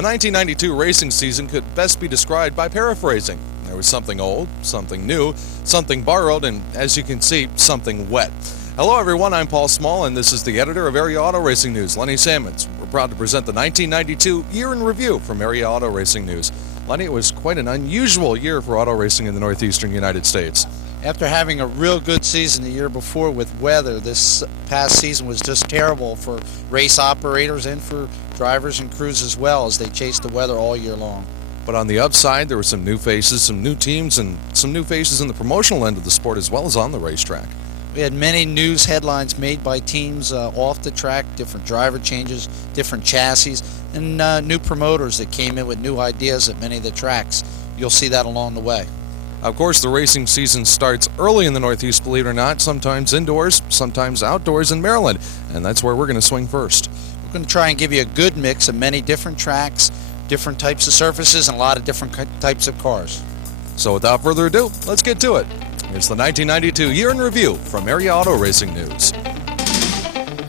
The 1992 racing season could best be described by paraphrasing. There was something old, something new, something borrowed, and as you can see, something wet. Hello everyone, I'm Paul Small, and this is the editor of Area Auto Racing News, Lenny Sammons. We're proud to present the 1992 Year in Review from Area Auto Racing News. Lenny, it was quite an unusual year for auto racing in the northeastern United States. After having a real good season the year before with weather, this past season was just terrible for race operators and for drivers and crews as well, as they chased the weather all year long. But on the upside, there were some new faces, some new teams, and some new faces in the promotional end of the sport as well as on the racetrack. We had many news headlines made by teams off the track, different driver changes, different chassis, and new promoters that came in with new ideas at many of the tracks. You'll see that along the way. Of course, the racing season starts early in the Northeast, believe it or not, sometimes indoors, sometimes outdoors in Maryland, and that's where we're going to swing first. We're going to try and give you a good mix of many different tracks, different types of surfaces, and a lot of different types of cars. So without further ado, let's get to it. Here's the 1992 Year in Review from Area Auto Racing News.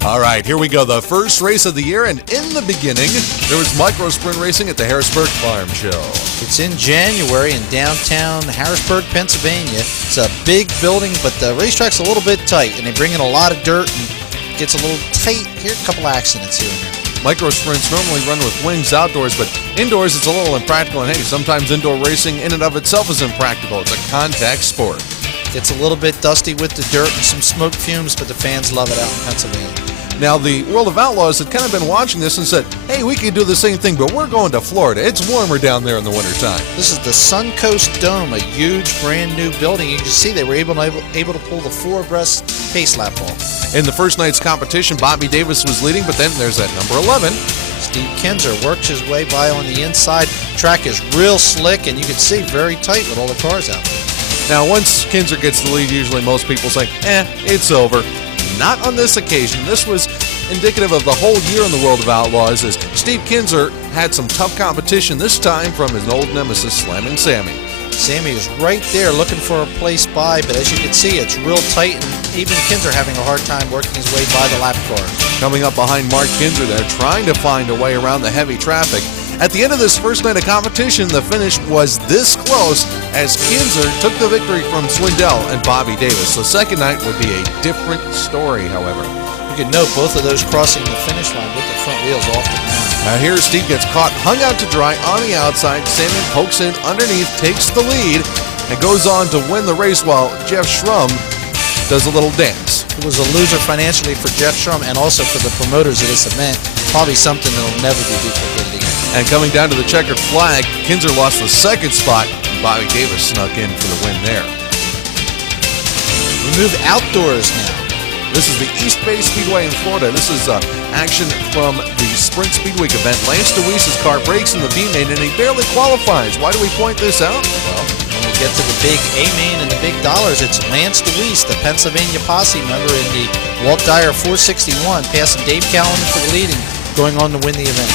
All right, here we go. The first race of the year, and in the beginning, there was micro sprint racing at the Harrisburg Farm Show. It's in January in downtown Harrisburg, Pennsylvania. It's a big building, but the racetrack's a little bit tight, and they bring in a lot of dirt, and it gets a little tight. Here are a couple accidents here and there. Micro sprints normally run with wings outdoors, but indoors it's a little impractical, and hey, sometimes indoor racing in and of itself is impractical. It's a contact sport. Gets a little bit dusty with the dirt and some smoke fumes, but the fans love it out in Pennsylvania. Now, the World of Outlaws had kind of been watching this and said, hey, we could do the same thing, but we're going to Florida. It's warmer down there in the wintertime. This is the Suncoast Dome, a huge brand new building. You can see they were able to pull the four-abreast pace lap off. In the first night's competition, Bobby Davis was leading, but then there's that number 11. Steve Kinzer works his way by on the inside. Track is real slick, and you can see very tight with all the cars out there. Now, once Kinzer gets the lead, usually most people say, it's over. Not on this occasion. This was indicative of the whole year in the World of Outlaws, as Steve Kinzer had some tough competition, this time from his old nemesis, Slammin' Sammy. Sammy is right there looking for a place by, but as you can see, it's real tight, and even Kinzer having a hard time working his way by the lap cars. Coming up behind Mark Kinzer there, trying to find a way around the heavy traffic. At the end of this first night of competition, the finish was this close as Kinzer took the victory from Swindell and Bobby Davis. The second night would be a different story, however. You can note both of those crossing the finish line with the front wheels off the ground. Now here Steve gets caught, hung out to dry on the outside. Sammy pokes in underneath, takes the lead, and goes on to win the race while Jeff Schrum does a little dance. It was a loser financially for Jeff Schrum and also for the promoters of this event. Probably something that will never be duplicated again. And coming down to the checkered flag, Kinzer lost the second spot, and Bobby Davis snuck in for the win there. We move outdoors now. This is the East Bay Speedway in Florida. This is action from the Sprint Speed Week event. Lance DeWeese's car breaks in the B-main, and he barely qualifies. Why do we point this out? Well, when we get to the big A-main and the big dollars, it's Lance DeWeese, the Pennsylvania posse member in the Walt Dyer 461, passing Dave Callender for the lead and going on to win the event.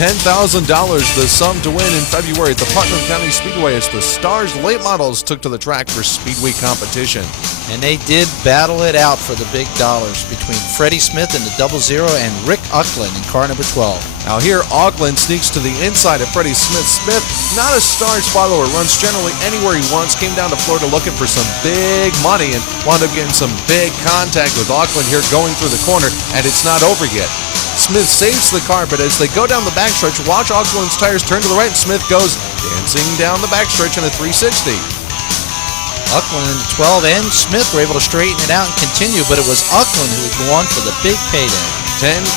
$10,000, the sum to win in February at the Putnam County Speedway as the Stars late models took to the track for Speed Week competition. And they did battle it out for the big dollars between Freddie Smith in the 00 and Rick Uckland in car number 12. Now here, Auckland sneaks to the inside of Freddie Smith. Smith, not a Stars follower, runs generally anywhere he wants, came down to Florida looking for some big money and wound up getting some big contact with Auckland here going through the corner, and it's not over yet. Smith saves the car, but as they go down the backstretch, watch Auckland's tires turn to the right, and Smith goes dancing down the backstretch in a 360. Auckland in the 12 and Smith were able to straighten it out and continue, but it was Auckland who would go on for the big payday. $10,000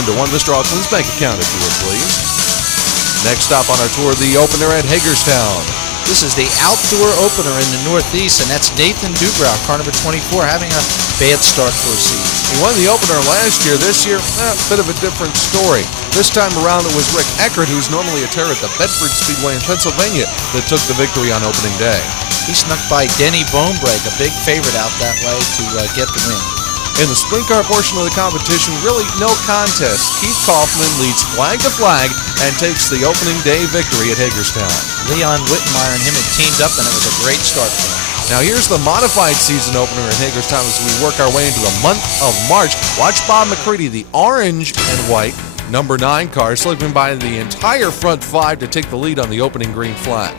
into one Mr. Auckland's bank account, if you would, please. Next stop on our tour, the opener at Hagerstown. This is the outdoor opener in the Northeast, and that's Nathan Dubrow, car number 24, having a bad start for a season. He won the opener last year. This year, a bit of a different story. This time around, it was Rick Eckert, who's normally a terror at the Bedford Speedway in Pennsylvania, that took the victory on opening day. He snuck by Denny Bonebrake, a big favorite out that way, to get the win. In the sprint car portion of the competition, really no contest. Keith Kaufman leads flag to flag and takes the opening day victory at Hagerstown. Leon Wittenmeyer and him had teamed up, and it was a great start for him. Now here's the modified season opener at Hagerstown as we work our way into the month of March. Watch Bob McCready, the orange and white Number 9 car slipping by the entire front 5 to take the lead on the opening green flag.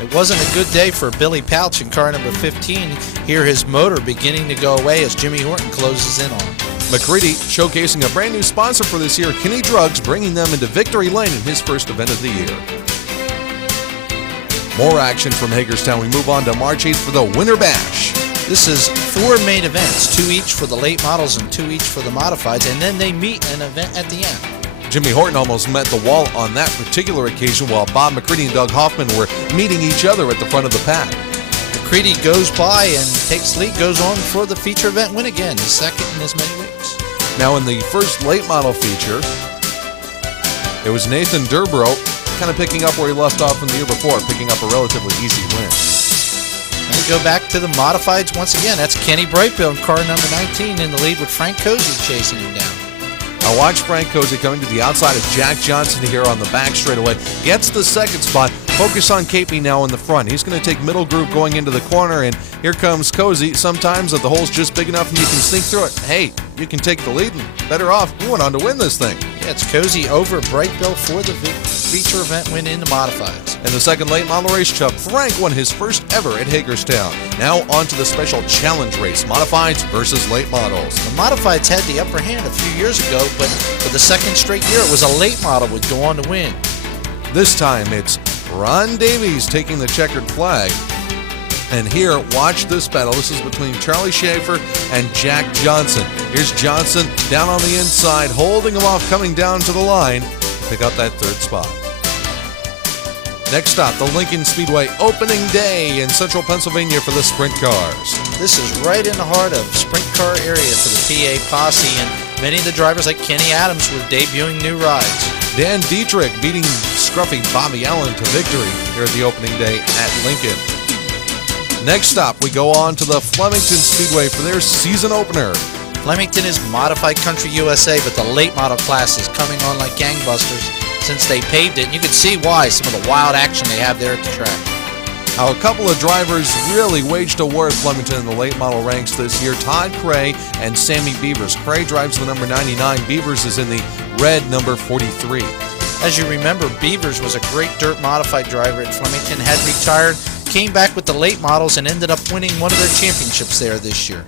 It wasn't a good day for Billy Pouch in car number 15. Here his motor beginning to go away as Jimmy Horton closes in on him. McCready showcasing a brand new sponsor for this year, Kinney Drugs, bringing them into victory lane in his first event of the year. More action from Hagerstown. We move on to March 8th for the Winter Bash. This is 4 main events, 2 each for the late models and 2 each for the modifieds, and then they meet an event at the end. Jimmy Horton almost met the wall on that particular occasion while Bob McCready and Doug Hoffman were meeting each other at the front of the pack. McCready goes by and takes lead, goes on for the feature event win again, his second in as many weeks. Now in the first late model feature, it was Nathan Durbrow kind of picking up where he left off from the year before, picking up a relatively easy win. And we go back to the modifieds once again. That's Kenny Brightbill in car number 19 in the lead with Frank Cozy chasing him down. Now watch Frank Cozy coming to the outside of Jack Johnson here on the back straightaway. Gets the second spot. Focus on Capey now in the front. He's going to take middle group going into the corner, and here comes Cozy. Sometimes if the hole's just big enough and you can sneak through it, hey, you can take the lead, and better off, you went on to win this thing. Yeah, it's Cozy over Brightbill for the feature event win in the modifieds. In the second late model race, Chubb Frank won his first ever at Hagerstown. Now on to the special challenge race, modifieds versus late models. The modifieds had the upper hand a few years ago, but for the second straight year, it was a late model would go on to win. This time it's Ron Davies taking the checkered flag. And here, watch this battle. This is between Charlie Schaefer and Jack Johnson. Here's Johnson down on the inside, holding him off, coming down to the line to pick up that third spot. Next stop, the Lincoln Speedway opening day in central Pennsylvania for the sprint cars. This is right in the heart of sprint car area for the PA posse, and many of the drivers like Kenny Adams were debuting new rides. Dan Dietrich beating scruffy Bobby Allen to victory here at the opening day at Lincoln. Next stop, we go on to the Flemington Speedway for their season opener. Flemington is modified Country USA, but the late model class is coming on like gangbusters since they paved it, and you can see why, some of the wild action they have there at the track. Now, a couple of drivers really waged a war at Flemington in the late model ranks this year. Todd Cray and Sammy Beavers. Cray drives the number 99. Beavers is in the red number 43. As you remember, Beavers was a great dirt modified driver at Flemington, had retired, came back with the late models, and ended up winning one of their championships there this year.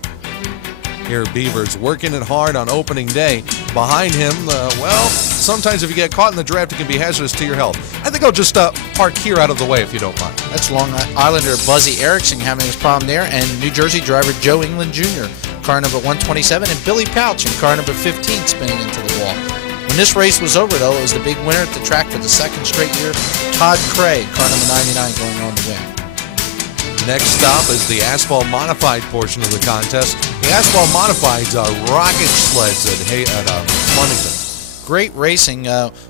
Here, Beavers working it hard on opening day. Behind him, well, sometimes if you get caught in the draft, it can be hazardous to your health. I think I'll just park here out of the way if you don't mind. That's Long Islander Buzzy Erickson having his problem there, and New Jersey driver Joe England Jr., car number 127, and Billy Pouch in car number 15 spinning into the wall. When this race was over, though, it was the big winner at the track for the second straight year, Todd Cray, car number 99, going on to win. Next stop is the asphalt modified portion of the contest. The asphalt modifieds are rocket sleds at Flemington. Great racing.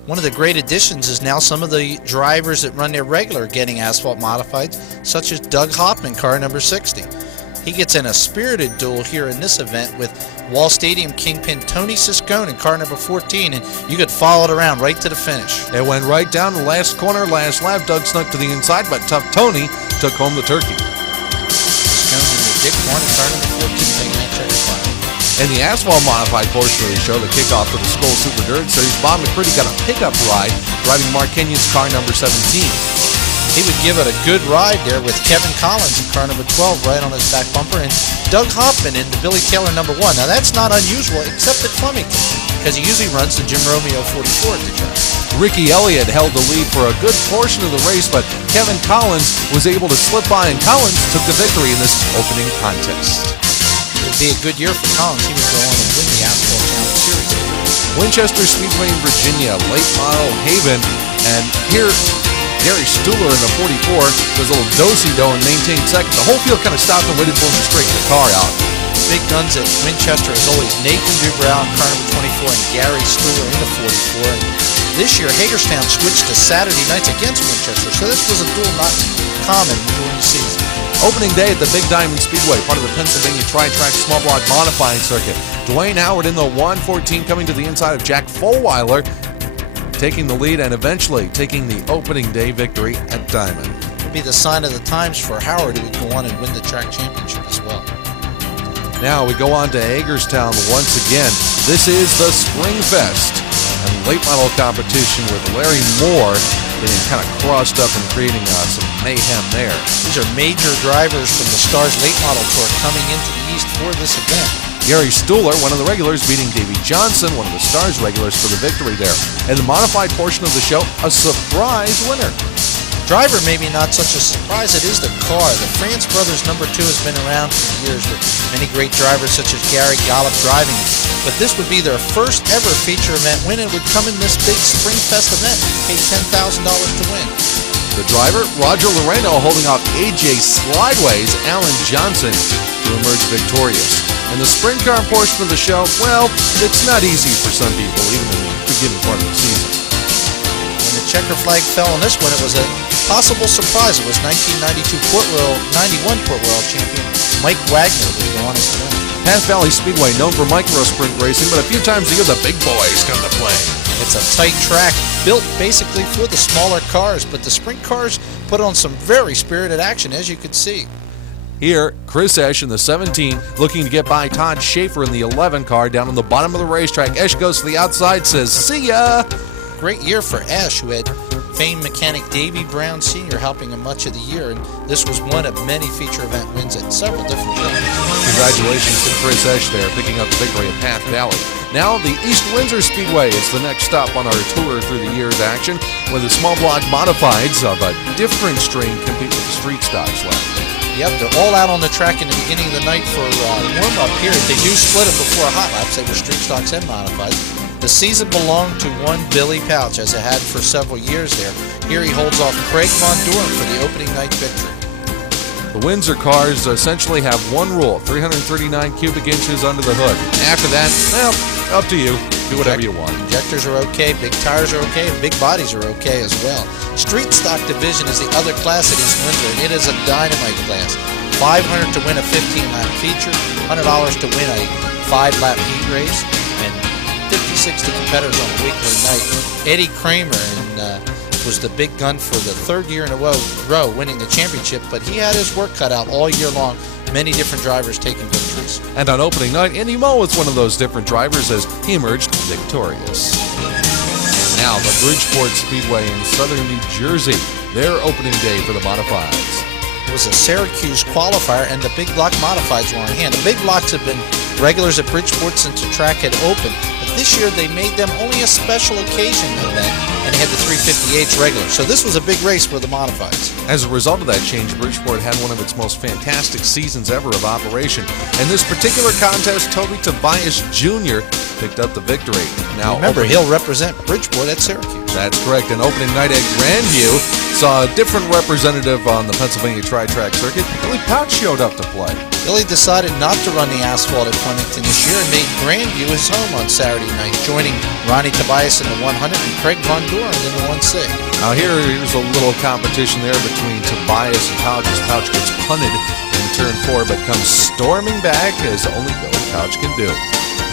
One of the great additions is now some of the drivers that run their regular getting asphalt modifieds, such as Doug Hoffman, car number 60. He gets in a spirited duel here in this event with Wall Stadium kingpin Tony Siscone in car number 14, and you could follow it around right to the finish. It went right down the last corner, last lap. Doug snuck to the inside, but tough Tony took home the turkey. Siscone and Dick Warren in car number 14 taking that checker flag. In the asphalt modified portion of the show, the kickoff for the Skoll Super Dirt Series, Bob McCready got a pickup ride driving Mark Kenyon's car number 17. He would give it a good ride there with Kevin Collins in car number 12 right on his back bumper, and Doug Hoffman in the Billy Taylor number 1. Now that's not unusual except at Flemington, because he usually runs the Jim Romeo 44 at the track. Ricky Elliott held the lead for a good portion of the race, but Kevin Collins was able to slip by, and Collins took the victory in this opening contest. It would be a good year for Collins. He would go on and win the Asphalt Challenge Series. Winchester Speedway in Virginia, late model Haven, and here Gary Stuhler in the 44 does a little do-si-do and maintained second. The whole field kind of stopped and waited for him to straighten the car out. Big guns at Winchester is always Nathan Dubrow in car number 24 and Gary Stuhler in the 44. And this year, Hagerstown switched to Saturday nights against Winchester, so this was a duel not common during the season. Opening day at the Big Diamond Speedway, part of the Pennsylvania Tri-Track Small Block Modifying Circuit. Dwayne Howard in the 114 coming to the inside of Jack Fulweiler, taking the lead and eventually taking the opening day victory at Diamond. It would be the sign of the times for Howard, who would go on and win the track championship as well. Now we go on to Hagerstown once again. This is the Spring Fest. And late model competition with Larry Moore getting kind of crossed up and creating some mayhem there. These are major drivers from the Stars Late Model Tour coming into the East for this event. Gary Stuhler, one of the regulars, beating Davey Johnson, one of the Stars regulars, for the victory there. In the modified portion of the show, a surprise winner. Driver, maybe not such a surprise, it is the car. The France Brothers #2 has been around for years with many great drivers such as Gary Gollop driving it. But this would be their first ever feature event win and would come in this big Spring Fest event. Pay $10,000 to win. The driver, Roger Loreno, holding off AJ Slideways' Alan Johnson to emerge victorious. In the sprint car portion of the show, well, it's not easy for some people, even in the beginning part of the season. When the checker flag fell on this one, it was a possible surprise. It was 1992 91 Port Royal champion Mike Wagner who was the honest winner. Path Valley Speedway, known for micro sprint racing, but a few times a year the big boys come to play. It's a tight track built basically for the smaller cars, but the sprint cars put on some very spirited action, as you could see. Here, Chris Esch in the 17, looking to get by Todd Schaefer in the 11 car down on the bottom of the racetrack. Esch goes to the outside, says, "See ya!" Great year for Esch, who had famed mechanic Davy Brown Sr. helping him much of the year, and this was one of many feature event wins at several different tracks. Congratulations to Chris Esch there, picking up the victory at Path Valley. Now, the East Windsor Speedway is the next stop on our tour through the year's action, where the small block modifieds of a different strain compete with the street stocks left. Yep, they're all out on the track in the beginning of the night for warm-up period. They do split it before hot laps. They were street stocks and modified. The season belonged to one Billy Pouch, as it had for several years there. Here he holds off Craig Von Doren for the opening night victory. The Windsor cars essentially have one rule, 339 cubic inches under the hood. After that, well, up to you. Do whatever you want. Injectors are okay, big tires are okay, and big bodies are okay as well. Street stock division is the other class at East Windsor, and it is a dynamite class. $500 to win a 15-lap feature, $100 to win a 5-lap heat race, and 50-60 competitors on a weekly night. Eddie Kramer was the big gun for the third year in a row winning the championship, but he had his work cut out all year long. Many different drivers taking victories. And on opening night, Andy Moe was one of those different drivers as he emerged victorious. Now, the Bridgeport Speedway in southern New Jersey, their opening day for the modifieds. It was a Syracuse qualifier, and the big block modifieds were on hand. The big blocks have been regulars at Bridgeport since the track had opened, but this year they made them only a special occasion event, and they had the 358s regular. So this was a big race for the modifieds. As a result of that change, Bridgeport had one of its most fantastic seasons ever of operation. In this particular contest, Toby Tobias Jr. picked up the victory. Now, remember, he'll represent Bridgeport at Syracuse. That's correct. And opening night at Grandview saw a different representative on the Pennsylvania Tri-Track circuit. Billy Pouch showed up to play. Billy decided not to run the asphalt at Flemington this year and made Grandview his home on Saturday night, joining Ronnie Tobias in the 100 and Craig Von Doren in the 1C. Now here's a little competition there between Tobias and Pouch as Pouch gets punted in turn 4 but comes storming back as only Billy Pouch can do.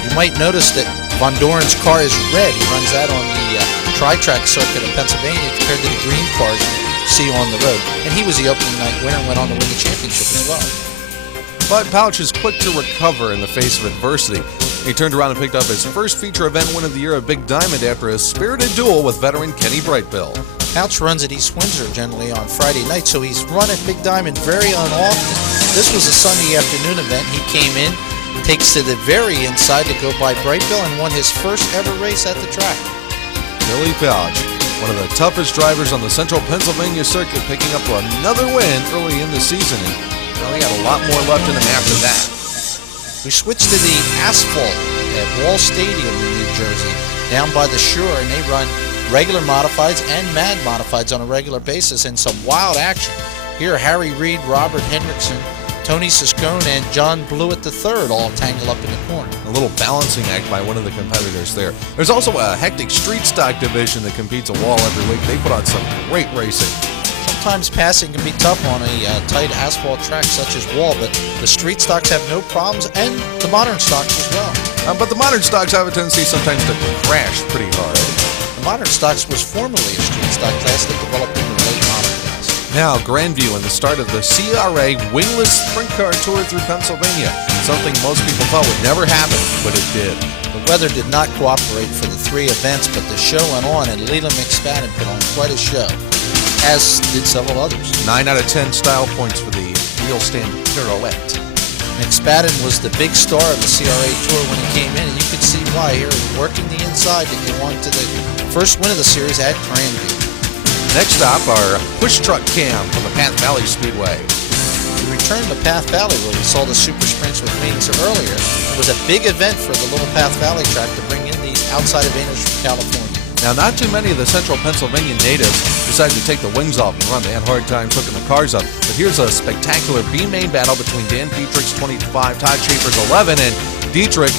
You might notice that Von Doren's car is red. He runs that on the Tri-Track circuit of Pennsylvania compared to the green cars you see on the road. And he was the opening night winner and went on to win the championship as well. But Pouch is quick to recover in the face of adversity. He turned around and picked up his first feature event win of the year at Big Diamond after a spirited duel with veteran Kenny Brightbill. Pouch runs at East Windsor generally on Friday night, so he's run at Big Diamond very unoften. This was a Sunday afternoon event. He came in, takes to the very inside to go by Brightbill, and won his first ever race at the track. Billy Pouch, one of the toughest drivers on the Central Pennsylvania circuit, picking up another win early in the season. And he had a lot more left in him after that. We switched to the asphalt at Wall Stadium in New Jersey, down by the shore, and they run regular modifieds and mad modifieds on a regular basis, and some wild action. Here, Harry Reid, Robert Hendrickson, Tony Siscone, and John Blewett III all tangle up in the corner. A little balancing act by one of the competitors there. There's also a hectic street stock division that competes a wall every week. They put on some great racing. Sometimes passing can be tough on a tight asphalt track such as Wall, but the street stocks have no problems, and the modern stocks as well. But the modern stocks have a tendency sometimes to crash pretty hard. The modern stocks was formerly a street stock class that developed into a late modern class. Now, Grandview and the start of the CRA Wingless Sprint Car Tour through Pennsylvania. Something most people thought would never happen, but it did. The weather did not cooperate for the 3 events, but the show went on, and Leland McSpadden put on quite a show, as did several others. 9 out of 10 style points for the wheel stand pirouette. McSpadden was the big star of the CRA Tour when he came in, and you could see why here, working the inside to get on to the first win of the series at Grandview. Next stop, our push truck cam from the Path Valley Speedway. We returned to Path Valley where we saw the Super Sprints with wings earlier. It was a big event for the Little Path Valley track to bring in these outside advantage from California. Now, not too many of the central Pennsylvania natives decided to take the wings off and run. They had hard times hooking the cars up. But here's a spectacular B-main battle between Dan Dietrich's 25, Todd Schaefer's 11, and Dietrich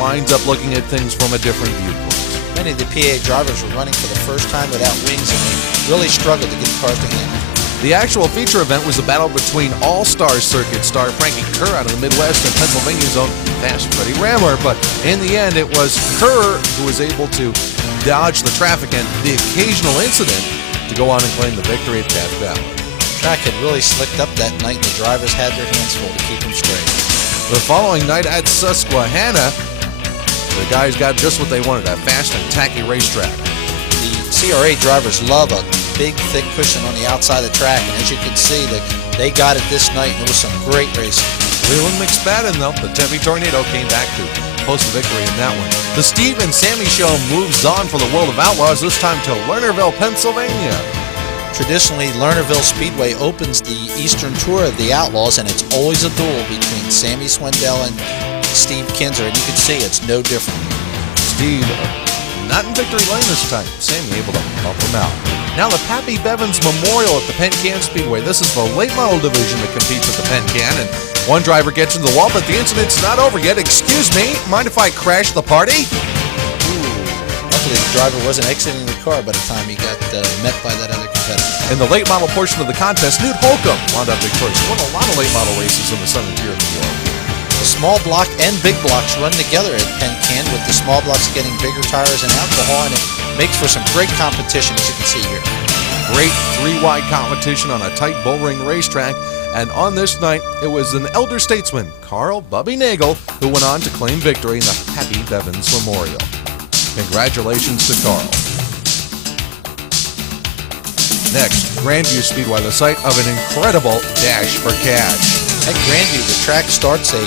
winds up looking at things from a different viewpoint. Many of the PA drivers were running for the first time without wings, and they really struggled to get the cars to handle. The actual feature event was a battle between All-Star Circuit star Frankie Kerr out of the Midwest and Pennsylvania's own Fast Freddie Ramler. But in the end, it was Kerr who was able to dodge the traffic and the occasional incident to go on and claim the victory at Path Valley. The track had really slicked up that night, and the drivers had their hands full to keep them straight. The following night at Susquehanna, the guys got just what they wanted, a fast and tacky racetrack. The CRA drivers love a big, thick cushion on the outside of the track, and as you can see, they got it this night, and it was some great racing. Leland McSpadden, though, the Tempe Tornado, came back to post a victory in that one. The Steve and Sammy Show moves on for the World of Outlaws, this time to Lernerville, Pennsylvania. Traditionally, Lernerville Speedway opens the Eastern Tour of the Outlaws, and it's always a duel between Sammy Swindell and Steve Kinzer, and you can see it's no different. Steve, not in victory lane this time. Sammy able to bump him out. Now the Pappy Bevins Memorial at the Penn Can Speedway. This is the late model division that competes at the Penn Can, and one driver gets into the wall, but the incident's not over yet. Excuse me, mind if I crash the party? Luckily, the driver wasn't exiting the car by the time he got met by that other competitor. In the late model portion of the contest, Newt Holcomb wound up victorious. Won a lot of late model races in the Southern Tier of New York. The small block and big blocks run together at Penn Can, with the small blocks getting bigger tires and alcohol, and it makes for some great competition, as you can see here. Great 3-wide competition on a tight bullring racetrack, and on this night, it was an elder statesman, Carl Bubby Nagel, who went on to claim victory in the Pappy Bevins Memorial. Congratulations to Carl. Next, Grandview Speedway, the site of an incredible dash for cash. At Grandview, the track starts a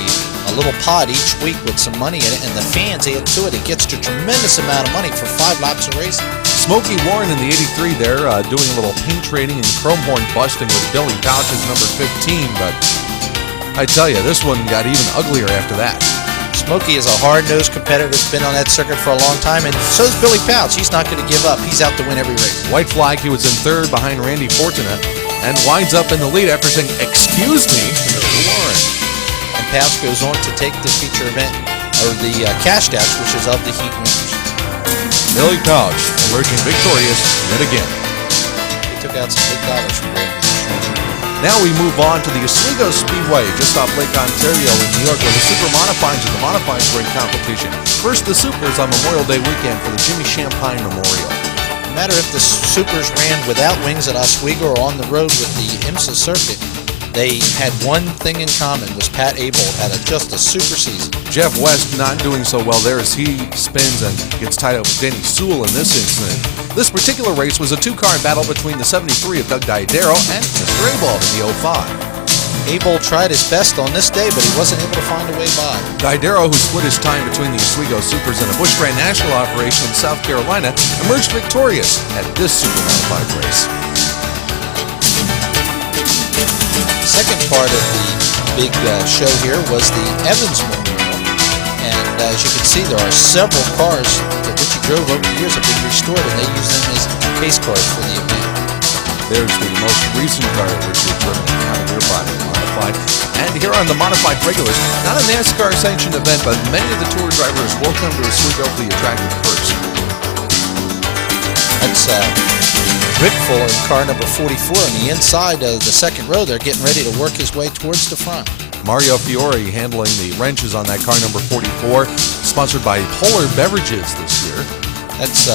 little pot each week with some money in it, and the fans add to it. It gets to a tremendous amount of money for 5 laps of racing. Smokey Warren in the 83 there, doing a little paint trading and chrome horn busting with Billy Pouch's number 15, but I tell you, this one got even uglier after that. Smokey is a hard-nosed competitor that's been on that circuit for a long time, and so is Billy Pouch. He's not going to give up. He's out to win every race. White flag, he was in third behind Randy Fortuna, and winds up in the lead after saying, "Excuse me," to Mr. Warren. And Pouch goes on to take the feature event, or the cash dash, which is of the heat winners. Billy Pouch emerging victorious yet again. He took out some big dollars from Grandview. Now we move on to the Oswego Speedway, just off Lake Ontario in New York, where the Super Modifieds and the Modifieds were in competition. First, the Supers on Memorial Day weekend for the Jimmy Champagne Memorial. No matter if the Supers ran without wings at Oswego or on the road with the IMSA circuit, they had one thing in common, was Pat Abel had just a super season. Jeff West not doing so well there as he spins and gets tied up with Denny Sewell in this incident. This particular race was a 2-car battle between the 73 of Doug Diodero and Mr. Abel in the 05. Abel tried his best on this day, but he wasn't able to find a way by. Diodero, who split his time between the Oswego Supers and a Busch Grand National operation in South Carolina, emerged victorious at this Super Modified race. The second part of the big show here was the Evans Memorial, and as you can see, there are several cars that Richie drove over the years have been restored, and they use them as case cars for the event. There's the most recent car that Richie had driven, Cavalier body modified. And here on the Modified Regulars, not a NASCAR sanctioned event, but many of the tour drivers will come to Oswego for the attractive purse. That's Rick Fuller in car number 44 on the inside of the second row. They're getting ready to work his way towards the front. Mario Fiore handling the wrenches on that car number 44, sponsored by Polar Beverages this year. That's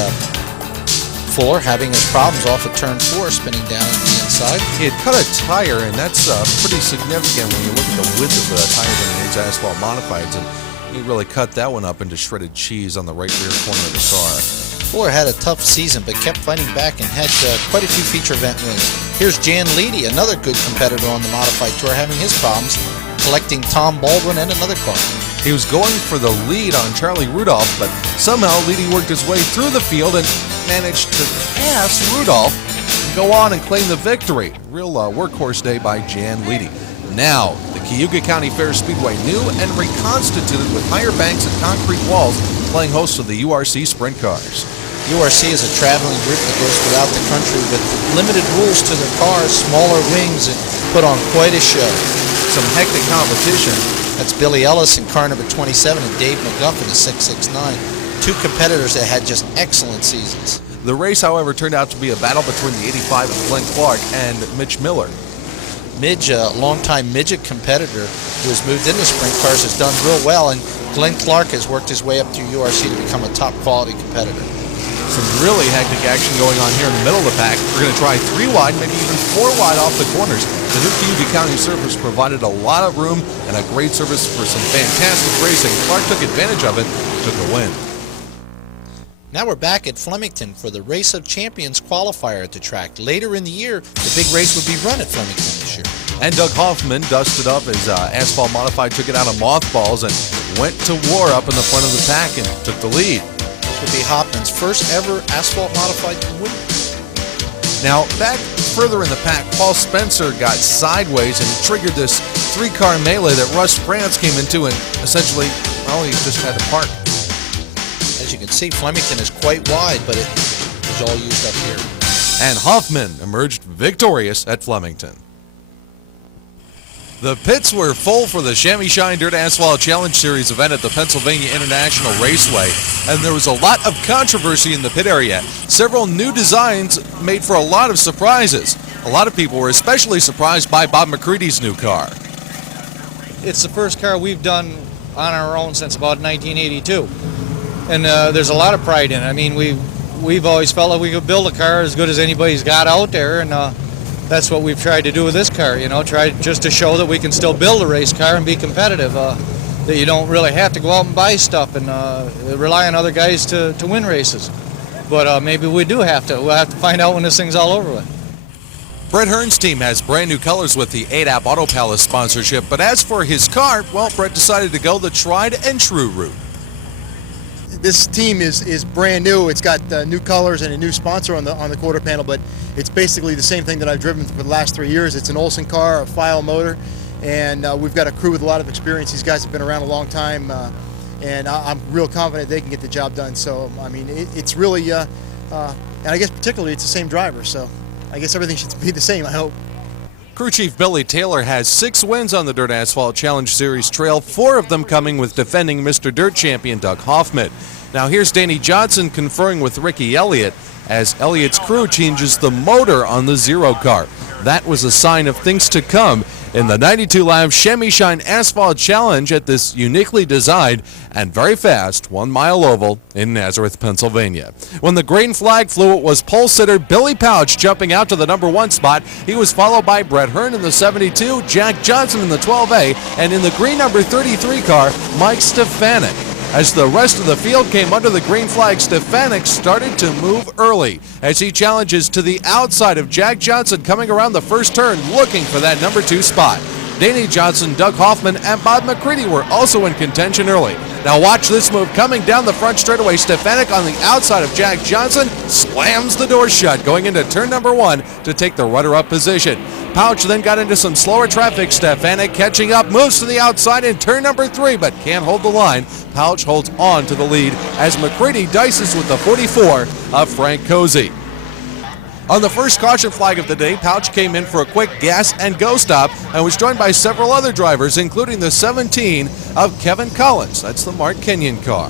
Fuller having his problems off of turn 4, spinning down at the inside. He had cut a tire, and that's pretty significant when you look at the width of the tires on these asphalt modifieds. And He really cut that one up into shredded cheese on the right rear corner of the car. Fuller had a tough season, but kept fighting back and had quite a few feature event wins. Here's Jan Leedy, another good competitor on the Modified Tour, having his problems collecting Tom Baldwin and another car. He was going for the lead on Charlie Rudolph, but somehow Leedy worked his way through the field and managed to pass Rudolph and go on and claim the victory. Real workhorse day by Jan Leedy. Now, the Cayuga County Fair Speedway, new and reconstituted with higher banks and concrete walls, playing host to the URC Sprint Cars. URC is a traveling group that goes throughout the country with limited rules to their cars, smaller wings, and put on quite a show. Some hectic competition. That's Billy Ellis in car number 27 and Dave McGuffin in 669. Two competitors that had just excellent seasons. The race, however, turned out to be a battle between the 85 of Glenn Clark and Mitch Miller. Midge, a longtime midget competitor who has moved into sprint cars, has done real well, and Glenn Clark has worked his way up through URC to become a top quality competitor. Some really hectic action going on here in the middle of the pack. We're going to try 3 wide, maybe even 4 wide off the corners. The new Cayuga County surface provided a lot of room and a great surface for some fantastic racing. Clark took advantage of it, took a win. Now we're back at Flemington for the Race of Champions qualifier at the track. Later in the year, the big race would be run at Flemington this year. And Doug Hoffman dusted up his Asphalt Modified, took it out of mothballs, and went to war up in the front of the pack and took the lead. This would be Hoffman's first ever Asphalt Modified win. Now, back further in the pack, Paul Spencer got sideways and triggered this 3-car melee that Russ France came into, and essentially, well, he just had to park. As you can see, Flemington is quite wide, but it was all used up here. And Hoffman emerged victorious at Flemington. The pits were full for the Chamois Shine Dirt Asphalt Challenge Series event at the Pennsylvania International Raceway, and there was a lot of controversy in the pit area. Several new designs made for a lot of surprises. A lot of people were especially surprised by Bob McCready's new car. It's the first car we've done on our own since about 1982, and there's a lot of pride in it. I mean, we've always felt like we could build a car as good as anybody's got out there, and that's what we've tried to do with this car, try just to show that we can still build a race car and be competitive, that you don't really have to go out and buy stuff and rely on other guys to win races. But maybe we do have to. We'll have to find out when this thing's all over with. Brett Hearn's team has brand new colors with the ADAP Auto Palace sponsorship, but as for his car, well, Brett decided to go the tried and true route. This team is brand new. It's got new colors and a new sponsor on the quarter panel, but it's basically the same thing that I've driven for the last 3 years. It's an Olson car, a File motor, and we've got a crew with a lot of experience. These guys have been around a long time, and I'm real confident they can get the job done. So, I mean, it's really, and I guess particularly it's the same driver, so I guess everything should be the same, I hope. Crew Chief Billy Taylor has 6 wins on the Dirt Asphalt Challenge Series trail, 4 of them coming with defending Mr. Dirt champion Doug Hoffman. Now here's Danny Johnson conferring with Ricky Elliott as Elliott's crew changes the motor on the Zero car. That was a sign of things to come in the 92-lap Chamois Shine Asphalt Challenge at this uniquely designed and very fast 1-mile oval in Nazareth, Pennsylvania. When the green flag flew, it was pole sitter Billy Pouch jumping out to the number 1 spot. He was followed by Brett Hearn in the 72, Jack Johnson in the 12A, and in the green number 33 car, Mike Stefanik. As the rest of the field came under the green flag, Stefanik started to move early as he challenges to the outside of Jack Johnson coming around the first turn looking for that number 2 spot. Danny Johnson, Doug Hoffman, and Bob McCready were also in contention early. Now watch this move coming down the front straightaway. Stefanik on the outside of Jack Johnson slams the door shut going into turn number 1 to take the runner-up position. Pouch then got into some slower traffic. Stefanik catching up, moves to the outside in turn number 3, but can't hold the line. Pouch holds on to the lead as McCready dices with the 44 of Frank Cozy. On the first caution flag of the day, Pouch came in for a quick gas and go stop and was joined by several other drivers, including the 17 of Kevin Collins. That's the Mark Kenyon car.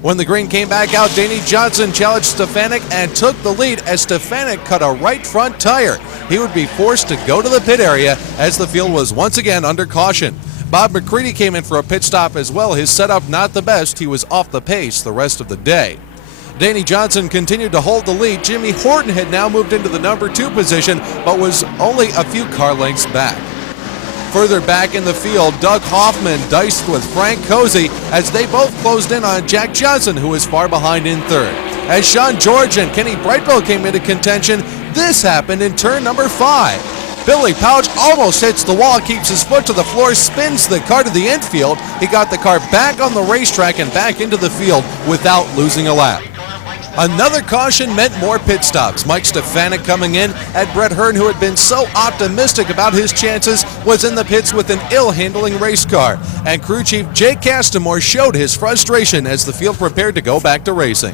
When the green came back out, Danny Johnson challenged Stefanik and took the lead as Stefanik cut a right front tire. He would be forced to go to the pit area as the field was once again under caution. Bob McCready came in for a pit stop as well. His setup not the best. He was off the pace the rest of the day. Danny Johnson continued to hold the lead. Jimmy Horton had now moved into the number 2 position, but was only a few car lengths back. Further back in the field, Doug Hoffman diced with Frank Cozy as they both closed in on Jack Johnson, who was far behind in third. As Sean George and Kenny Brightbill came into contention, this happened in turn number 5. Billy Pouch almost hits the wall, keeps his foot to the floor, spins the car to the infield. He got the car back on the racetrack and back into the field without losing a lap. Another caution meant more pit stops. Mike Stefanik coming in at Brett Hearn, who had been so optimistic about his chances, was in the pits with an ill-handling race car. And crew chief Jake Castamore showed his frustration as the field prepared to go back to racing.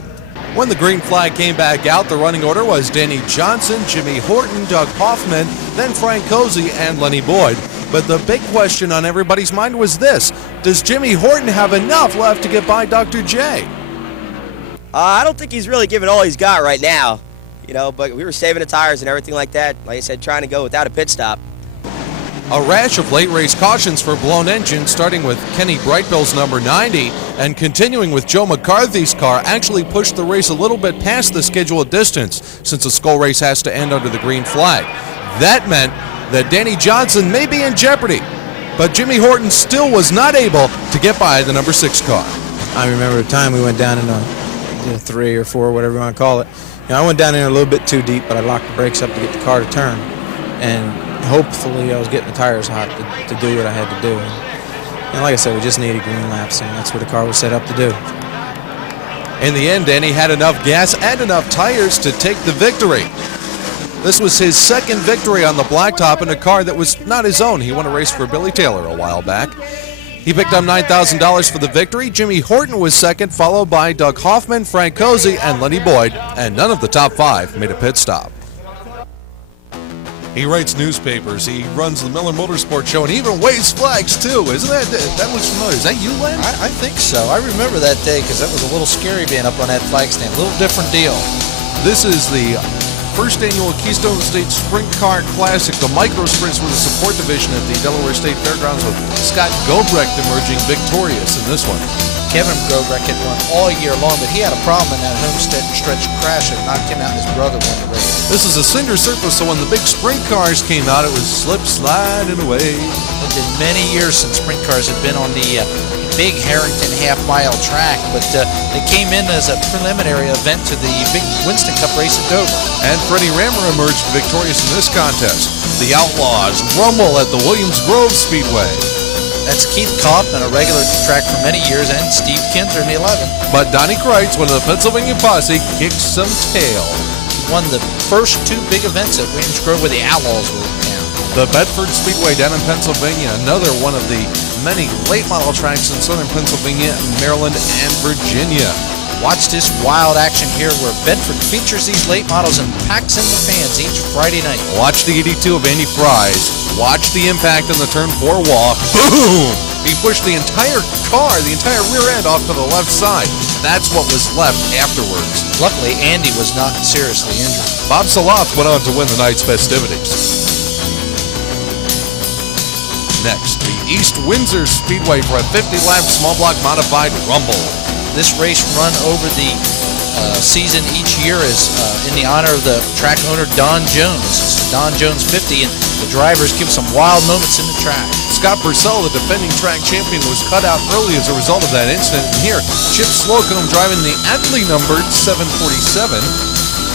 When the green flag came back out, the running order was Danny Johnson, Jimmy Horton, Doug Hoffman, then Frank Cozy and Lenny Boyd. But the big question on everybody's mind was this: does Jimmy Horton have enough left to get by Dr. J? I don't think he's really giving all he's got right now, but we were saving the tires and everything like that. Like I said, trying to go without a pit stop. A rash of late race cautions for blown engines, starting with Kenny Brightbill's number 90 and continuing with Joe McCarthy's car, actually pushed the race a little bit past the scheduled distance since the Skull race has to end under the green flag. That meant that Danny Johnson may be in jeopardy, but Jimmy Horton still was not able to get by the number 6 car. I remember the time we went down in a 3 or 4, whatever you want to call it. I went down in a little bit too deep, but I locked the brakes up to get the car to turn, and hopefully I was getting the tires hot to do what I had to do. And like I said, we just needed green laps, and that's what the car was set up to do. In the end, Danny had enough gas and enough tires to take the victory. This was his second victory on the blacktop in a car that was not his own. He won a race for Billy Taylor a while back. He picked up $9,000 for the victory. Jimmy Horton was second, followed by Doug Hoffman, Frank Cozy, and Lenny Boyd, and none of the top 5 made a pit stop. He writes newspapers, he runs the Miller Motorsports Show, and he even waves flags too. Isn't that looks familiar? Is that you, Len? I think so. I remember that day because that was a little scary being up on that flag stand. A little different deal. This is the first annual Keystone State Sprint Car Classic. The micro sprints were the support division at the Delaware State Fairgrounds, with Scott Gobrecht emerging victorious in this one. Kevin Gobrecht had won all year long, but he had a problem in that homestead stretch crash that knocked him out and his brother won the race. This is a cinder surface, so when the big sprint cars came out, it was slip sliding away. It had been many years since sprint cars had been on the big Harrington half-mile track, but they came in as a preliminary event to the big Winston Cup race at Dover. And Freddie Rammer emerged victorious in this contest. The Outlaws rumble at the Williams Grove Speedway. That's Keith Kaufman, a regular at the track for many years, and Steve Kinzer in the 11. But Donnie Kreitz, one of the Pennsylvania posse, kicked some tail. He won the first 2 big events at Williams Grove where the Outlaws were down. The Bedford Speedway down in Pennsylvania, another one of the many late model tracks in southern Pennsylvania, Maryland, and Virginia. Watch this wild action here where Bedford features these late models and packs in the fans each Friday night. Watch the 82 of Andy Fries. Watch the impact on the turn 4 wall. Boom! He pushed the entire car, the entire rear end, off to the left side. That's what was left afterwards. Luckily, Andy was not seriously injured. Bob Saloth went on to win the night's festivities. Next, the East Windsor Speedway for a 50-lap small block modified rumble. This race run over the season each year is in the honor of the track owner Don Jones. It's the Don Jones 50, and the drivers give some wild moments in the track. Scott Purcell, the defending track champion, was cut out early as a result of that incident. And here, Chip Slocum, driving the aptly numbered 747,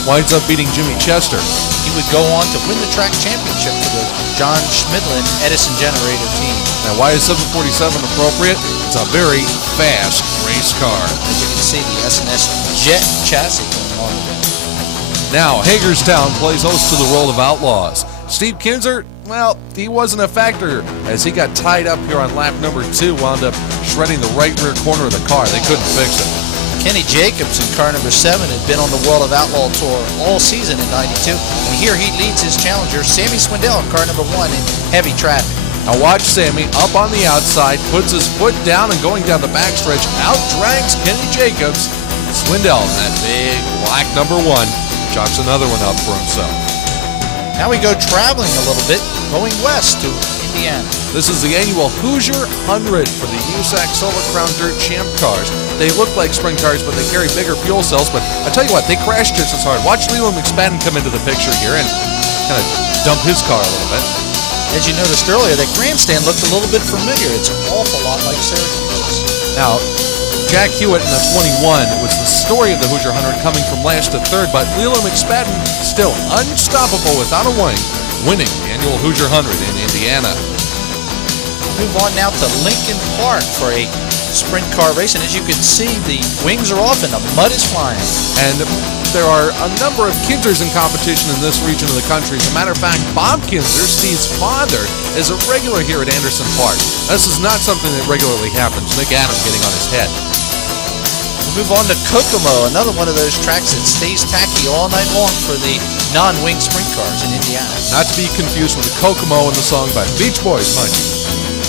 winds up beating Jimmy Chester. He would go on to win the track championship for the John Schmidlin Edison Generator team. Now, why is 747 appropriate? It's a very fast race car. As you can see, the S&S Jet chassis going on with it. Now, Hagerstown plays host to the World of Outlaws. Steve Kinzer, well, he wasn't a factor as he got tied up here on lap number 2, wound up shredding the right rear corner of the car. They couldn't fix it. Kenny Jacobs in car number 7 had been on the World of Outlaw Tour all season in '92, and here he leads his challenger, Sammy Swindell, in car number 1 in heavy traffic. Now watch Sammy up on the outside, puts his foot down, and going down the backstretch, out-drags Kenny Jacobs. Swindell, that big black number 1, chalks another one up for himself. Now we go traveling a little bit, going west to Indiana. This is the annual Hoosier 100 for the USAC Silver Crown Dirt Champ cars. They look like sprint cars, but they carry bigger fuel cells. But I tell you what, they crash just as hard. Watch Leland McSpadden come into the picture here and kind of dump his car a little bit. As you noticed earlier, that grandstand looked a little bit familiar. It's an awful lot like Syracuse. Now, Jack Hewitt in the 21 was the story of the Hoosier 100 coming from last to third, but Leland McSpadden still unstoppable without a wing, winning the annual Hoosier 100 in Indiana. Move on now to Lincoln Park for a sprint car race, and as you can see, the wings are off and the mud is flying. And there are a number of Kinzers in competition in this region of the country. As a matter of fact, Bob Kinzer, Steve's father, is a regular here at Anderson Park. This is not something that regularly happens. Nick Adams getting on his head. We'll move on to Kokomo, another one of those tracks that stays tacky all night long for the non-wing sprint cars in Indiana. Not to be confused with the Kokomo in the song by Beach Boys, mind you.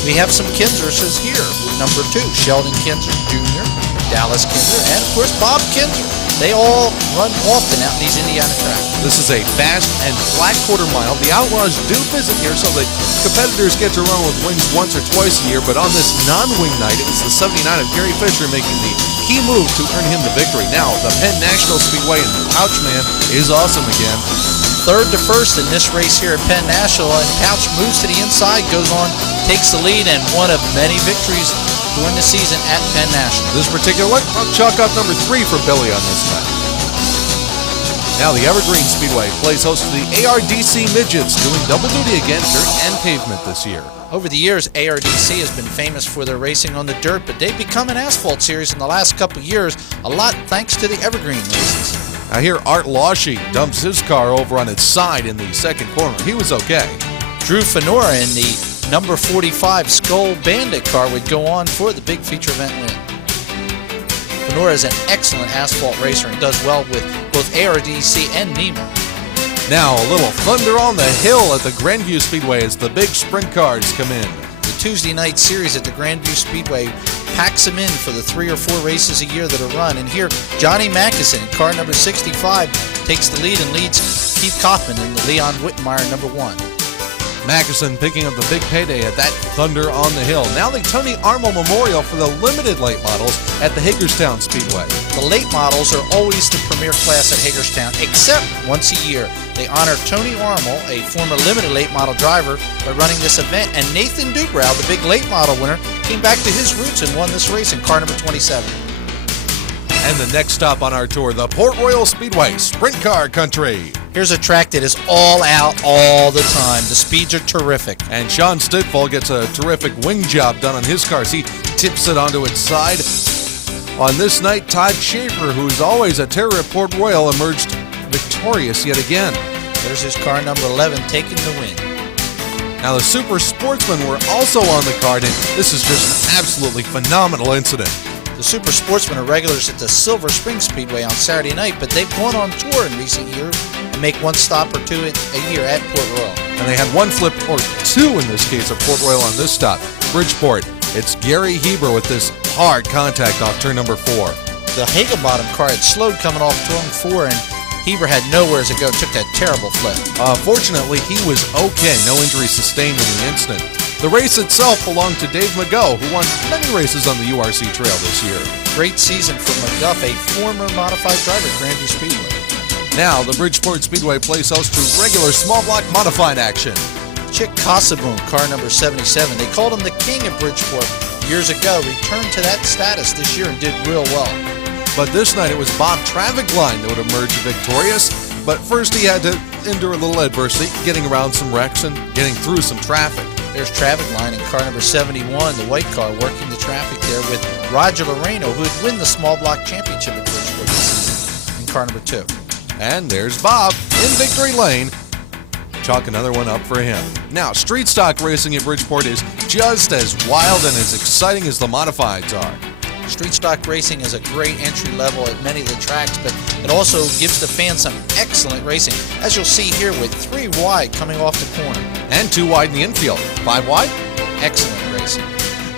We have some Kinzers here. Number 2, Sheldon Kinzer Jr., Dallas Kinzer, and of course Bob Kinzer. They all run often out in these Indiana tracks. This is a fast and flat quarter mile. The Outlaws do visit here, so the competitors get to run with wings once or twice a year, but on this non-wing night, it was the 79 of Gary Fisher making the key move to earn him the victory. Now, the Penn National Speedway and Pouchman is awesome again. Third to first in this race here at Penn National, and Pouch moves to the inside, goes on, takes the lead, and one of many victories during the season at Penn National. This particular one, I'll chalk up number 3 for Billy on this night. Now the Evergreen Speedway plays host to the ARDC Midgets, doing double duty again, dirt and pavement this year. Over the years, ARDC has been famous for their racing on the dirt, but they've become an asphalt series in the last couple of years, a lot thanks to the Evergreen races. Now here, Art Lawshe dumps his car over on its side in the second corner. He was okay. Drew Fenora in the number 45 Skull Bandit car would go on for the big feature event win. Fenora is an excellent asphalt racer and does well with both ARDC and NEMA. Now a little thunder on the hill at the Grandview Speedway as the big sprint cars come in. The Tuesday night series at the Grandview Speedway packs them in for the 3 or 4 races a year that are run. And here, Johnny Mackison, car number 65, takes the lead and leads Keith Kaufman in the Leon Whitmire number 1. Mackison picking up the big payday at that Thunder on the Hill. Now the Tony Armo Memorial for the limited late models at the Hagerstown Speedway. The late models are always the premier class at Hagerstown, except once a year. They honor Tony Armo, a former limited late model driver, by running this event, and Nathan Dubrow, the big late model winner, came back to his roots and won this race in car number 27. And the next stop on our tour, the Port Royal Speedway, Sprint Car Country. Here's a track that is all out all the time. The speeds are terrific. And Sean Stidfall gets a terrific wing job done on his cars. He tips it onto its side. On this night, Todd Schaefer, who's always a terror at Port Royal, emerged victorious yet again. There's his car number 11 taking the win. Now the Super Sportsmen were also on the card, and this is just an absolutely phenomenal incident. The Super Sportsmen are regulars at the Silver Spring Speedway on Saturday night, but they've gone on tour in recent years and make one stop or two a year at Port Royal. And they had one flip, or two in this case, at Port Royal on this stop. Bridgeport. It's Gary Heber with this hard contact off turn number 4. The Hagelbottom car had slowed coming off turn 4, and Heber had nowhere to go, took that terrible flip. Fortunately, he was okay. No injuries sustained in the incident. The race itself belonged to Dave McGough, who won many races on the URC Trail this year. Great season for McGough, a former modified driver at Grandview Speedway. Now, the Bridgeport Speedway plays host to regular small block modified action. Chick Casaboom, car number 77. They called him the king of Bridgeport years ago, returned to that status this year and did real well. But this night it was Bob Travagline that would emerge victorious. But first he had to endure a little adversity, getting around some wrecks and getting through some traffic. There's Travagline in car number 71, the white car, working the traffic there with Roger Loreno, who would win the small block championship at Bridgeport this season, in car number 2. And there's Bob in victory lane. Chalk another one up for him. Now, street stock racing at Bridgeport is just as wild and as exciting as the modifieds are. Street stock racing is a great entry level at many of the tracks, but it also gives the fans some excellent racing, as you'll see here with 3 wide coming off the corner. And 2 wide in the infield. 5 wide? Excellent racing.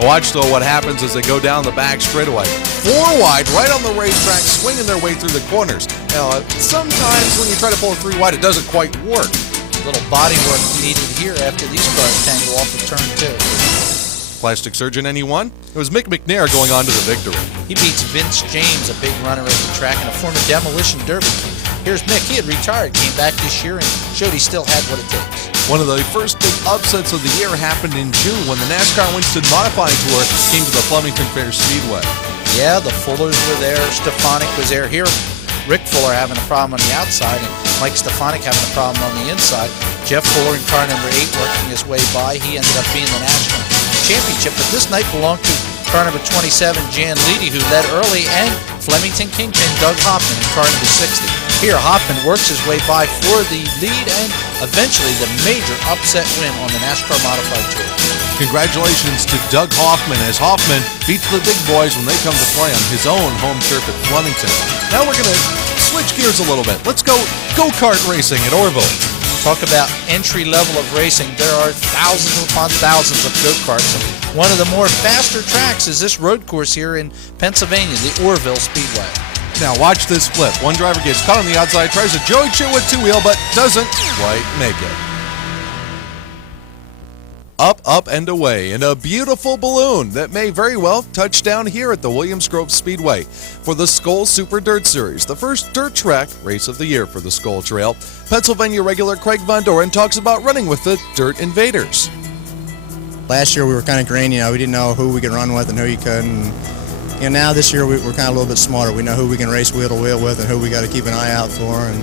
Watch, though, what happens as they go down the back straightaway. 4 wide right on the racetrack, swinging their way through the corners. Now, sometimes when you try to pull a 3 wide, it doesn't quite work. A little body work needed here after these cars tangle off of turn 2. Plastic surgeon, anyone? It was Mick McNair going on to the victory. He beats Vince James, a big runner at the track and a former demolition derby king. Here's Mick. He had retired, came back this year, and showed he still had what it takes. One of the first big upsets of the year happened in June when the NASCAR Winston Modified Tour came to the Flemington Fair Speedway. Yeah, the Fullers were there. Stefanik was there. Here, Rick Fuller having a problem on the outside, and Mike Stefanik having a problem on the inside. Jeff Fuller in car number 8 working his way by. He ended up being the national championship, but this night belonged to car number 27, Jan Leedy, who led early, and Flemington Kingpin Doug Hoffman in car number 60. Here, Hoffman works his way by for the lead and eventually the major upset win on the NASCAR Modified Tour. Congratulations to Doug Hoffman as Hoffman beats the big boys when they come to play on his own home turf at Flemington. Now we're going to switch gears a little bit. Let's go go-kart racing at Orville. Talk about entry level of racing. There are thousands upon thousands of go-karts. One of the more faster tracks is this road course here in Pennsylvania, the Orville Speedway. Now watch this flip. One driver gets caught on the outside, tries a Joey Chitwood two-wheel, but doesn't quite make it. Up, up, and away in a beautiful balloon that may very well touch down here at the Williams Grove Speedway for the Skoal Super Dirt Series, the first dirt track race of the year for the Skoal Trail. Pennsylvania regular Craig Von Doren talks about running with the Dirt Invaders. Last year we were kind of green, we didn't know who we could run with and who you couldn't. Now this year we're kind of a little bit smarter. We know who we can race wheel to wheel with and who we got to keep an eye out for. And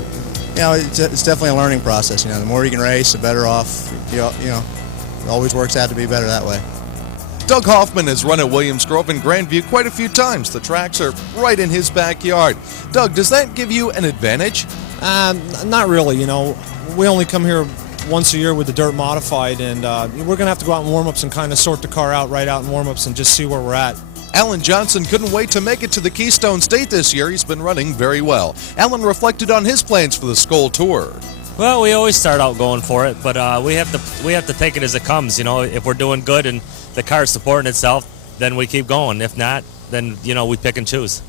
it's definitely a learning process. The more you can race, the better off. It always works out to be better that way. Doug Hoffman has run at Williams Grove and Grandview quite a few times. The tracks are right in his backyard. Doug, does that give you an advantage? Not really. We only come here once a year with the dirt modified, and we're going to have to go out in warm-ups and kind of sort the car out right out in warm-ups and just see where we're at. Alan Johnson couldn't wait to make it to the Keystone State this year. He's been running very well. Alan reflected on his plans for the Skoal Tour. Well, we always start out going for it, but we have to take it as it comes. If we're doing good and the car's supporting itself, then we keep going. If not, then we pick and choose.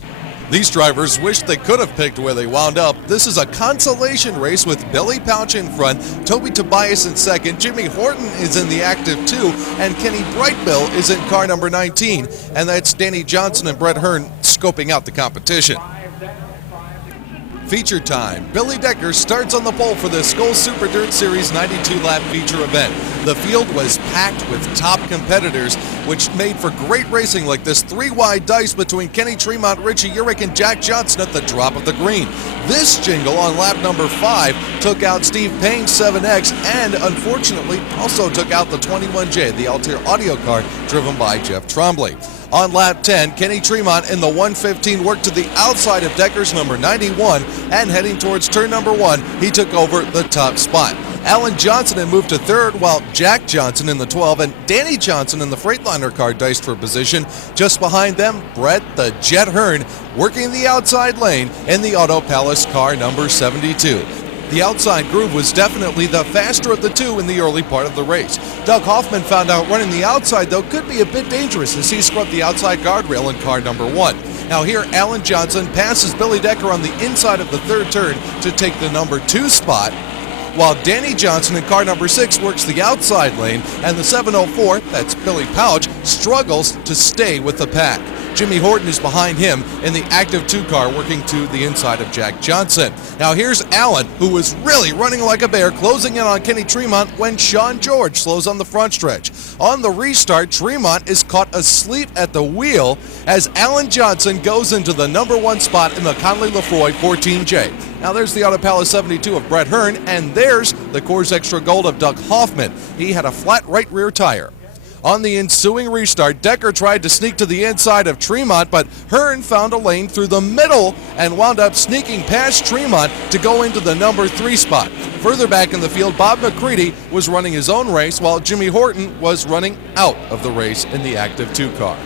These drivers wish they could have picked where they wound up. This is a consolation race with Billy Pouch in front, Toby Tobias in second, Jimmy Horton is in the active 2, and Kenny Brightbill is in car number 19. And that's Danny Johnson and Brett Hearn scoping out the competition. Feature time. Billy Decker starts on the pole for the Skoal Super Dirt Series 92-lap feature event. The field was packed with top competitors, which made for great racing like this 3-wide dice between Kenny Tremont, Richie Urich, and Jack Johnson at the drop of the green. This jingle on lap number 5 took out Steve Payne's 7X and, unfortunately, also took out the 21J, the Altair audio car driven by Jeff Trombley. On lap 10, Kenny Tremont in the 115 worked to the outside of Decker's number 91, and heading towards turn number 1, he took over the top spot. Alan Johnson had moved to third, while Jack Johnson in the 12 and Danny Johnson in the Freightliner car diced for position. Just behind them, Brett the Jet Hearn working the outside lane in the Auto Palace car number 72. The outside groove was definitely the faster of the two in the early part of the race. Doug Hoffman found out running the outside, though, could be a bit dangerous as he scrubbed the outside guardrail in car number 1. Now here, Alan Johnson passes Billy Decker on the inside of the third turn to take the number 2 spot, while Danny Johnson in car number 6 works the outside lane, and the 704, that's Billy Pouch, struggles to stay with the pack. Jimmy Horton is behind him in the active 2 car working to the inside of Jack Johnson. Now here's Allen, who was really running like a bear, closing in on Kenny Tremont when Sean George slows on the front stretch. On the restart, Tremont is caught asleep at the wheel as Alan Johnson goes into the number 1 spot in the Conley Lefroy 14J. Now there's the Auto Palace 72 of Brett Hearn, and there's the Coors Extra Gold of Doug Hoffman. He had a flat right rear tire. On the ensuing restart, Decker tried to sneak to the inside of Tremont, but Hearn found a lane through the middle and wound up sneaking past Tremont to go into the number 3 spot. Further back in the field, Bob McCready was running his own race, while Jimmy Horton was running out of the race in the active 2 car.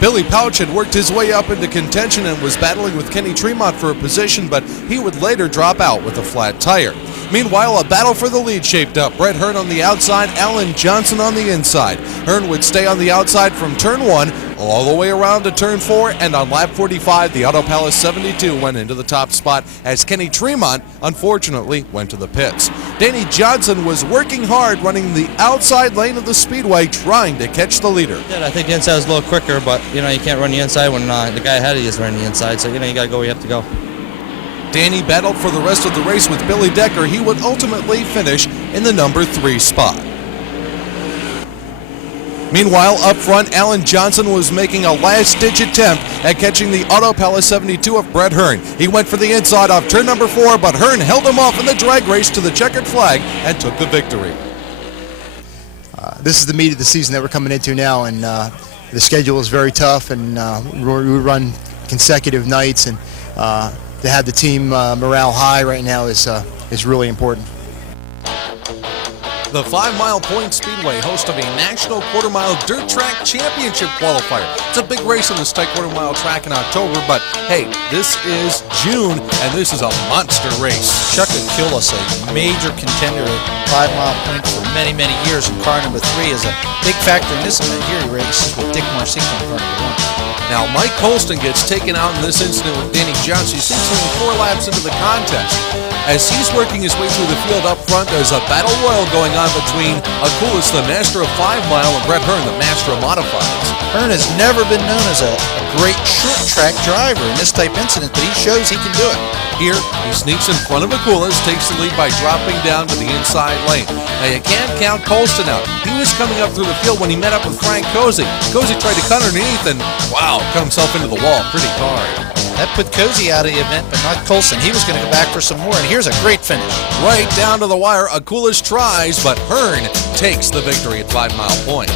Billy Pouch had worked his way up into contention and was battling with Kenny Tremont for a position, but he would later drop out with a flat tire. Meanwhile, a battle for the lead shaped up. Brett Hearn on the outside, Alan Johnson on the inside. Hearn would stay on the outside from turn 1 all the way around to turn 4, and on lap 45, the Auto Palace 72 went into the top spot as Kenny Tremont, unfortunately, went to the pits. Danny Johnson was working hard running the outside lane of the speedway, trying to catch the leader. Yeah, I think the inside was a little quicker, but you can't run the inside when the guy ahead of you is running the inside, so you got to go where you have to go. Danny battled for the rest of the race with Billy Decker. He would ultimately finish in the number 3 spot. Meanwhile, up front, Alan Johnson was making a last-ditch attempt at catching the Auto Palace 72 of Brett Hearn. He went for the inside off turn number 4, but Hearn held him off in the drag race to the checkered flag and took the victory. This is the meat of the season that we're coming into now, and the schedule is very tough, and we run consecutive nights, and to have the team morale high right now is really important. The 5 Mile Point Speedway, host of a National Quarter Mile Dirt Track Championship qualifier. It's a big race on this tight quarter mile track in October, but hey, this is June, and this is a monster race. Chuck Akulis, a major contender at 5 Mile Point for many, many years, and car number 3 is a big factor in this event. Here he races with Dick Marcinko in car number 1. Now, Mike Colston gets taken out in this incident with Danny Johnson. He's only 4 laps into the contest. As he's working his way through the field up front, there's a battle royal going on between Akulis, the master of 5 Mile, and Brett Hearn, the master of modifieds. Hearn has never been known as a great short track driver in this type incident, but he shows he can do it. Here, he sneaks in front of Akulis, takes the lead by dropping down to the inside lane. Now, you can't count Colston out. He was coming up through the field when he met up with Frank Cozy. Cozy tried to cut underneath and, wow, cut himself into the wall pretty hard. That put Cozy out of the event, but not Colston. He was going to go back for some more, and here's a great finish. Right down to the wire, Akulis tries, but Hearn takes the victory at 5 Mile Point.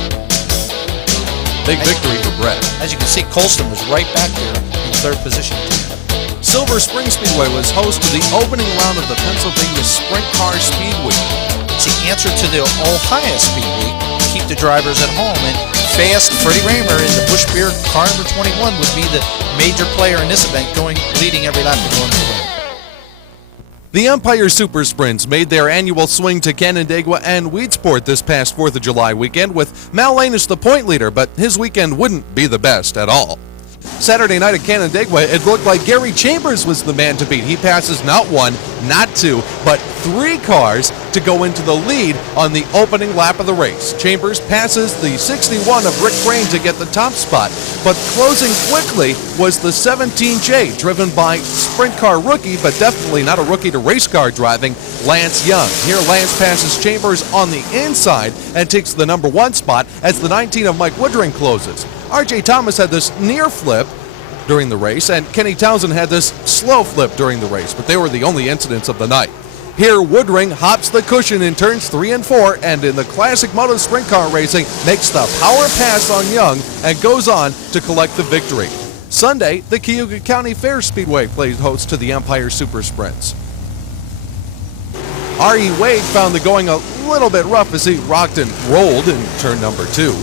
Big victory for Brett. As you can see, Colston was right back there in 3rd position. Silver Spring Speedway was host to the opening round of the Pennsylvania Sprint Car Speed Week. It's the answer to the Ohio Speed Week to keep the drivers at home, and Fast Freddie Raymer in the Busch Beer car number 21 would be the major player in this event, leading every lap and going to the win. The Empire Super Sprints made their annual swing to Canandaigua and Weedsport this past 4th of July weekend, with Mal Lane as the point leader, but his weekend wouldn't be the best at all. Saturday night at Canandaigua, it looked like Gary Chambers was the man to beat. He passes not 1, not 2, but 3 cars to go into the lead on the opening lap of the race. Chambers passes the 61 of Rick Crane to get the top spot, but closing quickly was the 17J, driven by sprint car rookie, but definitely not a rookie to race car driving, Lance Young. Here, Lance passes Chambers on the inside and takes the number 1 spot as the 19 of Mike Woodring closes. R.J. Thomas had this near flip during the race, and Kenny Townsend had this slow flip during the race, but they were the only incidents of the night. Here, Woodring hops the cushion in turns 3 and 4, and in the classic moto sprint car racing, makes the power pass on Young and goes on to collect the victory. Sunday, the Cayuga County Fair Speedway plays host to the Empire Super Sprints. R.E. Wade found the going a little bit rough as he rocked and rolled in turn number 2.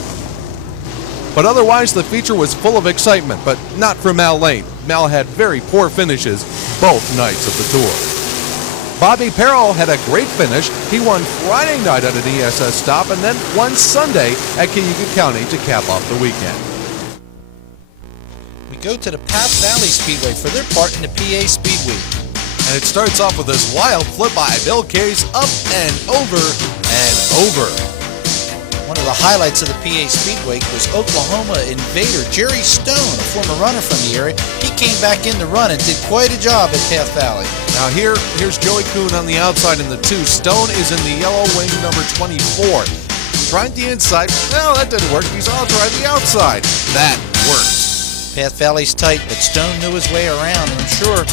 But otherwise, the feature was full of excitement, but not for Mal Lane. Mal had very poor finishes both nights of the tour. Bobby Perrell had a great finish. He won Friday night at an ESS stop and then won Sunday at Cayuga County to cap off the weekend. We go to the Path Valley Speedway for their part in the PA Speed Week. And it starts off with this wild flip by Bill Case up and over and over. One of the highlights of the PA Speedway was Oklahoma invader Jerry Stone, a former runner from the area. He came back in the run and did quite a job at Path Valley. Now here's Joey Kuhn on the outside in the 2. Stone is in the yellow wing number 24. Trying the inside. Well, that didn't work. He's all trying the outside. That worked. Path Valley's tight, but Stone knew his way around, and I'm sure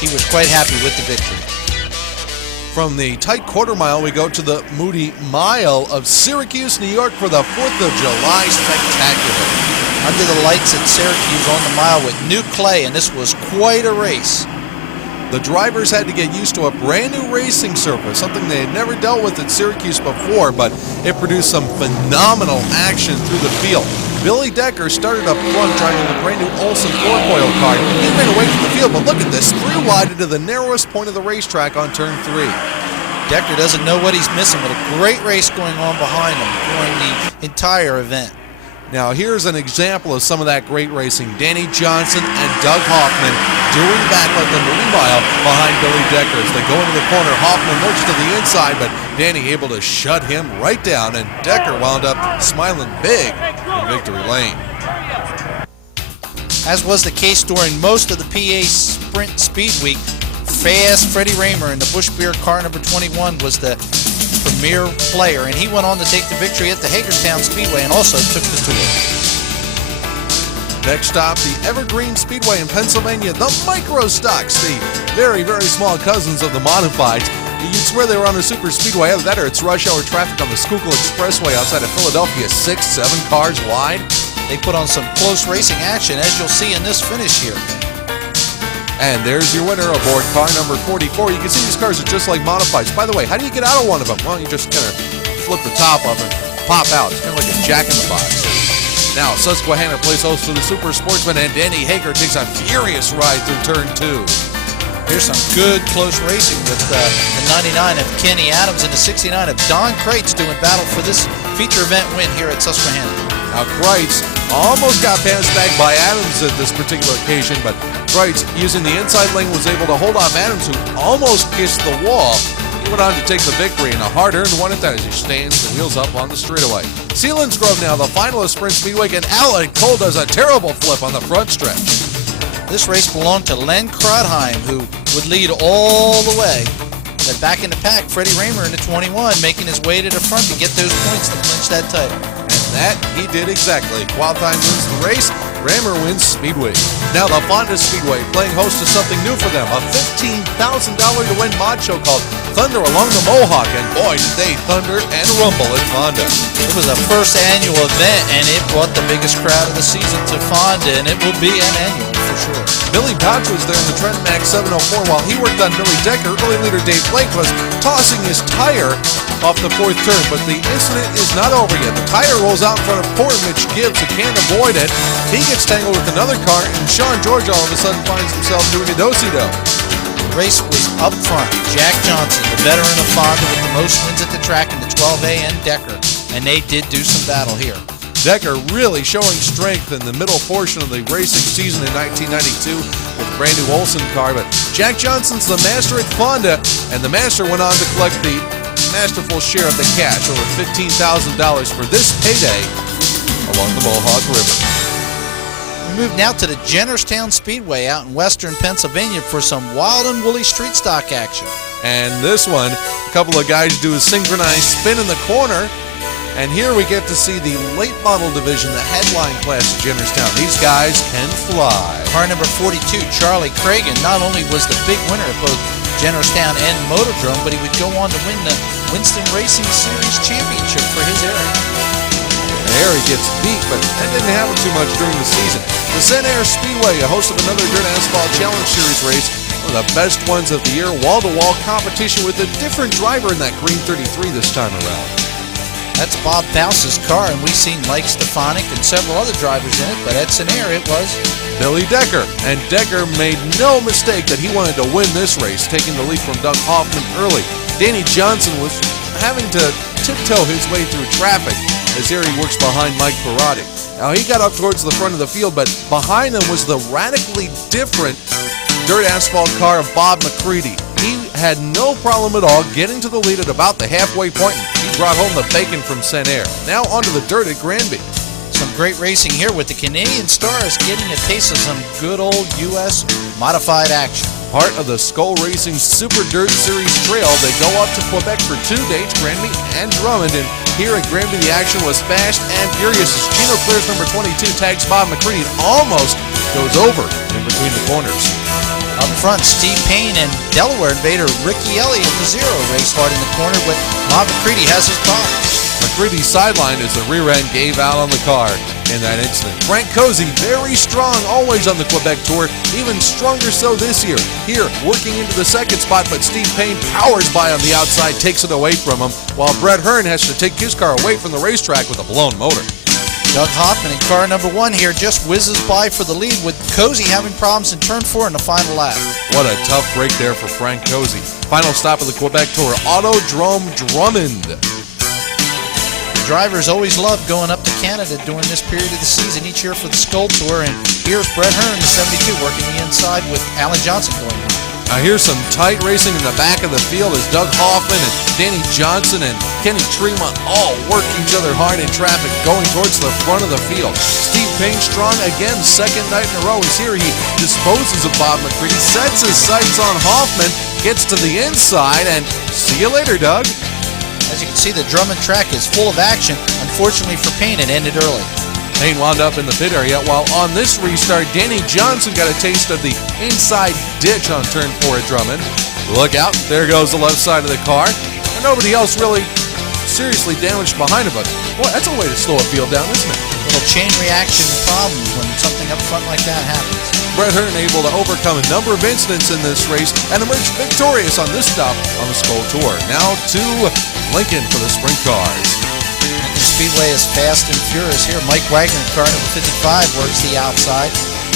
he was quite happy with the victory. From the tight quarter mile, we go to the Moody Mile of Syracuse, New York for the 4th of July Spectacular. Under the lights at Syracuse on the mile with new clay, and this was quite a race. The drivers had to get used to a brand new racing surface, something they had never dealt with at Syracuse before, but it produced some phenomenal action through the field. Billy Decker started up front driving the brand new Olson 4-coil car. He ran away from the field, but look at this, 3 wide into the narrowest point of the racetrack on turn 3. Decker doesn't know what he's missing, but a great race going on behind him during the entire event. Now here's an example of some of that great racing. Danny Johnson and Doug Hoffman doing back like the Moody Mile behind Billy Decker. As they go into the corner, Hoffman looks to the inside, but Danny able to shut him right down, and Decker wound up smiling big in victory lane. As was the case during most of the PA Sprint Speed Week, Fast Freddie Raymer in the Busch Beer car number 21 was the premier player, and he went on to take the victory at the Hagerstown Speedway and also took the Tour. Next stop, the Evergreen Speedway in Pennsylvania, the Micro Stocks, the very, very small cousins of the Modifieds. You'd swear they were on a super speedway. Either that or it's rush hour traffic on the Schuylkill Expressway outside of Philadelphia, 6-7 cars wide. They put on some close racing action, as you'll see in this finish here. And there's your winner aboard car number 44. You can see these cars are just like Modifieds. By the way, how do you get out of one of them? Well, you just kind of flip the top up and pop out. It's kind of like a jack in the box. Now, Susquehanna plays host to the Super Sportsman, and Danny Hager takes a furious ride through turn 2. Here's some good close racing with the 99 of Kenny Adams and the 69 of Don Kreitz doing battle for this feature event win here at Susquehanna. Now, Kreitz almost got passed back by Adams at this particular occasion, but Kreitz, using the inside lane, was able to hold off Adams, who almost kissed the wall. He went on to take the victory in a hard-earned one at that as he stands the wheels up on the straightaway. Selinsgrove now, the finalist Sprint Speedway, and Alan Cole does a terrible flip on the front stretch. This race belonged to Len Krodheim, who would lead all the way. Then back in the pack, Freddie Raymer in the 21, making his way to the front to get those points to clinch that title. And that he did exactly. Wildtime wins the race, Raymer wins Speedway. Now the Fonda Speedway playing host to something new for them, a $15,000 to win mod show called Thunder Along the Mohawk, and boy did they thunder and rumble at Fonda. It was a first annual event, and it brought the biggest crowd of the season to Fonda, and it will be an annual for sure. Billy Dodge was there in the Trent Max 704 while he worked on Billy Decker. Early leader Dave Blake was tossing his tire off the fourth turn, but the incident is not over yet. The tire rolls out in front of poor Mitch Gibbs, who can't avoid it. He gets tangled with another car, and Sean George all of a sudden finds himself doing a do-si-do. The race was up front. Jack Johnson, the veteran of Fonda with the most wins at the track, and the 12A and Decker, and they did do some battle here. Decker really showing strength in the middle portion of the racing season in 1992 with a brand new Olsen car, but Jack Johnson's the master at Fonda, and the master went on to collect the masterful share of the cash, over $15,000 for this payday along the Mohawk River. We move now to the Jennerstown Speedway out in western Pennsylvania for some wild and woolly street stock action. And this one, a couple of guys do a synchronized spin in the corner. And here we get to see the late model division, the headline class of Jennerstown. These guys can fly. Car number 42, Charlie Cragen, not only was the big winner of both Jennerstown and Motordrome, but he would go on to win the Winston Racing Series Championship for his area. There he gets beat, but that didn't happen too much during the season. The Sen Air Speedway, a host of another Dirt Asphalt Challenge Series race, one of the best ones of the year, wall-to-wall competition with a different driver in that green 33 this time around. That's Bob Bouse's car, and we've seen Mike Stefanik and several other drivers in it, but at Sen Air it was Billy Decker. And Decker made no mistake that he wanted to win this race, taking the lead from Doug Hoffman early. Danny Johnson was having to tiptoe his way through traffic as here he works behind Mike Perotti. Now he got up towards the front of the field, but behind him was the radically different dirt asphalt car of Bob McCready. He had no problem at all getting to the lead at about the halfway point. He brought home the bacon from Sen Air. Now onto the dirt at Granby. some great racing here with the Canadian Stars getting a taste of some good old U.S. modified action. Part of the Skull Racing Super Dirt Series Trail, they go up to Quebec for 2 dates, Granby and Drummond. And here at Granby, the action was fast and furious as Chino Clears number 22 tags Bob McCready and almost goes over in between the corners. Up front, Steve Payne and Delaware invader Ricky Elliott in the zero race hard in the corner, but Bob McCready has his problems. McCready's sideline as the rear end gave out on the car in that incident. Frank Cozy, very strong, always on the Quebec Tour, even stronger so this year. Here, working into the second spot, but Steve Payne powers by on the outside, takes it away from him, while Brett Hearn has to take his car away from the racetrack with a blown motor. Doug Hoffman in car number 1 here just whizzes by for the lead, with Cozy having problems in turn 4 in the final lap. What a tough break there for Frank Cozy. Final stop of the Quebec Tour, Autodrome Drummond. Drivers always love going up to Canada during this period of the season each year for the Skull Tour, and here's Brett Hearn, the 72, working the inside with Alan Johnson going on. Now here's some tight racing in the back of the field as Doug Hoffman and Danny Johnson and Kenny Tremont all work each other hard in traffic going towards the front of the field. Steve Payne strong again, second night in a row. Is here he disposes of Bob McCready, sets his sights on Hoffman, gets to the inside, and see you later, Doug. As you can see, the Drummond track is full of action. Unfortunately for Payne, it ended early. Payne wound up in the pit area, while on this restart, Danny Johnson got a taste of the inside ditch on turn 4 at Drummond. Look out, there goes the left side of the car. And nobody else really seriously damaged behind him, but boy, that's a way to slow a field down, isn't it? Little chain reaction problems when something up front like that happens. Brett Hearn able to overcome a number of incidents in this race and emerge victorious on this stop on the Skoal Tour. Now to Lincoln for the sprint cars. Lincoln Speedway is fast and furious here. Mike Wagner, car number 55, works the outside.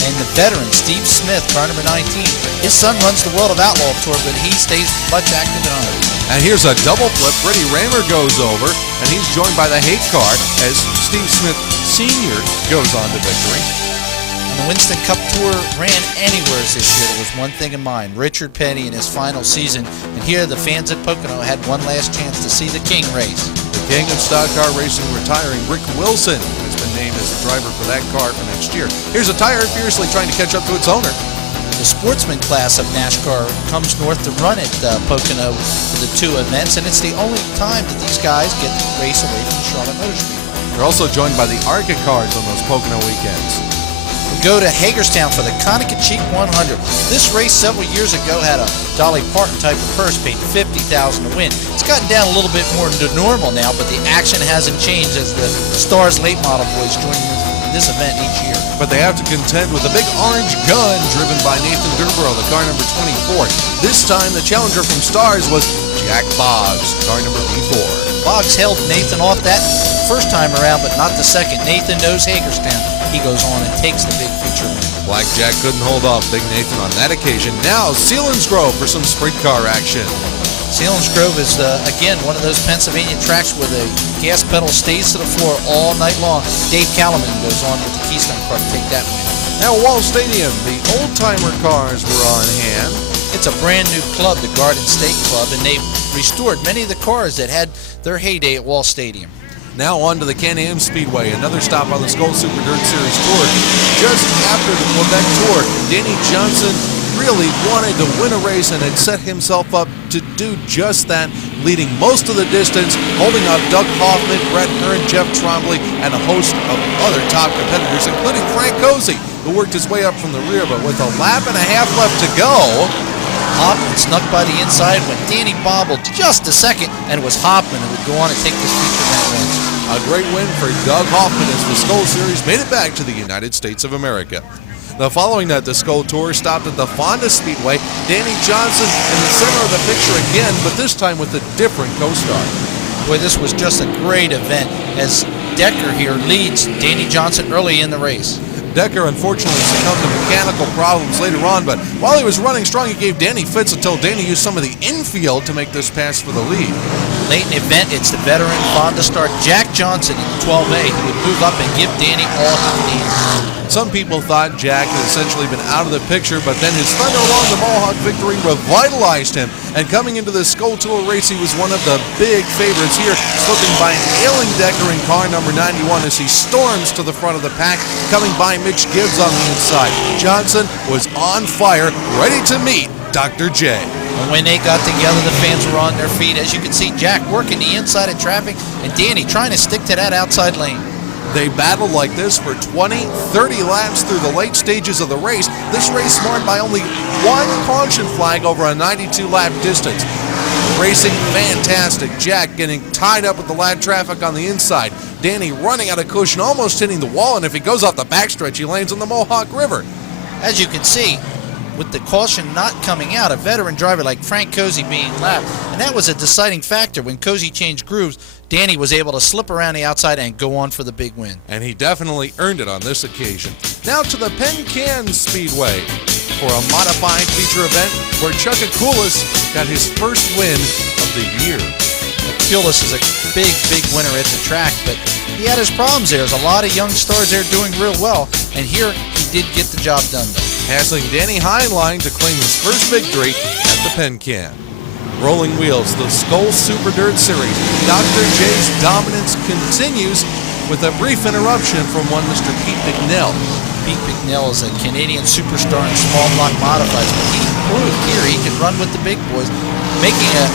And the veteran, Steve Smith, car number 19. His son runs the World of Outlaw Tour, but he stays much active and honored. And here's a double flip. Freddie Raymer goes over, and he's joined by the Haight car as Steve Smith Sr. goes on to victory. The Winston Cup Tour ran anywhere this year. There was one thing in mind: Richard Petty in his final season. And here the fans at Pocono had one last chance to see the King race. The king of stock car racing retiring, Rick Wilson, has been named as the driver for that car for next year. Here's a tire fiercely trying to catch up to its owner. The sportsman class of NASCAR comes north to run at Pocono for the two events, and it's the only time that these guys get to race away from Charlotte Motor Speedway. They're also joined by the ARCA cars on those Pocono weekends. We go to Hagerstown for the Conococheague 100. This race several years ago had a Dolly Parton type of purse, paid $50,000 to win. It's gotten down a little bit more to normal now, but the action hasn't changed as the Stars late model boys join this event each year. But they have to contend with a big orange gun driven by Nathan Durborough, the car number 24. This time the challenger from Stars was Jack Boggs, car number B4. Boggs held Nathan off that first time around, but not the second. Nathan knows Hagerstown. He goes on and takes the big feature win. Blackjack couldn't hold off Big Nathan on that occasion. Now Selinsgrove for some sprint car action. Selinsgrove is, again, one of those Pennsylvania tracks where the gas pedal stays to the floor all night long. Dave Callman goes on with the Keystone car to take that win. Now Wall Stadium, the old-timer cars were on hand. It's a brand new club, the Garden State Club, and they've restored many of the cars that had their heyday at Wall Stadium. Now on to the Can-Am Speedway, another stop on the Skoal Super Dirt Series Tour. Just after the Quebec Tour, Danny Johnson really wanted to win a race and had set himself up to do just that, leading most of the distance, holding off Doug Hoffman, Brett Hearn, Jeff Trombley, and a host of other top competitors, including Frank Cozy, who worked his way up from the rear, but with a lap and a half left to go, Hoffman snuck by the inside when Danny bobbled just a second, and it was Hoffman who would go on and take this feature event win. A great win for Doug Hoffman as the Skoal Series made it back to the United States of America. Now, following that, the Skoal Tour stopped at the Fonda Speedway. Danny Johnson in the center of the picture again, but this time with a different co-star. Boy, this was just a great event as Decker here leads Danny Johnson early in the race. Decker unfortunately succumbed to mechanical problems later on, but while he was running strong, he gave Danny fits until Danny used some of the infield to make this pass for the lead. Late in the event, it's the veteran Fonda star Jack Johnson in the 12A who would move up and give Danny all he needs. Some people thought Jack had essentially been out of the picture, but then his thunder along the Mohawk victory revitalized him. And coming into this Skoal Tour race, he was one of the big favorites here, slipping by an ailing Decker in car number 91 as he storms to the front of the pack, coming by Mitch Gibbs on the inside. Johnson was on fire, ready to meet Dr. J. And when they got together, the fans were on their feet. As you can see, Jack working the inside of traffic and Danny trying to stick to that outside lane. They battled like this for 20, 30 laps through the late stages of the race. This race marked by only one caution flag over a 92-lap distance. Racing fantastic. Jack getting tied up with the lap traffic on the inside. Danny running out of cushion, almost hitting the wall, and if he goes off the backstretch, he lands in the Mohawk River. As you can see, with the caution not coming out, a veteran driver like Frank Cozy being lapped, and that was a deciding factor. When Cozy changed grooves, Danny was able to slip around the outside and go on for the big win. And he definitely earned it on this occasion. Now to the Penn Can Speedway for a modified feature event where Chuck Akulis got his first win of the year. Akulis is a big winner at the track, but he had his problems there. There's a lot of young stars there doing real well, and here he did get the job done, though. Passing Danny Heinlein to claim his first victory at the Penn Can. Rolling wheels, the Skoal Super Dirt Series. Dr. J's dominance continues with a brief interruption from one Mr. Pete McNell. Pete McNell is a Canadian superstar in small block modifieds, but he proved here he can run with the big boys, making a,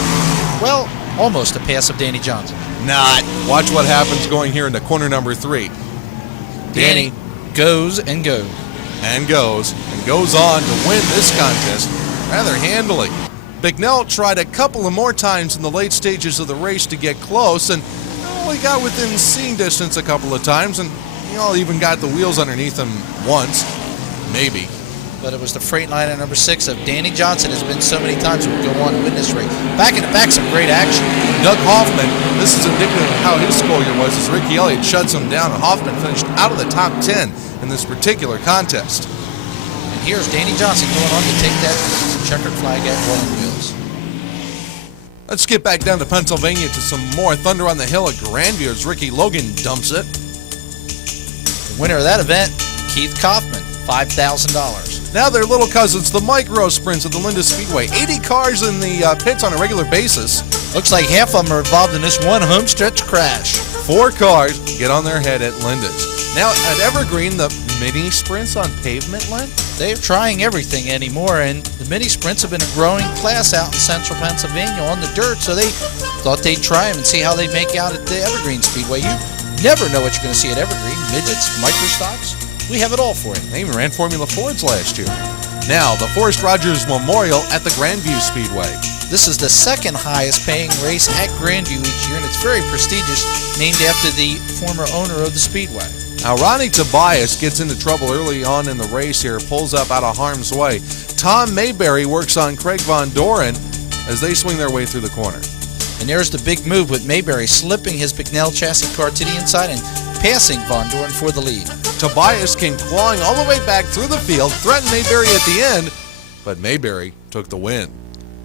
well, almost a pass of Danny Johnson. Not. Watch what happens going here into corner number 3. Danny goes and goes. And goes on to win this contest rather handily. Bicknell tried a couple of more times in the late stages of the race to get close, and he got within seeing distance a couple of times, and he even got the wheels underneath him once, maybe. But it was the Freightliner number 6 of Danny Johnson. Has been so many times would go on and win this race. Back in the back, some great action. Doug Hoffman, this is indicative of how his score year was, as Ricky Elliott shuts him down, and Hoffman finished out of the top 10 in this particular contest. And here's Danny Johnson going on to take that checkered flag at Rolling Wheels. Let's get back down to Pennsylvania to some more Thunder on the Hill at Grandview as Ricky Logan dumps it. The winner of that event, Keith Kaufman, $5,000. Now their little cousins, the micro sprints at the Linda Speedway. 80 cars in the pits on a regular basis. Looks like half of them are involved in this one homestretch crash. 4 cars get on their head at Linda's. Now at Evergreen, the mini sprints on pavement, Len? They're trying everything anymore, and the mini sprints have been a growing class out in central Pennsylvania on the dirt, so they thought they'd try them and see how they make out at the Evergreen Speedway. You never know what you're going to see at Evergreen. Midgets, micro stocks. We have it all for you. They even ran Formula Fords last year. Now, the Forrest Rogers Memorial at the Grandview Speedway. This is the second highest paying race at Grandview each year, and it's very prestigious, named after the former owner of the Speedway. Now, Ronnie Tobias gets into trouble early on in the race here, pulls up out of harm's way. Tom Mayberry works on Craig Von Doren as they swing their way through the corner. And there's the big move with Mayberry slipping his Bicknell chassis car to the inside and passing Von Doren for the lead. Tobias came clawing all the way back through the field, threatened Mayberry at the end, but Mayberry took the win.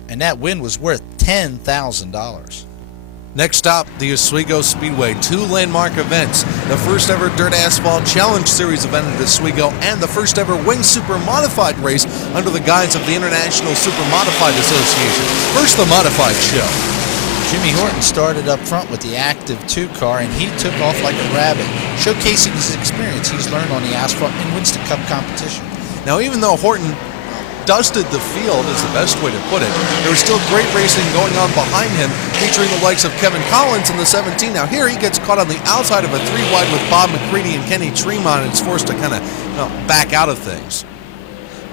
And that win was worth $10,000. Next stop, the Oswego Speedway. 2 landmark events. The first ever Dirt Asphalt Challenge Series event at Oswego and the first ever Wing Super Modified race under the guise of the International Super Modified Association. First, the Modified Show. Jimmy Horton started up front with the Active 2 car, and he took off like a rabbit, showcasing his experience he's learned on the asphalt in Winston Cup competition. Now, even though Horton dusted the field, is the best way to put it, there was still great racing going on behind him, featuring the likes of Kevin Collins in the 17. Now here he gets caught on the outside of a 3-wide with Bob McCready and Kenny Tremont, and is forced to kind of back out of things.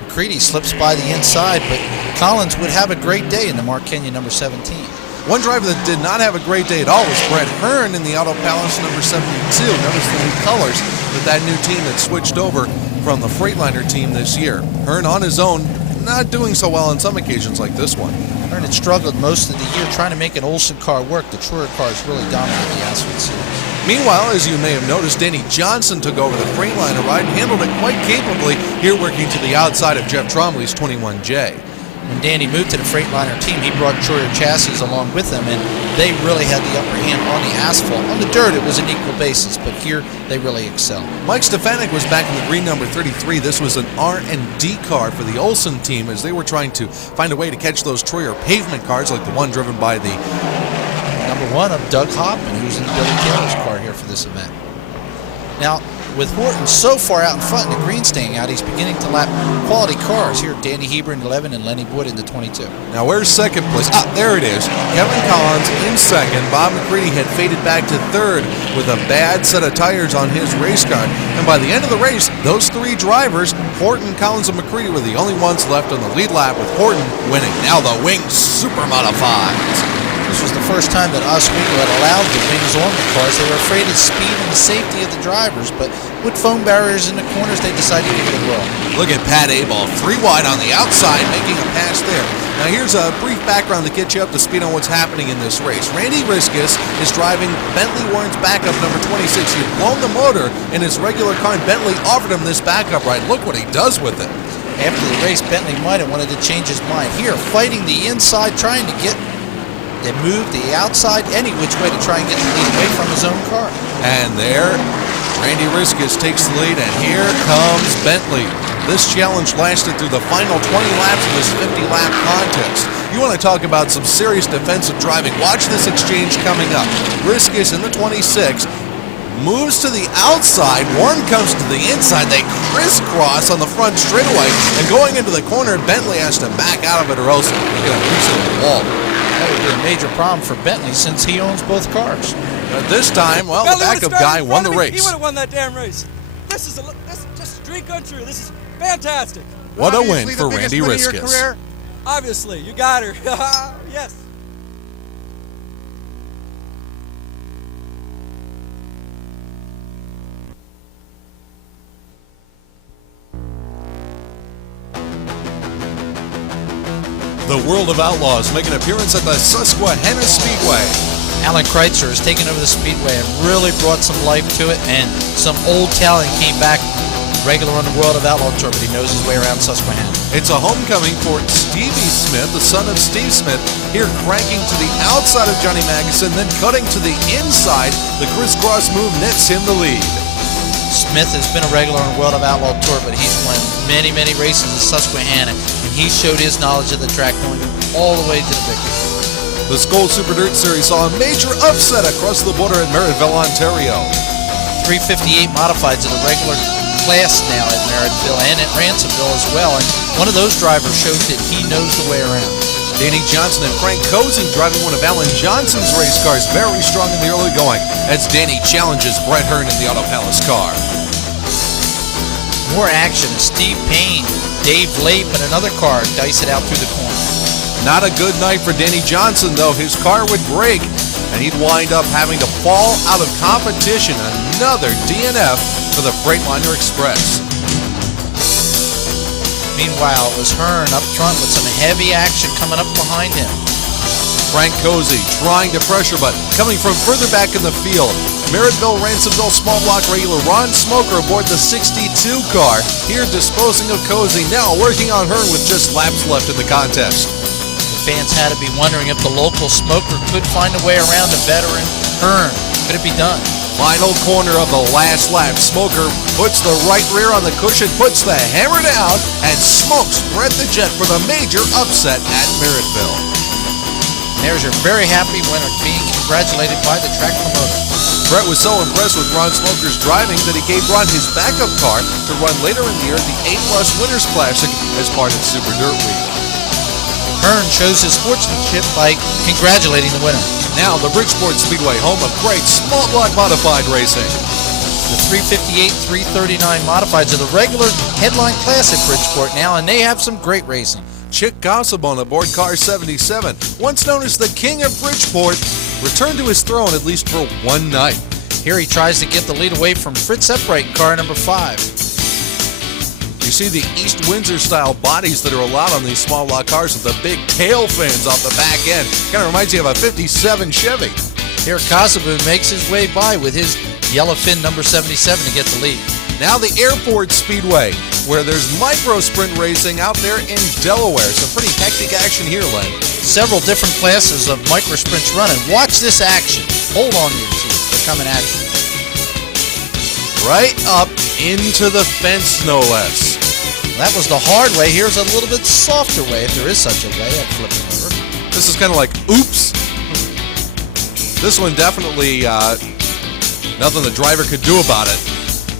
McCready slips by the inside, but Collins would have a great day in the Mark Kenyon number 17. One driver that did not have a great day at all was Brett Hearn in the Auto Palace number 72. Notice the new colors with that new team that switched over from the Freightliner team this year. Hearn on his own, not doing so well on some occasions like this one. Hearn had struggled most of the year trying to make an Olsen car work. The Truer cars really dominated the asphalt series. Meanwhile, as you may have noticed, Danny Johnson took over the Freightliner ride and handled it quite capably, here working to the outside of Jeff Trombley's 21J. When Danny moved to the Freightliner team, he brought Troyer chassis along with him, and they really had the upper hand on the asphalt. On the dirt, it was an equal basis, but here they really excelled. Mike Stefanik was back in the green number 33. This was an R&D car for the Olsen team as they were trying to find a way to catch those Troyer pavement cars like the one driven by the number 1 of Doug Hoffman, who's in Billy Taylor's car here for this event. Now, with Horton so far out in front and the green staying out, he's beginning to lap quality cars. Here, Danny Heber in 11 and Lenny Wood in the 22. Now, where's second place? There it is. Kevin Collins in second. Bob McCready had faded back to third with a bad set of tires on his race car. And by the end of the race, those 3 drivers, Horton, Collins, and McCready, were the only ones left on the lead lap, with Horton winning. Now the Wing Super Modified. This was the first time that Oswego had allowed the wings on the cars. They were afraid of speed and the safety of the drivers, but with foam barriers in the corners, they decided to give it a whirl. Look at Pat Abel, 3 wide on the outside, making a pass there. Now here's a brief background to get you up to speed on what's happening in this race. Randy Riskus is driving Bentley Warren's backup number 26. He had blown the motor in his regular car, and Bentley offered him this backup ride. Look what he does with it. After the race, Bentley might have wanted to change his mind. Here, fighting the inside, trying to get they moved the outside any which way to try and get the lead away from his own car. And there, Randy Riskus takes the lead, and here comes Bentley. This challenge lasted through the final 20 laps of this 50-lap contest. You want to talk about some serious defensive driving. Watch this exchange coming up. Riskus in the 26 moves to the outside. Warren comes to the inside. They crisscross on the front straightaway, and going into the corner, Bentley has to back out of it or else he'll get a piece of the wall. That would be a major problem for Bentley since he owns both cars. But this time, well, the Bentley would've backup started guy in won front the of me. He race. would have won that damn race. This is just street country. This is fantastic. What a win Obviously for the biggest Randy win of your Riskus. career. Obviously, you got her. Yes. The World of Outlaws make an appearance at the Susquehanna Speedway. Alan Kreitzer has taken over the Speedway and really brought some life to it, and some old talent came back regular on the World of Outlaw Tour, but he knows his way around Susquehanna. It's a homecoming for Stevie Smith, the son of Steve Smith, here cranking to the outside of Johnny Magnuson, then cutting to the inside. The crisscross move nets him the lead. Smith has been a regular on the World of Outlaw Tour, but he's won many, many races at Susquehanna, and he showed his knowledge of the track going all the way to the victory. The Skoal Super Dirt Series saw a major upset across the border in Merrittville, Ontario. 358 modifieds are the regular class now at Merrittville and at Ransomville as well, and one of those drivers showed that he knows the way around. Danny Johnson and Frank Cozy driving one of Alan Johnson's race cars, very strong in the early going as Danny challenges Brett Hearn in the Auto Palace car. More action as Steve Payne, Dave Lape, and another car dice it out through the corner. Not a good night for Danny Johnson, though. His car would break, and he'd wind up having to fall out of competition. Another DNF for the Freightliner Express. Meanwhile, it was Hearn up front with some heavy action coming up behind him. Frank Cozy trying to pressure, but coming from further back in the field. Merrittville, Ransomville small block regular Ron Smoker aboard the 62 car, here disposing of Cozy, now working on Hearn with just laps left in the contest. The fans had to be wondering if the local Smoker could find a way around a veteran Hearn. Could it be done? Final corner of the last lap. Smoker puts the right rear on the cushion, puts the hammer down, and smokes Brett the Jet for the major upset at Merrittville. There's your very happy winner being congratulated by the track promoter. Brett was so impressed with Ron Smoker's driving that he gave Ron his backup car to run later in the year the A-Plus Winners Classic as part of Super Dirt Week. Hearn shows his sportsmanship by congratulating the winner. Now the Bridgeport Speedway, home of great small block modified racing. The 358, 339 modifieds are the regular headline class at Bridgeport now, and they have some great racing. Chick Gossip on aboard car 77, once known as the King of Bridgeport, returned to his throne at least for one night. Here he tries to get the lead away from Fritz Eppright in car number 5. You see the East Windsor style bodies that are allowed on these small block cars with the big tail fins off the back end. Kind of reminds you of a 57 Chevy. Here Kosovo makes his way by with his yellowfin number 77 to get the lead. Now the Airport Speedway, where there's micro sprint racing out there in Delaware. Some pretty hectic action here, Len. Several different classes of micro sprints running. Watch this action. Hold on to your seats. They're coming at you. Right up into the fence, no less. That was the hard way. Here's a little bit softer way, if there is such a way, at flipping over. This is kind of like, oops. This one definitely nothing the driver could do about it.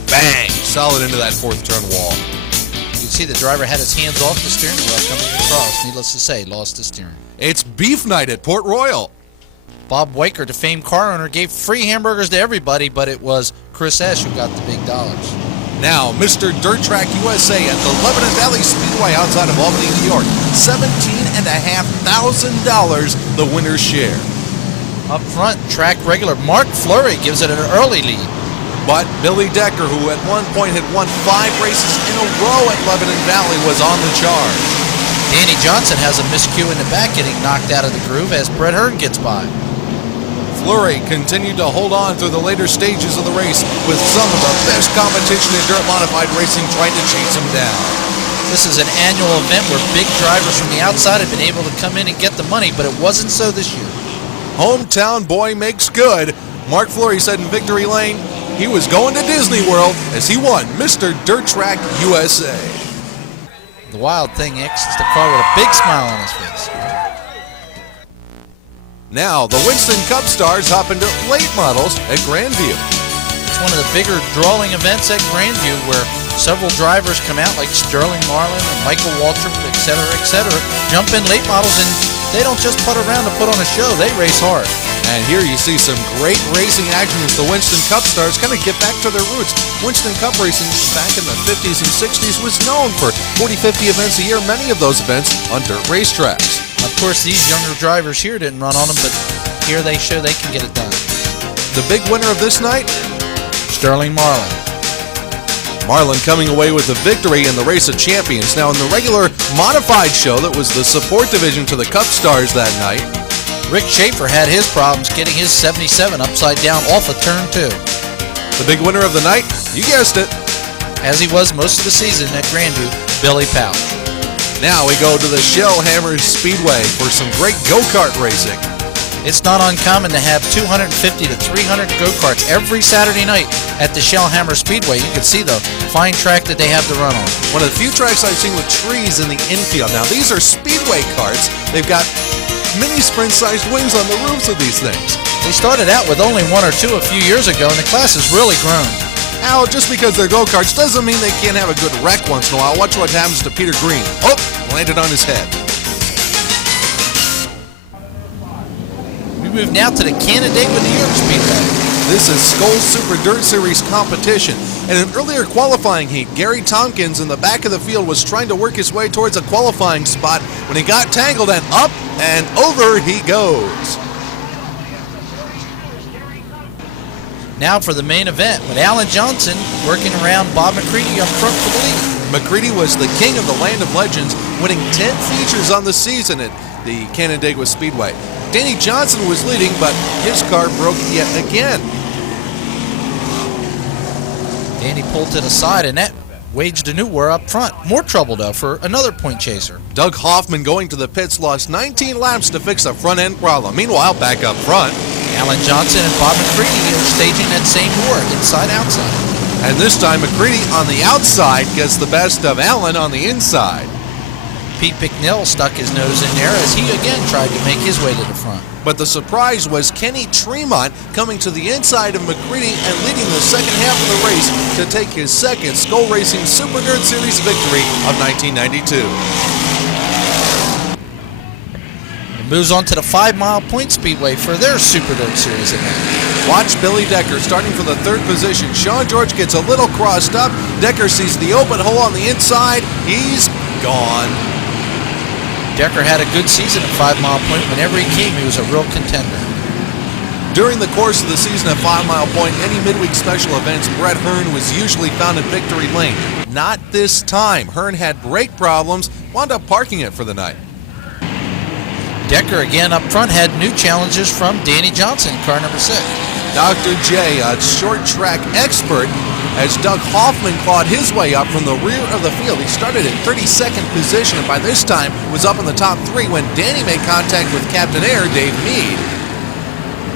Bang! Solid into that fourth turn wall. You can see the driver had his hands off the steering wheel coming across. Needless to say, lost the steering. It's beef night at Port Royal. Bob Weicker, the famed car owner, gave free hamburgers to everybody, but it was Chris S. who got the big dollars. Now, Mr. Dirt Track USA at the Lebanon Valley Speedway outside of Albany, New York. $17,500 the winner's share. Up front, track regular Mark Fleury gives it an early lead. But Billy Decker, who at one point had won 5 races in a row at Lebanon Valley, was on the charge. Danny Johnson has a miscue in the back, getting knocked out of the groove as Brett Hearn gets by. Fleury continued to hold on through the later stages of the race with some of the best competition in dirt modified racing trying to chase him down. This is an annual event where big drivers from the outside have been able to come in and get the money, but it wasn't so this year. Hometown boy makes good. Mark Fleury said in Victory Lane he was going to Disney World as he won Mr. Dirt Track USA. The wild thing exits the car with a big smile on his face. Now, the Winston Cup stars hop into late models at Grandview. It's one of the bigger drawing events at Grandview where several drivers come out like Sterling Marlin and Michael Waltrip, etc., jump in late models, and They don't just putt around to put on a show. They race hard. And here you see some great racing action as the Winston Cup stars kind of get back to their roots. Winston Cup racing back in the 50s and 60s was known for 40, 50 events a year, many of those events on dirt racetracks. Of course, these younger drivers here didn't run on them, but here they show they can get it done. The big winner of this night? Sterling Marlin. Marlin coming away with the victory in the Race of Champions. Now in the regular modified show that was the support division to the Cup stars that night, Rick Schaefer had his problems getting his 77 upside down off of turn 2. the big winner of the night, you guessed it. As he was most of the season at Grandview, Billy Pouch. Now we go to the Shellhammer Speedway for some great go-kart racing. It's not uncommon to have 250 to 300 go-karts every Saturday night at the Shellhammer Speedway. You can see the fine track that they have to run on. One of the few tracks I've seen with trees in the infield. Now these are speedway karts. They've got mini sprint-sized wings on the roofs of these things. They started out with only 1 or 2 a few years ago, and the class has really grown. Now, just because they're go-karts doesn't mean they can't have a good wreck once in a while. Watch what happens to Peter Green. Oh, landed on his head. We move now to the Canandaigua with New York Speedway. This is Skoal Super Dirt Series competition. In an earlier qualifying heat, Gary Tompkins in the back of the field was trying to work his way towards a qualifying spot when he got tangled, and up and over he goes. Now for the main event with Alan Johnson working around Bob McCready up front for the lead. McCready was the king of the Land of Legends, winning 10 features on the season at the Canandaigua Speedway. Danny Johnson was leading, but his car broke yet again. Danny pulled to the side, and that waged a new war up front. More trouble, though, for another point chaser. Doug Hoffman, going to the pits, lost 19 laps to fix a front-end problem. Meanwhile, back up front, Alan Johnson and Bob McCready are staging that same war, inside-outside. and this time McCready on the outside gets the best of Allen on the inside. Pete Bicknell stuck his nose in there as he again tried to make his way to the front. But the surprise was Kenny Tremont coming to the inside of McCready and leading the second half of the race to take his second Skoal Racing Super Dirt Series victory of 1992. It moves on to the 5 Mile Point Speedway for their Super Dirt Series event. Watch Billy Decker starting for the third position. Sean George gets a little crossed up. Decker sees the open hole on the inside. He's gone. Decker had a good season at 5 Mile Point. Whenever he came, he was a real contender. During the course of the season at 5 Mile Point, any midweek special events, Brett Hearn was usually found at Victory Lane. Not this time. Hearn had brake problems, wound up parking it for the night. Decker again up front had new challenges from Danny Johnson, car number 6. Dr. J, a short track expert, as Doug Hoffman clawed his way up from the rear of the field. He started at 32nd position, and by this time was up in the top 3 when Danny made contact with Captain Air Dave Mead.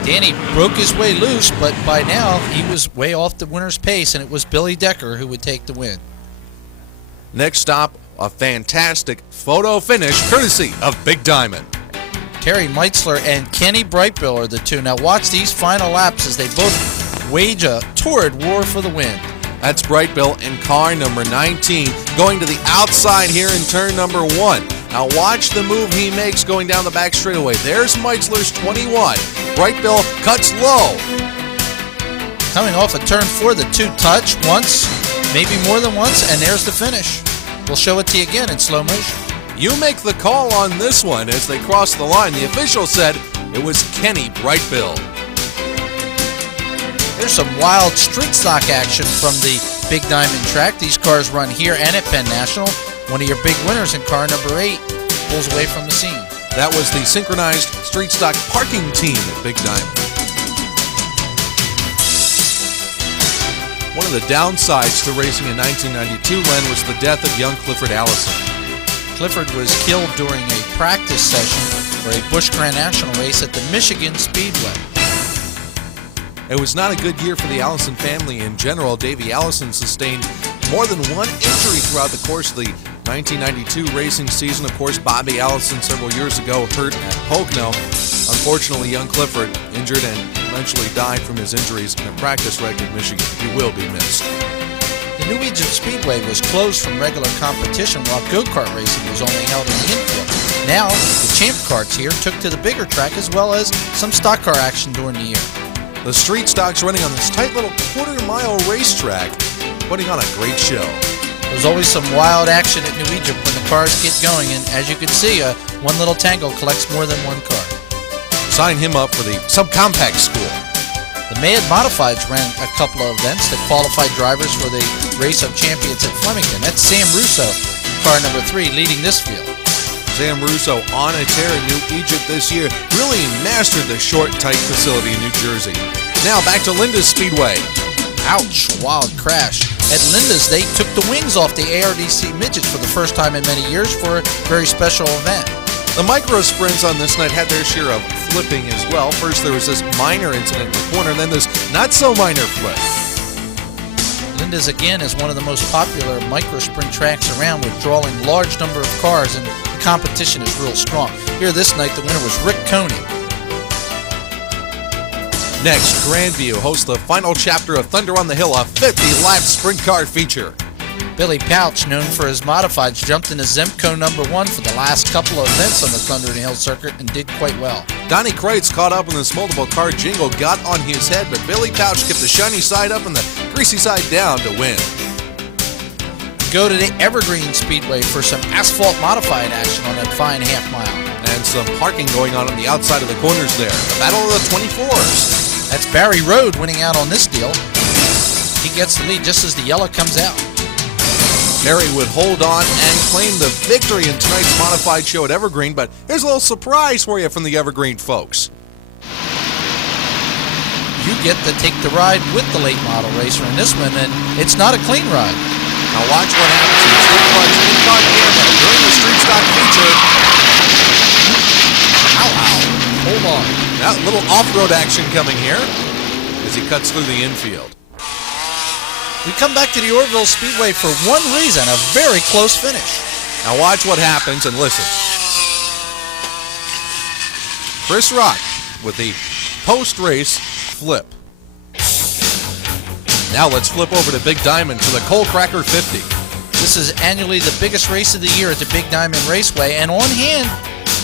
Danny broke his way loose, but by now he was way off the winner's pace, and it was Billy Decker who would take the win. Next stop, a fantastic photo finish courtesy of Big Diamond. Terry Meitzler and Kenny Brightbill are the two. Now watch these final laps as they both wage a torrid war for the win. That's Brightbill in car number 19, going to the outside here in turn number 1. Now watch the move he makes going down the back straightaway. There's Meitzler's 21. Brightbill cuts low. Coming off of turn 4, the two touch once, maybe more than once, and there's the finish. We'll show it to you again in slow motion. You make the call on this one as they cross the line. The official said it was Kenny Brightbill. There's some wild street stock action from the Big Diamond track. These cars run here and at Penn National. One of your big winners in car number 8 pulls away from the scene. That was the synchronized street stock parking team at Big Diamond. One of the downsides to racing in 1992, Len, was the death of young Clifford Allison. Clifford was killed during a practice session for a Busch Grand National race at the Michigan Speedway. It was not a good year for the Allison family in general. Davey Allison sustained more than one injury throughout the course of the 1992 racing season. Of course, Bobby Allison several years ago hurt at Pocono. Unfortunately, young Clifford injured and eventually died from his injuries in a practice wreck in Michigan. He will be missed. The New Egypt Speedway was closed from regular competition while go-kart racing was only held in the infield. Now, the Champ Karts here took to the bigger track as well as some stock car action during the year. The street stock's running on this tight little quarter-mile racetrack, putting on a great show. There's always some wild action at New Egypt when the cars get going, and as you can see, one little tango collects more than one car. Sign him up for the subcompact school. The Mad Modifieds ran a couple of events that qualified drivers for the Race of Champions at Flemington. That's Sam Russo, car number 3, leading this field. Sam Russo on a tear in New Egypt this year, really mastered the short, tight facility in New Jersey. Now back to Linda's Speedway. Ouch, wild crash. At Linda's, they took the wings off the ARDC midgets for the first time in many years for a very special event. The micro sprints on this night had their share of flipping as well. First there was this minor incident in the corner, then this not so minor flip. Linda's again is one of the most popular micro sprint tracks around, with drawing large number of cars, and the competition is real strong. Here this night the winner was Rick Coney. Next, Grandview hosts the final chapter of Thunder on the Hill, a 50-lap sprint car feature. Billy Pouch, known for his modifieds, jumped into Zemco number 1 for the last couple of events on the Thunder on the Hill circuit and did quite well. Donnie Kreitz caught up in this multiple car jingle, got on his head, but Billy Pouch kept the shiny side up and the greasy side down to win. Go to the Evergreen Speedway for some asphalt modified action on that fine half mile. And some parking going on the outside of the corners there. The Battle of the 24s. That's Barry Road winning out on this deal. He gets the lead just as the yellow comes out. Barry would hold on and claim the victory in tonight's modified show at Evergreen, but here's a little surprise for you from the Evergreen folks. You get to take the ride with the late model racer in this one, and it's not a clean ride. Now watch what happens in Street Cards in-car camera during the Street Stock feature. Ow. Hold on. That little off-road action coming here as he cuts through the infield. We come back to the Orville Speedway for one reason, a very close finish. Now watch what happens and listen. Chris Rock with the post-race flip. Now let's flip over to Big Diamond for the Coal Cracker 50. This is annually the biggest race of the year at the Big Diamond Raceway, and on hand,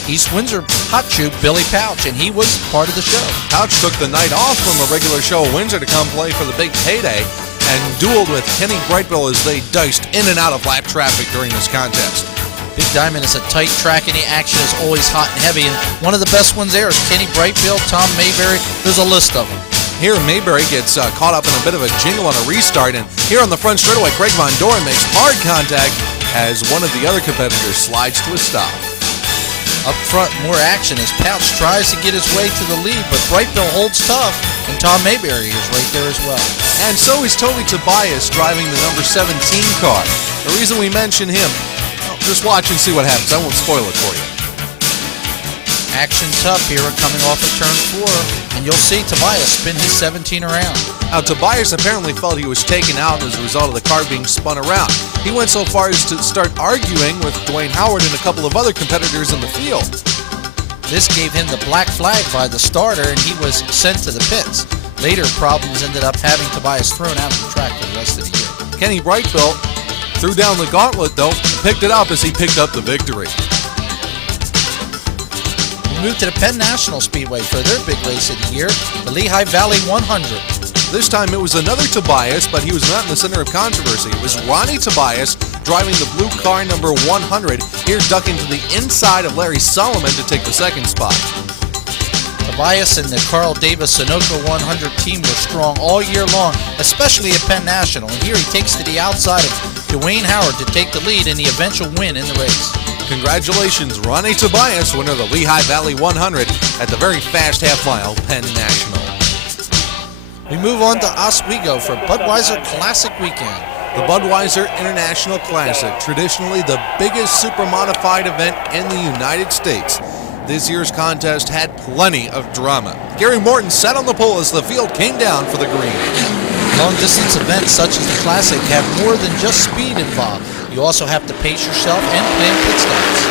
East Windsor hot shoe Billy Pouch, and he was part of the show. Pouch took the night off from a regular show at Windsor to come play for the big payday and dueled with Kenny Brightbill as they diced in and out of lap traffic during this contest. Big Diamond is a tight track, and the action is always hot and heavy, and one of the best ones there is Kenny Brightbill, Tom Mayberry. There's a list of them. Here, Mayberry gets caught up in a bit of a jingle on a restart, and here on the front straightaway, Craig Von Doren makes hard contact as one of the other competitors slides to a stop. Up front, more action as Pouch tries to get his way to the lead, but Brightbill holds tough, and Tom Mayberry is right there as well. And so is Toby Tobias driving the number 17 car. The reason we mention him, well, just watch and see what happens. I won't spoil it for you. Action tough here coming off of turn 4, and you'll see Tobias spin his 17 around. Now, Tobias apparently felt he was taken out as a result of the car being spun around. He went so far as to start arguing with Dwayne Howard and a couple of other competitors in the field. This gave him the black flag by the starter, and he was sent to the pits. Later, problems ended up having Tobias thrown out of the track for the rest of the year. Kenny Brightbill threw down the gauntlet, though, and picked it up as he picked up the victory. We move to the Penn National Speedway for their big race of the year, the Lehigh Valley 100. This time it was another Tobias, but he was not in the center of controversy. It was Ronnie Tobias driving the blue car number 100, here ducking to the inside of Larry Solomon to take the second spot. Tobias and the Carl Davis Sunoco 100 team were strong all year long, especially at Penn National, and here he takes to the outside of Dwayne Howard to take the lead in the eventual win in the race. Congratulations, Ronnie Tobias, winner of the Lehigh Valley 100 at the very fast half-mile Penn National. We move on to Oswego for Budweiser Classic Weekend. The Budweiser International Classic, traditionally the biggest super modified event in the United States. This year's contest had plenty of drama. Gary Morton sat on the pole as the field came down for the green. Long-distance events such as the Classic have more than just speed involved. You also have to pace yourself and plan pit stops.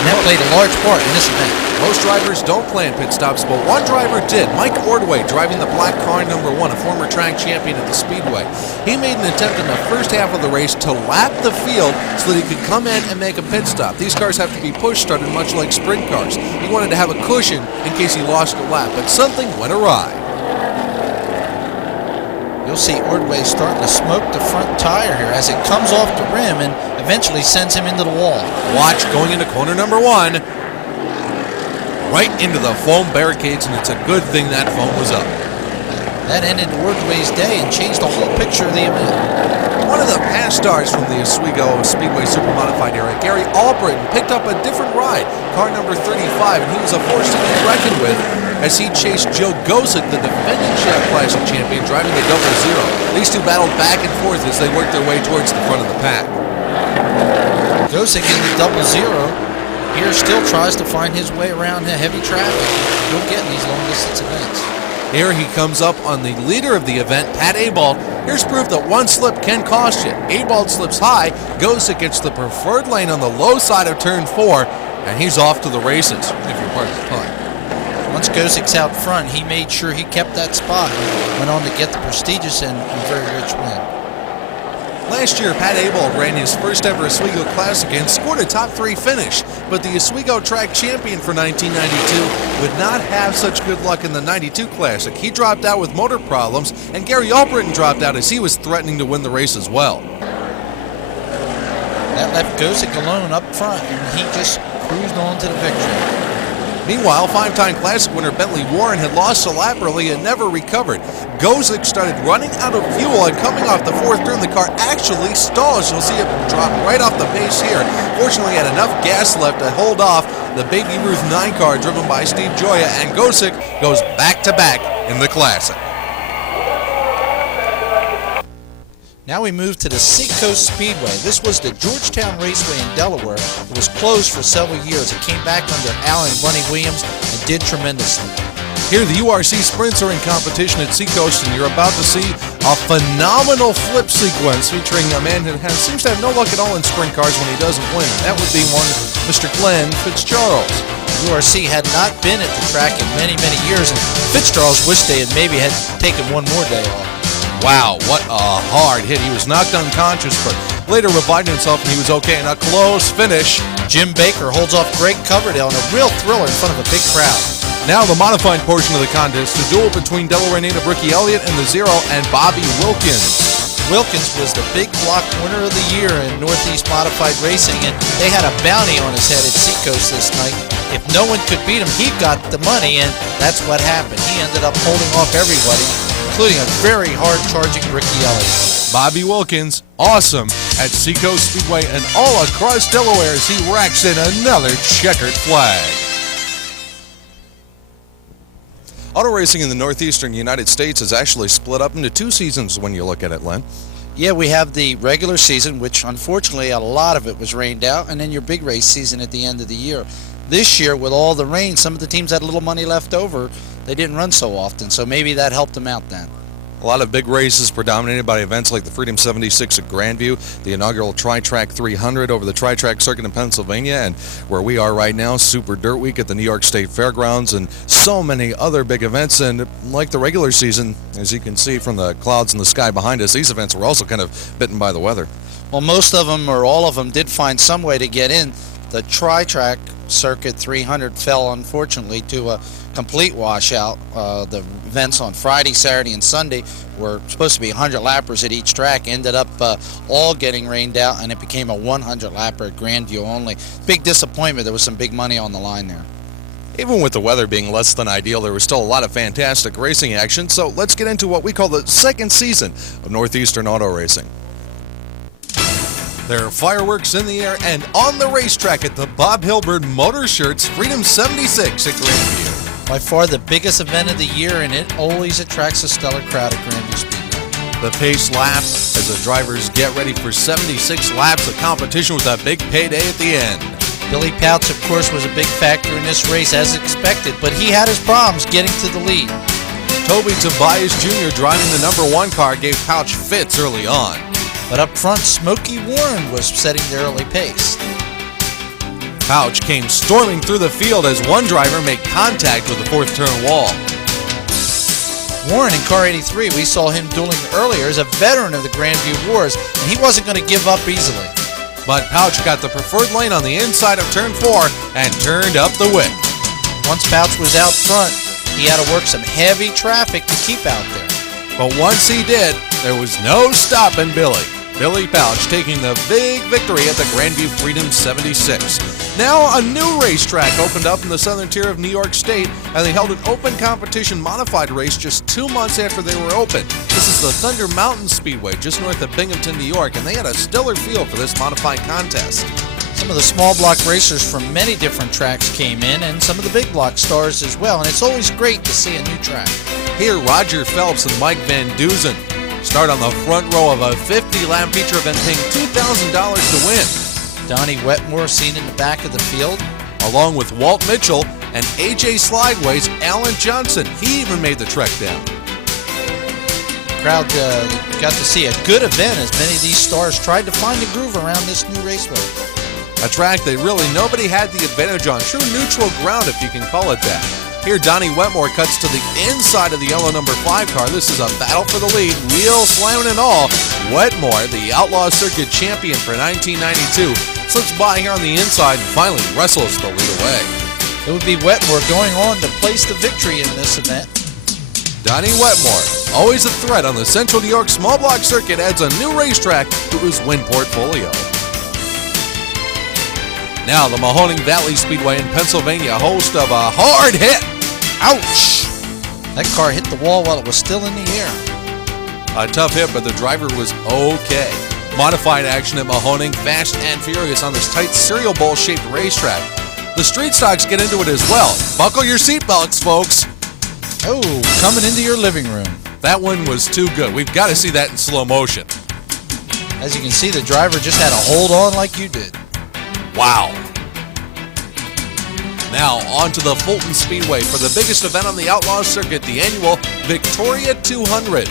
And that played a large part in this event. Most drivers don't plan pit stops, but one driver did. Mike Ordway, driving the black car number 1, a former track champion at the Speedway. He made an attempt in the first half of the race to lap the field so that he could come in and make a pit stop. These cars have to be push-started much like sprint cars. He wanted to have a cushion in case he lost a lap, but something went awry. You'll see Ordway starting to smoke the front tire here as it comes off the rim and eventually sends him into the wall. Watch going into corner number 1. Right into the foam barricades, and it's a good thing that foam was up. That ended Ordway's day and changed the whole picture of the event. One of the past stars from the Oswego Speedway Supermodified era, Gary Albritton, picked up a different ride, car number 35, and he was a force to be reckoned with as he chased Joe Gosick, the defending Chef Classic champion, driving the 00. These two battled back and forth as they worked their way towards the front of the pack. Gosick in the 00 here still tries to find his way around the heavy traffic. He'll get in these long-distance events. Here he comes up on the leader of the event, Pat Abald. Here's proof that one slip can cost you. Abald slips high, Gosick gets the preferred lane on the low side of turn 4, and he's off to the races, if you're part of the punt. Once Gosick's out front, he made sure he kept that spot and went on to get the prestigious and very rich win. Last year, Pat Abald ran his first ever Oswego Classic and scored a top 3 finish, but the Oswego track champion for 1992 would not have such good luck in the 92 Classic. He dropped out with motor problems, and Gary Albritton dropped out as he was threatening to win the race as well. That left Gosick alone up front, and he just cruised on to the victory. Meanwhile, 5-time Classic winner Bentley Warren had lost a lap early and never recovered. Gosick started running out of fuel, and coming off the 4th turn, the car actually stalls. You'll see it drop right off the pace here. Fortunately, he had enough gas left to hold off the Baby Ruth 9 car driven by Steve Gioia, and Gosick goes back-to-back in the Classic. Now we move to the Seacoast Speedway. This was the Georgetown Raceway in Delaware. It was closed for several years. It came back under Alan Bunny Williams and did tremendously. Here the URC sprints are in competition at Seacoast, and you're about to see a phenomenal flip sequence featuring a man who seems to have no luck at all in sprint cars when he doesn't win. That would be one Mr. Glenn Fitzgerald. URC had not been at the track in many, many years, and Fitzgerald wished they had taken one more day off. Wow, what a hard hit. He was knocked unconscious, but later revived himself and he was okay in a close finish. Jim Baker holds off Greg Coverdale in a real thriller in front of a big crowd. Now the modified portion of the contest, the duel between Delaware native Ricky Elliott and the 0 and Bobby Wilkins. Wilkins was the big block winner of the year in Northeast Modified Racing, and they had a bounty on his head at Seacoast this night. If no one could beat him, he got the money, and that's what happened. He ended up holding off everybody, including a very hard-charging Ricky Elliott. Bobby Wilkins, awesome at Seacoast Speedway and all across Delaware as he racks in another checkered flag. Auto racing in the northeastern United States is actually split up into 2 seasons when you look at it, Len. Yeah, we have the regular season, which unfortunately a lot of it was rained out, and then your big race season at the end of the year. This year, with all the rain, some of the teams had a little money left over. They didn't run so often, so maybe that helped them out then. A lot of big races predominated by events like the Freedom 76 at Grandview, the inaugural Tri-Track 300 over the Tri-Track circuit in Pennsylvania, and where we are right now, Super Dirt Week at the New York State Fairgrounds, and so many other big events. And like the regular season, as you can see from the clouds in the sky behind us, these events were also kind of bitten by the weather. Well, most of them, or all of them, did find some way to get in. The Tri-Track Circuit 300 fell, unfortunately, to a complete washout. The events on Friday, Saturday, and Sunday were supposed to be 100 lappers at each track, ended up all getting rained out, and it became a 100 lapper at Grandview only. Big disappointment. There was some big money on the line there. Even with the weather being less than ideal, there was still a lot of fantastic racing action, so let's get into what we call the second season of Northeastern Auto Racing. There are fireworks in the air and on the racetrack at the Bob Hilbert Motor Shirts Freedom 76 at Grandview. By far the biggest event of the year, and it always attracts a stellar crowd at Grandview Speedway. The pace lap as the drivers get ready for 76 laps of competition with a big payday at the end. Billy Pouts, of course, was a big factor in this race as expected, but he had his problems getting to the lead. Toby Tobias Jr. driving the number 1 car gave Pouch fits early on. But up front, Smokey Warren was setting the early pace. Pouch came storming through the field as one driver made contact with the fourth turn wall. Warren in car 83, we saw him dueling earlier as a veteran of the Grandview Wars, and he wasn't going to give up easily. But Pouch got the preferred lane on the inside of turn 4 and turned up the wick. Once Pouch was out front, he had to work some heavy traffic to keep out there. But once he did, there was no stopping Billy. Billy Pouch taking the big victory at the Grandview Freedom 76. Now a new racetrack opened up in the southern tier of New York State, and they held an open competition modified race just 2 months after they were open. This is the Thunder Mountain Speedway just north of Binghamton, New York, and they had a stellar field for this modified contest. Some of the small block racers from many different tracks came in, and some of the big block stars as well, and it's always great to see a new track. Here, Roger Phelps and Mike Van Duzen start on the front row of a 50-lap feature event paying $2,000 to win. Donnie Wetmore seen in the back of the field, along with Walt Mitchell and AJ Slideways' Alan Johnson. He even made the trek down. The crowd got to see a good event as many of these stars tried to find a groove around this new raceway. A track that really nobody had the advantage on. True neutral ground, if you can call it that. Here, Donnie Wetmore cuts to the inside of the yellow number 5 car. This is a battle for the lead, wheel slamming and all. Wetmore, the Outlaw Circuit champion for 1992, slips by here on the inside and finally wrestles the lead away. It would be Wetmore going on to place the victory in this event. Donnie Wetmore, always a threat on the Central New York small block circuit, adds a new racetrack to his win portfolio. Now the Mahoning Valley Speedway in Pennsylvania, host of a hard hit. Ouch! That car hit the wall while it was still in the air. A tough hit, but the driver was okay. Modified action at Mahoning, fast and furious on this tight cereal bowl-shaped racetrack. The street stocks get into it as well. Buckle your seatbelts, folks. Oh, coming into your living room. That one was too good. We've got to see that in slow motion. As you can see, the driver just had to hold on like you did. Wow. Now on to the Fulton Speedway for the biggest event on the Outlaw Circuit, the annual Victoria 200.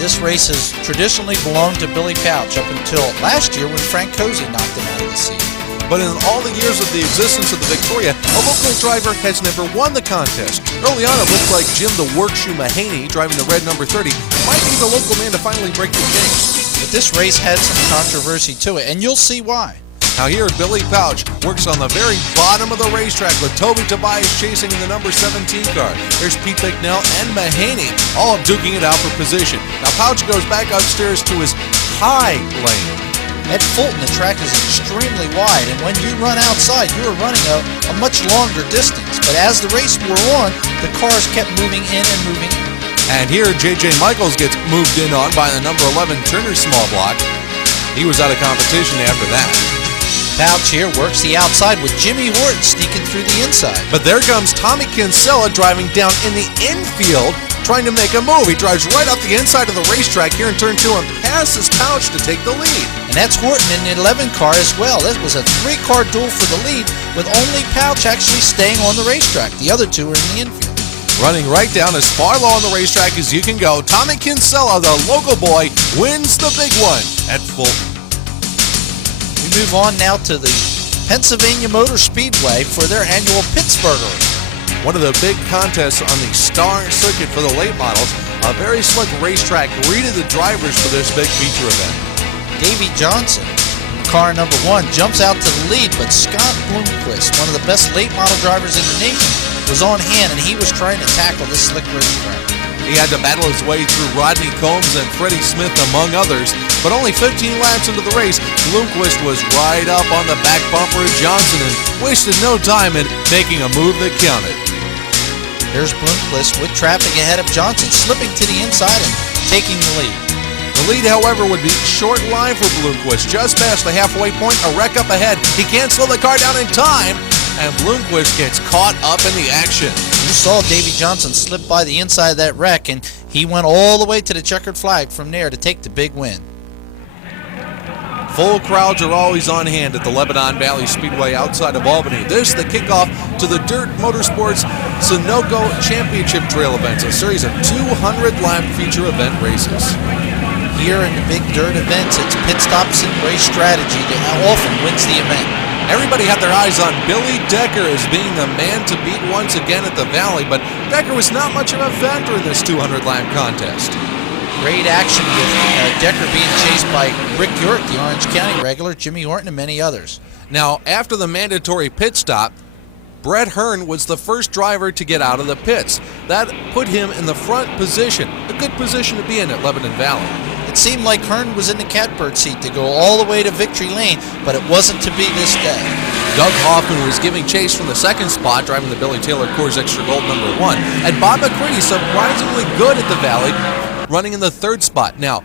This race has traditionally belonged to Billy Pouch up until last year when Frank Cozy knocked him out of the seat. But in all the years of the existence of the Victoria, a local driver has never won the contest. Early on, it looked like Jim the Workshoe Mahaney, driving the red number 30, might be the local man to finally break the jinx. But this race had some controversy to it, and you'll see why. Now here, Billy Pouch works on the very bottom of the racetrack with Toby Tobias chasing in the number 17 car. There's Pete Bicknell and Mahaney, all duking it out for position. Now Pouch goes back upstairs to his high lane. At Fulton, the track is extremely wide, and when you run outside, you are running a much longer distance. But as the race wore on, the cars kept moving in and moving in. And here, J.J. Michaels gets moved in on by the number 11 Turner small block. He was out of competition after that. Pouch here works the outside with Jimmy Horton sneaking through the inside. But there comes Tommy Kinsella driving down in the infield, trying to make a move. He drives right up the inside of the racetrack here in turn 2 and passes Pouch to take the lead. And that's Horton in the 11 car as well. This was a 3-car duel for the lead, with only Pouch actually staying on the racetrack. The other two are in the infield. Running right down as far low on the racetrack as you can go, Tommy Kinsella, the local boy, wins the big one at Fulton. We move on now to the Pennsylvania Motor Speedway for their annual Pittsburgher. One of the big contests on the Star Circuit for the late models, a very slick racetrack greeted the drivers for this big feature event. Davey Johnson, car number 1, jumps out to the lead, but Scott Bloomquist, one of the best late model drivers in the nation, was on hand, and he was trying to tackle this slick racetrack. He had to battle his way through Rodney Combs and Freddie Smith, among others, but only 15 laps into the race, Bloomquist was right up on the back bumper of Johnson and wasted no time in making a move that counted. There's Bloomquist with traffic ahead of Johnson, slipping to the inside and taking the lead. The lead, however, would be short-lived for Bloomquist. Just past the halfway point, a wreck up ahead. He can't slow the car down in time, and Bloomquist gets caught up in the action. You saw Davey Johnson slip by the inside of that wreck, and he went all the way to the checkered flag from there to take the big win. Full crowds are always on hand at the Lebanon Valley Speedway outside of Albany. This, the kickoff to the Dirt Motorsports Sunoco Championship Trail events, a series of 200-lap feature event races. Here in the big dirt events, it's pit stops and race strategy that often wins the event. Everybody had their eyes on Billy Decker as being the man to beat once again at the Valley, but Decker was not much of a factor in this 200-lap contest. Great action with Decker being chased by Rick York, the Orange County regular, Jimmy Horton, and many others. Now, after the mandatory pit stop, Brett Hearn was the first driver to get out of the pits. That put him in the front position, a good position to be in at Lebanon Valley. It seemed like Hearn was in the catbird seat to go all the way to victory lane, but it wasn't to be this day. Doug Hoffman was giving chase from the second spot, driving the Billy Taylor Coors Extra Gold #1. And Bob McCready, surprisingly good at the Valley, running in the third spot. Now,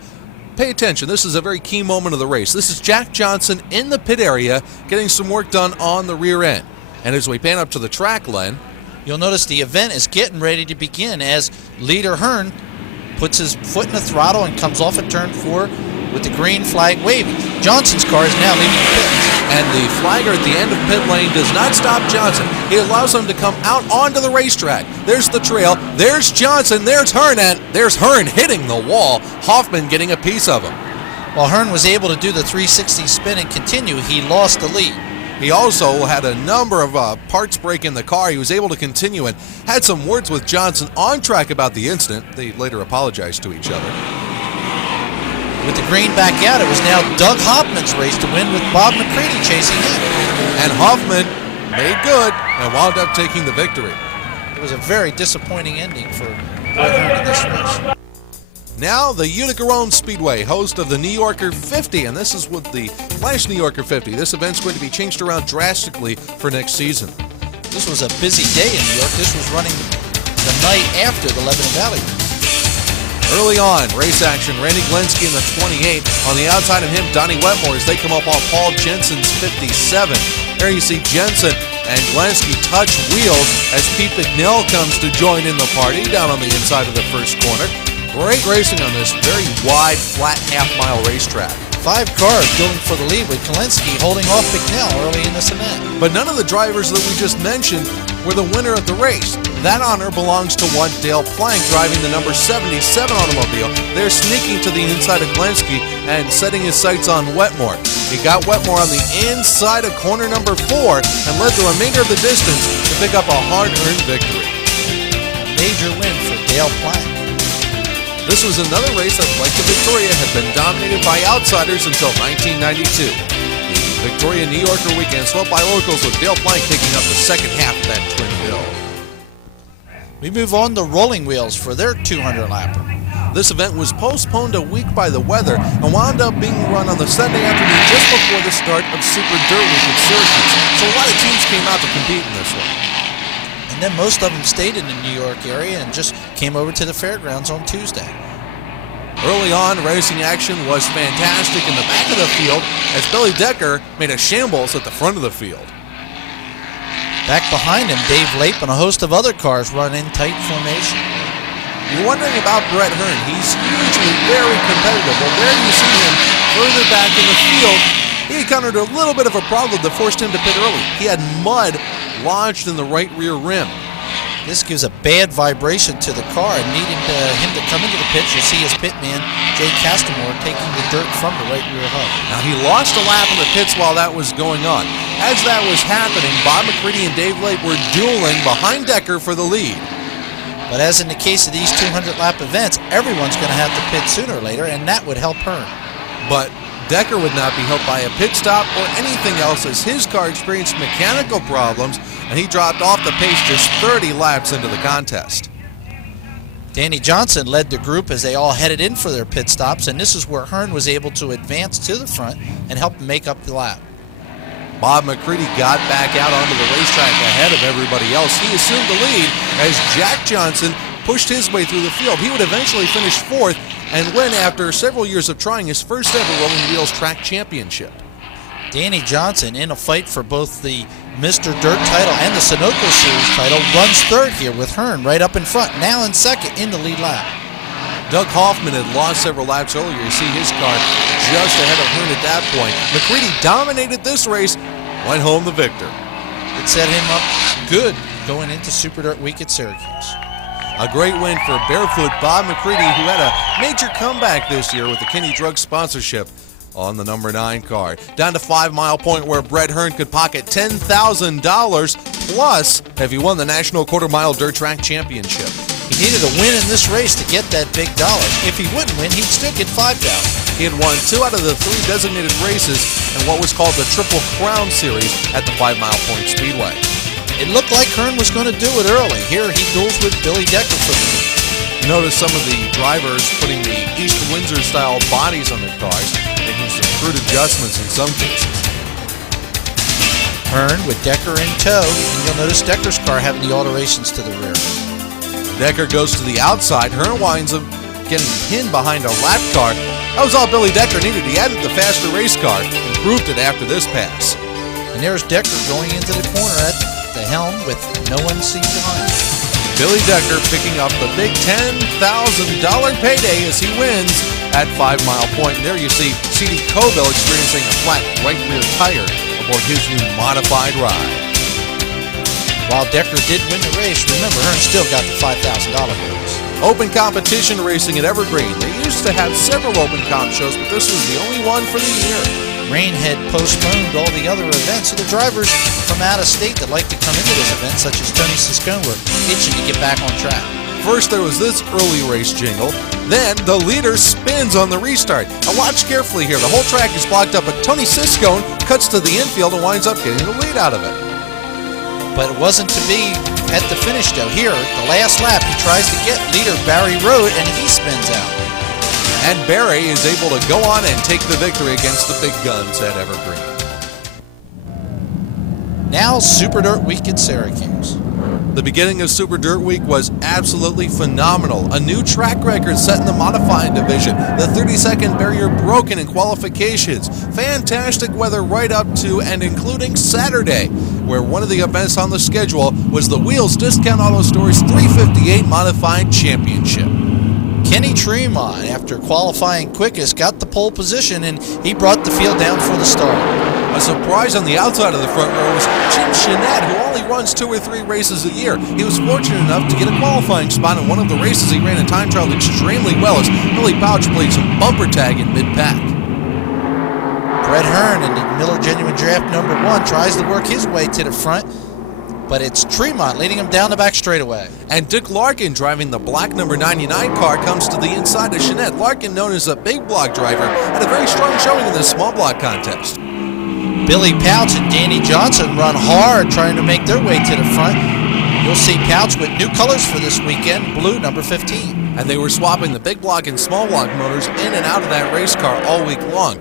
pay attention. This is a very key moment of the race. This is Jack Johnson in the pit area getting some work done on the rear end. And as we pan up to the track, Len, you'll notice the event is getting ready to begin as leader Hearn puts his foot in the throttle and comes off at turn 4 with the green flag waving. Johnson's car is now leaving the pits. And the flagger at the end of pit lane does not stop Johnson. He allows him to come out onto the racetrack. There's the trail. There's Johnson. There's Hearn. And there's Hearn hitting the wall. Hoffman getting a piece of him. While Hearn was able to do the 360 spin and continue, he lost the lead. He also had a number of parts break in the car. He was able to continue and had some words with Johnson on track about the incident. They later apologized to each other. With the green back out, it was now Doug Hoffman's race to win with Bob McCready chasing him. And Hoffman made good and wound up taking the victory. It was a very disappointing ending for Hearn in this race. Now the Utica Rome Speedway, host of the New Yorker 50, and this is with the Flash New Yorker 50. This event's going to be changed around drastically for next season. This was a busy day in New York. This was running the night after the Lebanon Valley race. Early on, race action, Randy Glensky in the 28. On the outside of him, Donnie Wetmore as they come up on Paul Jensen's 57. There you see Jensen and Glensky touch wheels as Pete McNeil comes to join in the party down on the inside of the first corner. Great racing on this very wide, flat half-mile racetrack. 5 cars going for the lead with Kolensky holding off McNeil early in this event. But none of the drivers that we just mentioned were the winner of the race. That honor belongs to one Dale Plank driving the number 77 automobile. They're sneaking to the inside of Glensky and setting his sights on Wetmore. He got Wetmore on the inside of corner number 4 and led the remainder of the distance to pick up a hard-earned victory. Major win for Dale Plank. This was another race that, like the Victoria, had been dominated by outsiders until 1992. The Victoria New Yorker weekend swept by locals with Dale Plank picking up the second half of that twin bill. We move on to Rolling Wheels for their 200-lapper. This event was postponed a week by the weather and wound up being run on the Sunday afternoon just before the start of Super Dirt Week in Syracuse. So a lot of teams came out to compete in this one. And then most of them stayed in the New York area and just came over to the fairgrounds on Tuesday. Early on, racing action was fantastic in the back of the field as Billy Decker made a shambles at the front of the field. Back behind him, Dave Lape and a host of other cars run in tight formation. You're wondering about Brett Hearn. He's usually very competitive. Well, there you see him further back in the field. He encountered a little bit of a problem that forced him to pit early. He had mud lodged in the right rear rim. This gives a bad vibration to the car and needing him to come into the pits. You see his pit man, Jay Castamore, taking the dirt from the right rear hub. Now, he lost a lap in the pits while that was going on. As that was happening, Bob McCready and Dave Lape were dueling behind Decker for the lead. But as in the case of these 200-lap events, everyone's going to have to pit sooner or later, and that would help Hearn. But Decker would not be helped by a pit stop or anything else as his car experienced mechanical problems and he dropped off the pace just 30 laps into the contest. Danny Johnson led the group as they all headed in for their pit stops, and this is where Hearn was able to advance to the front and help make up the lap. Bob McCready got back out onto the racetrack ahead of everybody else. He assumed the lead as Jack Johnson pushed his way through the field. He would eventually finish 4th and win after several years of trying his first ever Rolling Wheels track championship. Danny Johnson, in a fight for both the Mr. Dirt title and the Sunoco Series title, runs 3rd here with Hearn right up in front, now in 2nd in the lead lap. Doug Hoffman had lost several laps earlier. You see his car just ahead of Hearn at that point. McCready dominated this race, went home the victor. It set him up good going into Super Dirt Week at Syracuse. A great win for Barefoot Bob McCready, who had a major comeback this year with the Kinney Drug sponsorship. on the number 9 car. Down to 5 Mile Point where Brett Hearn could pocket $10,000 plus if he won the National Quarter Mile Dirt Track Championship. He needed a win in this race to get that big dollar. If he wouldn't win, he'd still get $5,000. He had won 2 out of the 3 designated races in what was called the Triple Crown Series at the 5 Mile Point Speedway. It looked like Hearn was going to do it early. Here he duels with Billy Decker for the lead. You notice some of the drivers putting the East Windsor-style bodies on their cars, making some crude adjustments in some cases. Hearn with Decker in tow, and you'll notice Decker's car having the alterations to the rear. Decker goes to the outside. Hearn winds up getting pinned behind a lap car. That was all Billy Decker needed. He added the faster race car, improved it after this pass. And there's Decker going into the corner at the helm with no one seen behind him. Billy Decker picking up the big $10,000 payday as he wins at 5 Mile Point. And there you see C.D. Coville experiencing a flat right rear tire aboard his new modified ride. While Decker did win the race, remember Hearn still got the $5,000 bonus. Open competition racing at Evergreen. They used to have several open comp shows, but this was the only one for the year. Rain had postponed all the other events, so the drivers from out of state that like to come into this event, such as Tony Siscone, were itching to get back on track. First, there was this early race jingle. Then, the leader spins on the restart. Now, watch carefully here. The whole track is blocked up, but Tony Siscone cuts to the infield and winds up getting the lead out of it. But it wasn't to be at the finish, though. Here, the last lap, he tries to get leader Barry Road, and he spins out. And Barry is able to go on and take the victory against the big guns at Evergreen. Now, Super Dirt Week at Syracuse. The beginning of Super Dirt Week was absolutely phenomenal. A new track record set in the modified division. The 30-second barrier broken in qualifications. Fantastic weather right up to and including Saturday, where one of the events on the schedule was the Wheels Discount Auto Store's 358 Modified Championship. Kenny Tremont, after qualifying quickest, got the pole position, and he brought the field down for the start. A surprise on the outside of the front row was Jim Chenette, who only runs 2 or 3 races a year. He was fortunate enough to get a qualifying spot in one of the races. He ran a time trial extremely well as Billy Pouch played some bumper tag in mid-pack. Brett Hearn in the Miller Genuine Draft number 1 tries to work his way to the front, but it's Tremont leading him down the back straightaway. And Dick Larkin, driving the black number 99 car, comes to the inside of Chenette. Larkin, known as a big block driver, had a very strong showing in this small block contest. Billy Pouch and Danny Johnson run hard trying to make their way to the front. You'll see Pouch with new colors for this weekend, blue number 15. And they were swapping the big block and small block motors in and out of that race car all week long.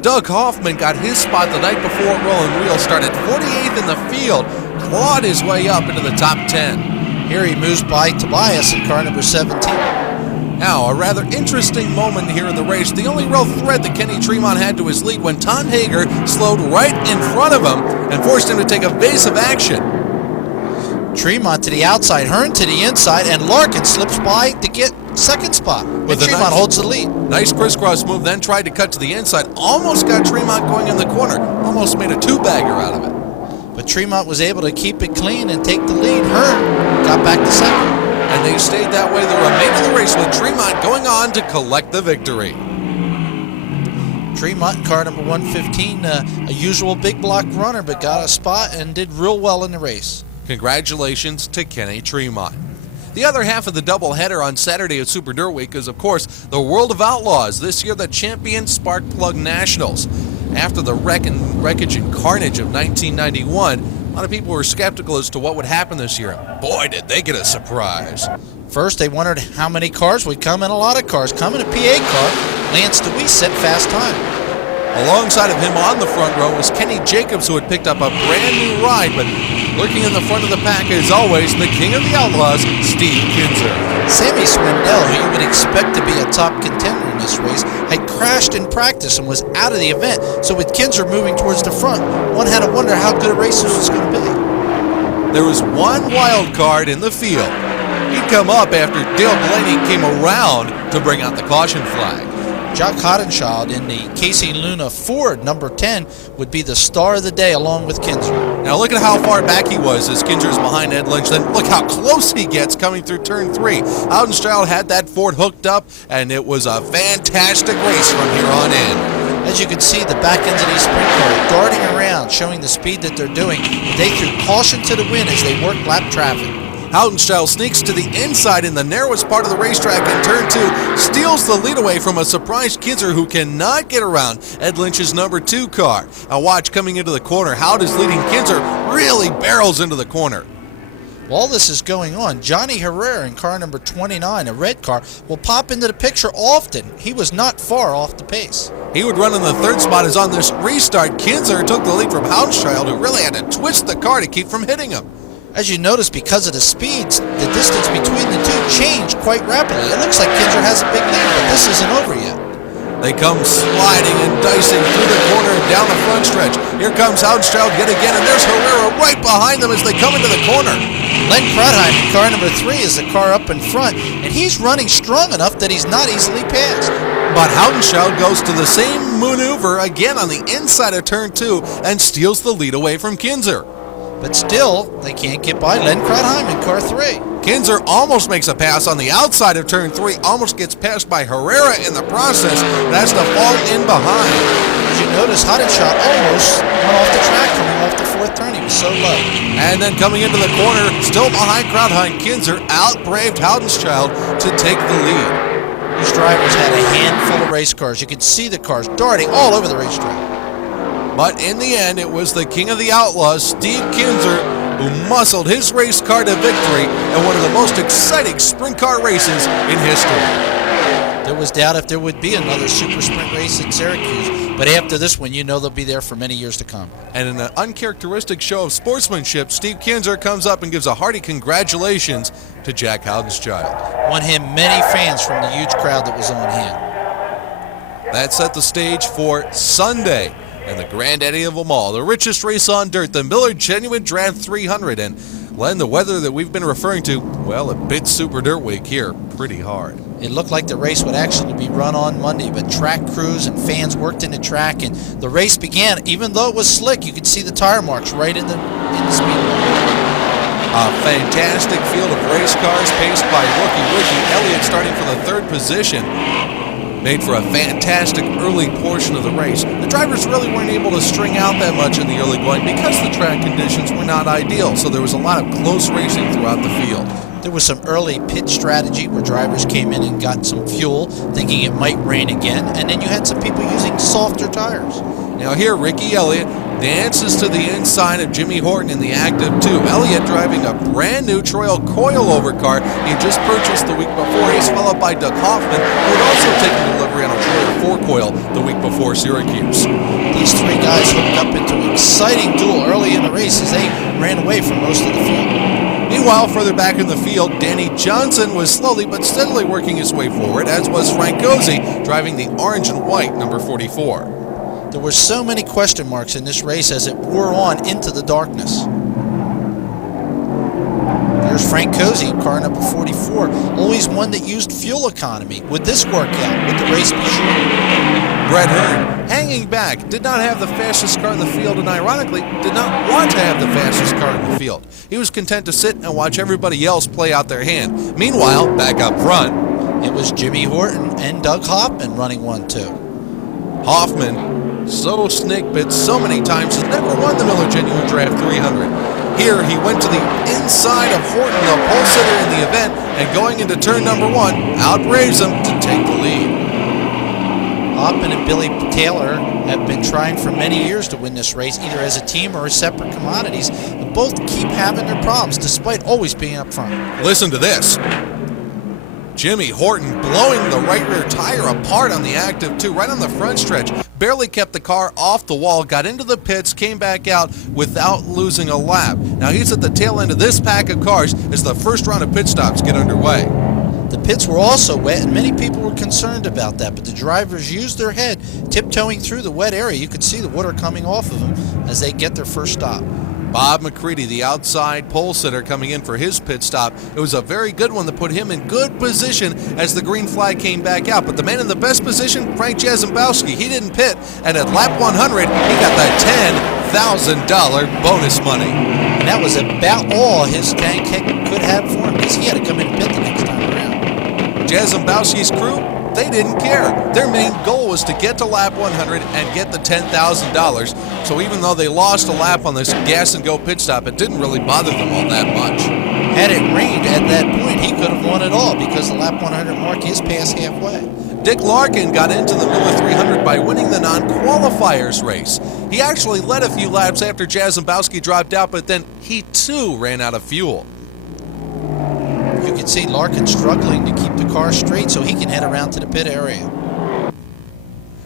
Doug Hoffman got his spot the night before Rolling Wheels started 48th in the field, clawed his way up into the top 10. Here he moves by Tobias in car number 17. Now, a rather interesting moment here in the race. The only real threat that Kenny Tremont had to his lead when Tom Hager slowed right in front of him and forced him to take evasive action. Tremont to the outside, Hearn to the inside, and Larkin slips by to get second spot. But Tremont holds the lead. Nice crisscross move, then tried to cut to the inside. Almost got Tremont going in the corner. Almost made a 2-bagger out of it. But Tremont was able to keep it clean and take the lead. Hearn got back to second. And they stayed that way the remainder of the race with Tremont going on to collect the victory. Tremont in car number 115, a usual big block runner, but got a spot and did real well in the race. Congratulations to Kenny Tremont. The other half of the doubleheader on Saturday at Super Dirt Week is, of course, the World of Outlaws, this year the champion Spark Plug Nationals. After the wreckage and carnage of 1991, a lot of people were skeptical as to what would happen this year. Boy, did they get a surprise. First, they wondered how many cars would come, and a lot of cars come. In a PA car, Lance DeWeese set fast time. Alongside of him on the front row was Kenny Jacobs, who had picked up a brand new ride, but lurking in the front of the pack, as always, the king of the Outlaws, Steve Kinzer. Sammy Swindell, who you would expect to be a top contender in this race, had crashed in practice and was out of the event. So with Kinzer moving towards the front, one had to wonder how good a race this was going to be. There was one wild card in the field. He'd come up after Dale Blaney came around to bring out the caution flag. Jock Hodenschild in the Casey Luna Ford number 10 would be the star of the day along with Kinzer. Now look at how far back he was as Kinzer's behind Ed Lynch. Then look how close he gets coming through turn 3. Hodenschild had that Ford hooked up, and it was a fantastic race from here on in. As you can see, the back ends of these sprint cars darting around, showing the speed that they're doing. They threw caution to the wind as they worked lap traffic. Haudenscheld sneaks to the inside in the narrowest part of the racetrack in turn 2, steals the lead away from a surprised Kinzer who cannot get around Ed Lynch's number 2 car. A watch coming into the corner. Howden's leading Kinzer really barrels into the corner. While this is going on, Johnny Herrera in car number 29, a red car, will pop into the picture often. He was not far off the pace. He would run in the 3rd spot as on this restart, Kinzer took the lead from Haudenscheld, who really had to twist the car to keep from hitting him. As you notice, because of the speeds, the distance between the two changed quite rapidly. It looks like Kinzer has a big lead, but this isn't over yet. They come sliding and dicing through the corner and down the front stretch. Here comes Haudenscheld yet again, and there's Herrera right behind them as they come into the corner. Len Kratheim in car number 3 is the car up in front, and he's running strong enough that he's not easily passed. But Haudenscheld goes to the same maneuver again on the inside of turn 2 and steals the lead away from Kinzer. But still, they can't get by Len Kratheim in car 3. Kinzer almost makes a pass on the outside of turn 3, almost gets passed by Herrera in the process, but has to fall in behind. As you notice, Haudenscheld almost went off the track coming off the 4th turn. He was so low. And then coming into the corner, still behind Kratheim, Kinzer outbraved Haudenscheld to take the lead. These drivers had a handful of race cars. You could see the cars darting all over the racetrack. But in the end, it was the king of the outlaws, Steve Kinzer, who muscled his race car to victory in one of the most exciting sprint car races in history. There was doubt if there would be another super sprint race in Syracuse, but after this one, you know they'll be there for many years to come. And in an uncharacteristic show of sportsmanship, Steve Kinzer comes up and gives a hearty congratulations to Jack Haudenscheld. Won him many fans from the huge crowd that was on hand. That set the stage for Sunday and the granddaddy of them all, the richest race on dirt, the Miller Genuine Draft 300. And Len, the weather that we've been referring to, well, it bit Super Dirt Week here pretty hard. It looked like the race would actually be run on Monday, but track crews and fans worked in the track, and the race began. Even though it was slick, you could see the tire marks right in the speedway. A fantastic field of race cars paced by rookie Ricky Elliott starting for the 3rd position. Made for a fantastic early portion of the race. The drivers really weren't able to string out that much in the early going because the track conditions were not ideal, so there was a lot of close racing throughout the field. There was some early pit strategy where drivers came in and got some fuel, thinking it might rain again, and then you had some people using softer tires. Now here, Ricky Elliott dances to the inside of Jimmy Horton in the Active 2. Elliott driving a brand new Troil coilover car he just purchased the week before. He's followed by Doug Hoffman, who had also taken delivery on a Troil 4-coil the week before Syracuse. These 3 guys hooked up into an exciting duel early in the race as they ran away from most of the field. Meanwhile, further back in the field, Danny Johnson was slowly but steadily working his way forward, as was Frank Gozzi driving the orange and white number 44. There were so many question marks in this race as it wore on into the darkness. Here's Frank Gozzi in car number 44, always one that used fuel economy. Would this work out? Would the race be short? Brett Hearn, hanging back, did not have the fastest car in the field and ironically did not want to have the fastest car in the field. He was content to sit and watch everybody else play out their hand. Meanwhile, back up front, it was Jimmy Horton and Doug Hoffman running 1-2. Hoffman, so snake-bit so many times, has never won the Miller Genuine Draft 300. Here, he went to the inside of Horton, the pole sitter in the event, and going into turn number 1, outbraves him to take the lead. Hoffman and Billy Taylor have been trying for many years to win this race, either as a team or as separate commodities, but both keep having their problems, despite always being up front. Listen to this. Jimmy Horton blowing the right rear tire apart on the Active 2, right on the front stretch. Barely kept the car off the wall, got into the pits, came back out without losing a lap. Now he's at the tail end of this pack of cars as the first round of pit stops get underway. The pits were also wet, and many people were concerned about that, but the drivers used their head, tiptoeing through the wet area. You could see the water coming off of them as they get their first stop. Bob McCready, the outside pole sitter, coming in for his pit stop. It was a very good one that put him in good position as the green flag came back out. But the man in the best position, Frank Jarzembowski, he didn't pit, and at lap 100, he got that $10,000 bonus money. And that was about all his tank could have for him, because he had to come in and pit the next time around. Jarzembowski's crew they didn't care. Their main goal was to get to lap 100 and get the $10,000. So even though they lost a lap on this gas and go pit stop, it didn't really bother them all that much. Had it rained at that point, he could have won it all because the lap 100 mark is past halfway. Dick Larkin got into the Miller 300 by winning the non-qualifiers race. He actually led a few laps after Jarzembowski dropped out, but then he too ran out of fuel. You can see Larkin struggling to keep the car straight so he can head around to the pit area.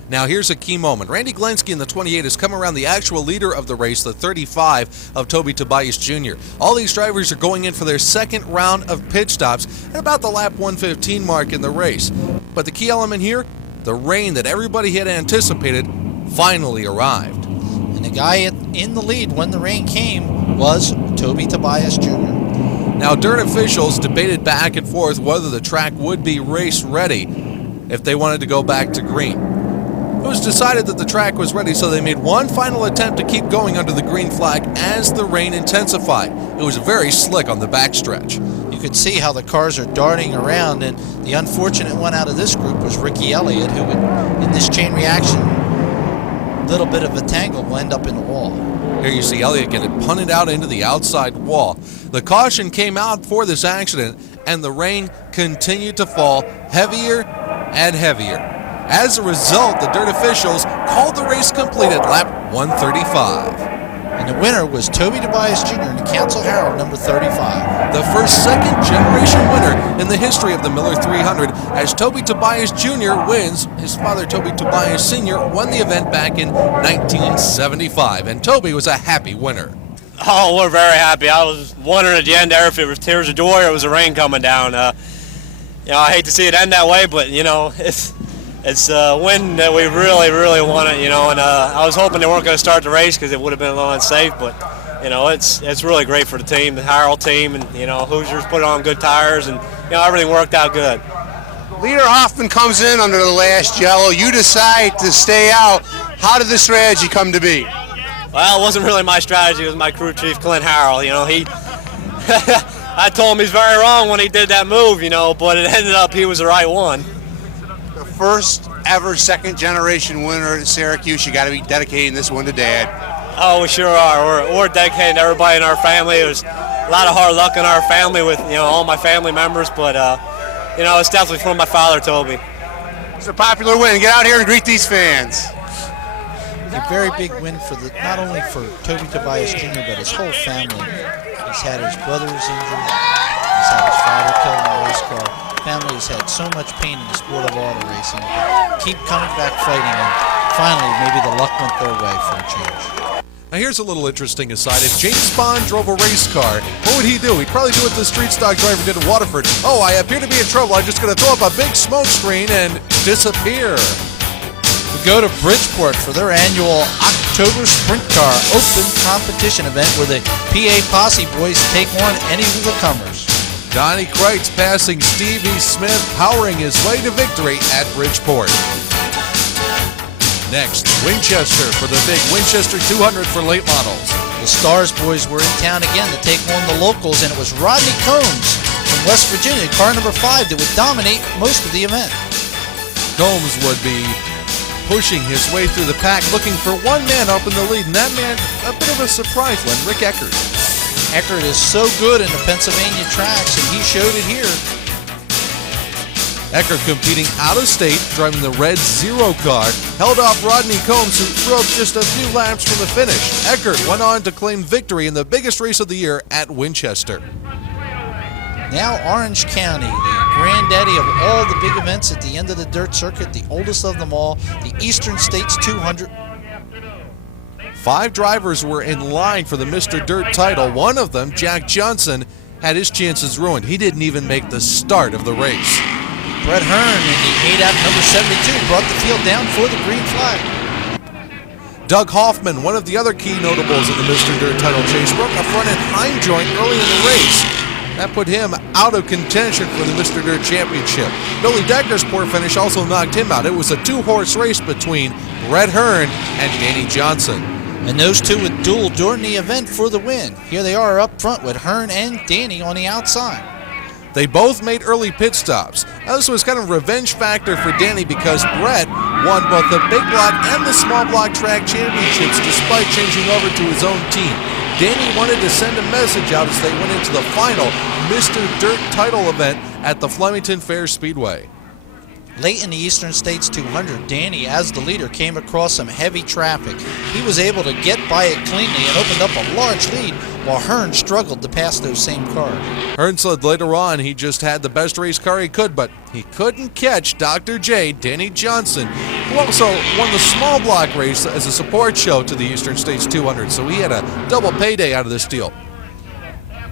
Now here's a key moment. Randy Glenski in the 28 has come around the actual leader of the race, the 35 of Toby Tobias Jr. All these drivers are going in for their second round of pit stops at about the lap 115 mark in the race. But the key element here, the rain that everybody had anticipated finally arrived. And the guy in the lead when the rain came was Toby Tobias Jr. Now dirt officials debated back and forth whether the track would be race ready if they wanted to go back to green. It was decided that the track was ready, so they made one final attempt to keep going under the green flag as the rain intensified. It was very slick on the backstretch. You could see how the cars are darting around, and the unfortunate one out of this group was Ricky Elliott, who would, in this chain reaction, little bit of a tangle will end up in the wall. Here you see Elliott get it punted out into the outside wall. The caution came out for this accident, and the rain continued to fall heavier and heavier. As a result, the dirt officials called the race complete at lap 135. And the winner was Toby Tobias Jr. in the Council Herald number 35. The first second-generation winner in the history of the Miller 300 as Toby Tobias Jr. wins. His father, Toby Tobias Sr., won the event back in 1975, and Toby was a happy winner. Oh, we're very happy. I was wondering at the end there if it was tears of joy or it was the rain coming down. I hate to see it end that way, but, it's a win that we really, really wanted, and I was hoping they weren't going to start the race because it would have been a little unsafe, but, it's really great for the team, the Harold team, and, Hoosiers put on good tires, and, everything worked out good. Leader Hoffman comes in under the last yellow. You decide to stay out. How did the strategy come to be? Well, it wasn't really my strategy. It was my crew chief, Clint Harrell. I told him he's very wrong when he did that move, but it ended up he was the right one. The first ever second-generation winner at Syracuse. You got to be dedicating this one to Dad. Oh, we sure are. We're dedicating to everybody in our family. There's a lot of hard luck in our family with all my family members, but it's definitely from my father, Toby. It's a popular win. Get out here and greet these fans. A very big win for not only for Toby Tobias Jr., but his whole family. He's had his brothers injured. He's had his father killed in a race car. Family has had so much pain in the sport of auto racing. Keep coming back fighting, and finally, maybe the luck went their way for a change. Now here's a little interesting aside. If James Bond drove a race car, what would he do? He'd probably do what the street stock driver did at Waterford. Oh, I appear to be in trouble. I'm just going to throw up a big smoke screen and disappear. We go to Bridgeport for their annual October Sprint Car Open Competition event where the PA Posse boys take on any of the comers. Donnie Kreitz passing Steve E. Smith, powering his way to victory at Bridgeport. Next, Winchester for the big Winchester 200 for late models. The Stars boys were in town again to take on the locals, and it was Rodney Combs from West Virginia, car number 5, that would dominate most of the event. Combs would be pushing his way through the pack, looking for one man up in the lead, and that man, a bit of a surprise one, Rick Eckert. Eckert is so good in the Pennsylvania tracks, and he showed it here. Eckert competing out of state, driving the red Zero car, held off Rodney Combs, who threw up just a few laps from the finish. Eckert went on to claim victory in the biggest race of the year at Winchester. Now Orange County, the granddaddy of all the big events at the end of the dirt circuit, the oldest of them all, the Eastern States 200. 5 drivers were in line for the Mr. Dirt title. One of them, Jack Johnson, had his chances ruined. He didn't even make the start of the race. Brett Hearn in the ADAP number 72 brought the field down for the green flag. Doug Hoffman, one of the other key notables in the Mr. Dirt title chase, broke a front end hind joint early in the race. That put him out of contention for the Mr. Dirt Championship. Billy Decker's poor finish also knocked him out. It was a 2-horse race between Brett Hearn and Danny Johnson. And those two would duel during the event for the win. Here they are up front with Hearn and Danny on the outside. They both made early pit stops. Now, this was kind of a revenge factor for Danny because Brett won both the big block and the small block track championships despite changing over to his own team. Danny wanted to send a message out as they went into the final Mr. Dirt title event at the Flemington Fair Speedway. Late in the Eastern States 200, Danny, as the leader, came across some heavy traffic. He was able to get by it cleanly and opened up a large lead, while Hearn struggled to pass those same cars. Hearn said later on he just had the best race car he could, but he couldn't catch Dr. J, Danny Johnson, who also won the small block race as a support show to the Eastern States 200, so he had a double payday out of this deal.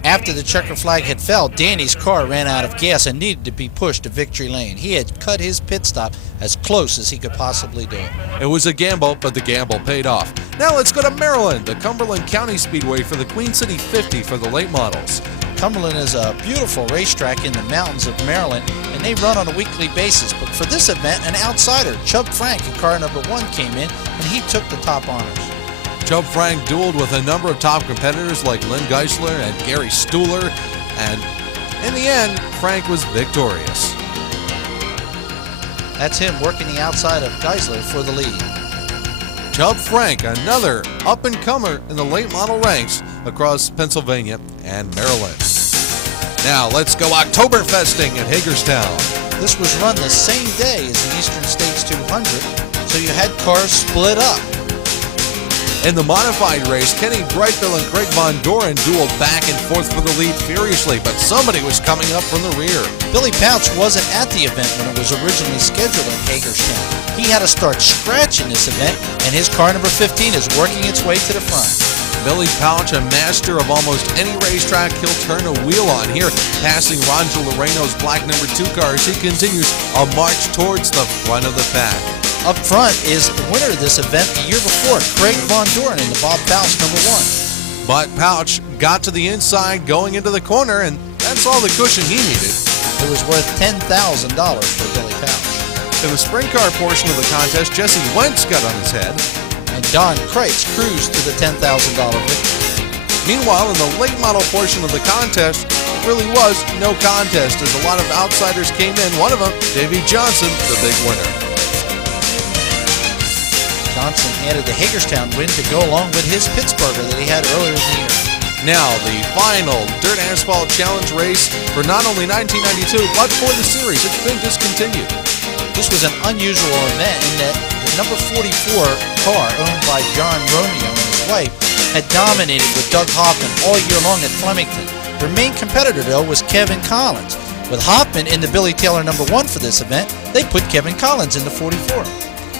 After the checker flag had fell, Danny's car ran out of gas and needed to be pushed to victory lane. He had cut his pit stop as close as he could possibly do it. It was a gamble, but the gamble paid off. Now let's go to Maryland, the Cumberland County Speedway for the Queen City 50 for the late models. Cumberland is a beautiful racetrack in the mountains of Maryland, and they run on a weekly basis. But for this event, an outsider, Chub Frank, in car number 1, came in, and he took the top honors. Chub Frank dueled with a number of top competitors like Lynn Geisler and Gary Stuhler, and in the end, Frank was victorious. That's him working the outside of Geisler for the lead. Chub Frank, another up-and-comer in the late model ranks across Pennsylvania and Maryland. Now let's go Oktoberfesting at Hagerstown. This was run the same day as the Eastern States 200, so you had cars split up. In the modified race, Kenny Brightbill and Craig Von Doren dueled back and forth for the lead furiously, but somebody was coming up from the rear. Billy Pouch wasn't at the event when it was originally scheduled in Hagerstown. He had to start scratching this event, and his car number 15 is working its way to the front. Billy Pouch, a master of almost any racetrack he'll turn a wheel on here, passing Ronjo Loreno's black number 2 cars. He continues a march towards the front of the pack. Up front is the winner of this event the year before, Craig Von Doren in the Bob Pouch number 1. But Pouch got to the inside going into the corner, and that's all the cushion he needed. It was worth $10,000 for Billy Pouch. In the sprint car portion of the contest, Jesse Wentz got on his head. And Don Kreitz cruised to the $10,000 victory. Meanwhile, in the late model portion of the contest, it really was no contest as a lot of outsiders came in. One of them, Davey Johnson, the big winner. Johnson added the Hagerstown win to go along with his Pittsburgher that he had earlier in the year. Now, the final Dirt Asphalt Challenge race for not only 1992, but for the series. It's been discontinued. This was an unusual event in that the number 44 car owned by John Romeo and his wife had dominated with Doug Hoffman all year long at Flemington. Their main competitor, though, was Kevin Collins. With Hoffman in the Billy Taylor number 1 for this event, they put Kevin Collins in the 44.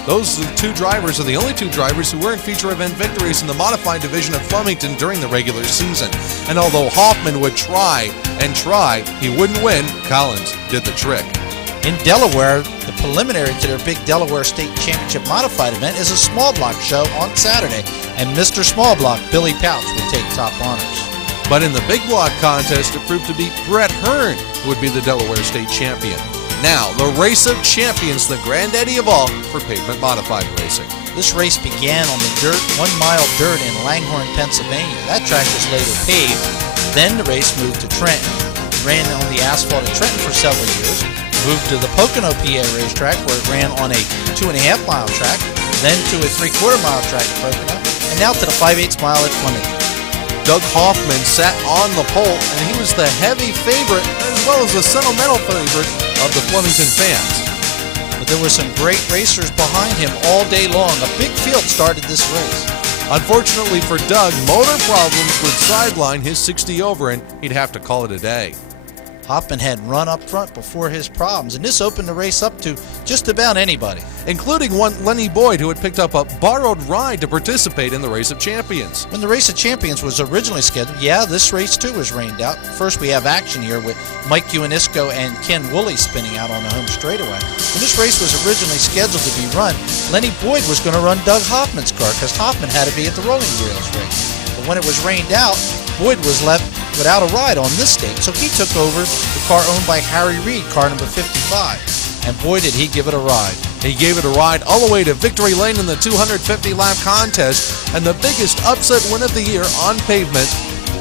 Those two drivers are the only 2 drivers who earned feature event victories in the modified division of Flemington during the regular season. And although Hoffman would try and try, he wouldn't win. Collins did the trick. In Delaware, the preliminary to their big Delaware State Championship modified event is a small block show on Saturday, and Mr. Small Block, Billy Pouch, would take top honors. But in the big block contest, it proved to be Brett Hearn who would be the Delaware State champion. Now, the Race of Champions, the granddaddy of all for pavement modified racing. This race began on the 1 mile dirt in Langhorne, Pennsylvania. That track was later paved. Then the race moved to Trenton. It ran on the asphalt in Trenton for several years. Moved to the Pocono, PA racetrack, where it ran on a 2.5 mile track, then to a 3/4 mile track at Pocono, and now to the 5/8 mile at Flemington. Doug Hoffman sat on the pole, and he was the heavy favorite as well as the sentimental favorite of the Flemington fans. But there were some great racers behind him all day long. A big field started this race. Unfortunately for Doug, motor problems would sideline his 60 over, and he'd have to call it a day. Hoffman had run up front before his problems, and this opened the race up to just about anybody. Including one Lenny Boyd, who had picked up a borrowed ride to participate in the Race of Champions. When the Race of Champions was originally scheduled, this race too was rained out. First we have action here with Mike Ionisco and Ken Woolley spinning out on the home straightaway. When this race was originally scheduled to be run, Lenny Boyd was going to run Doug Hoffman's car because Hoffman had to be at the Rolling Wheels race. But when it was rained out, Boyd was left without a ride on this date, so he took over the car owned by Harry Reid, car number 55. And boy, did he give it a ride. He gave it a ride all the way to victory lane in the 250-lap contest, and the biggest upset win of the year on pavement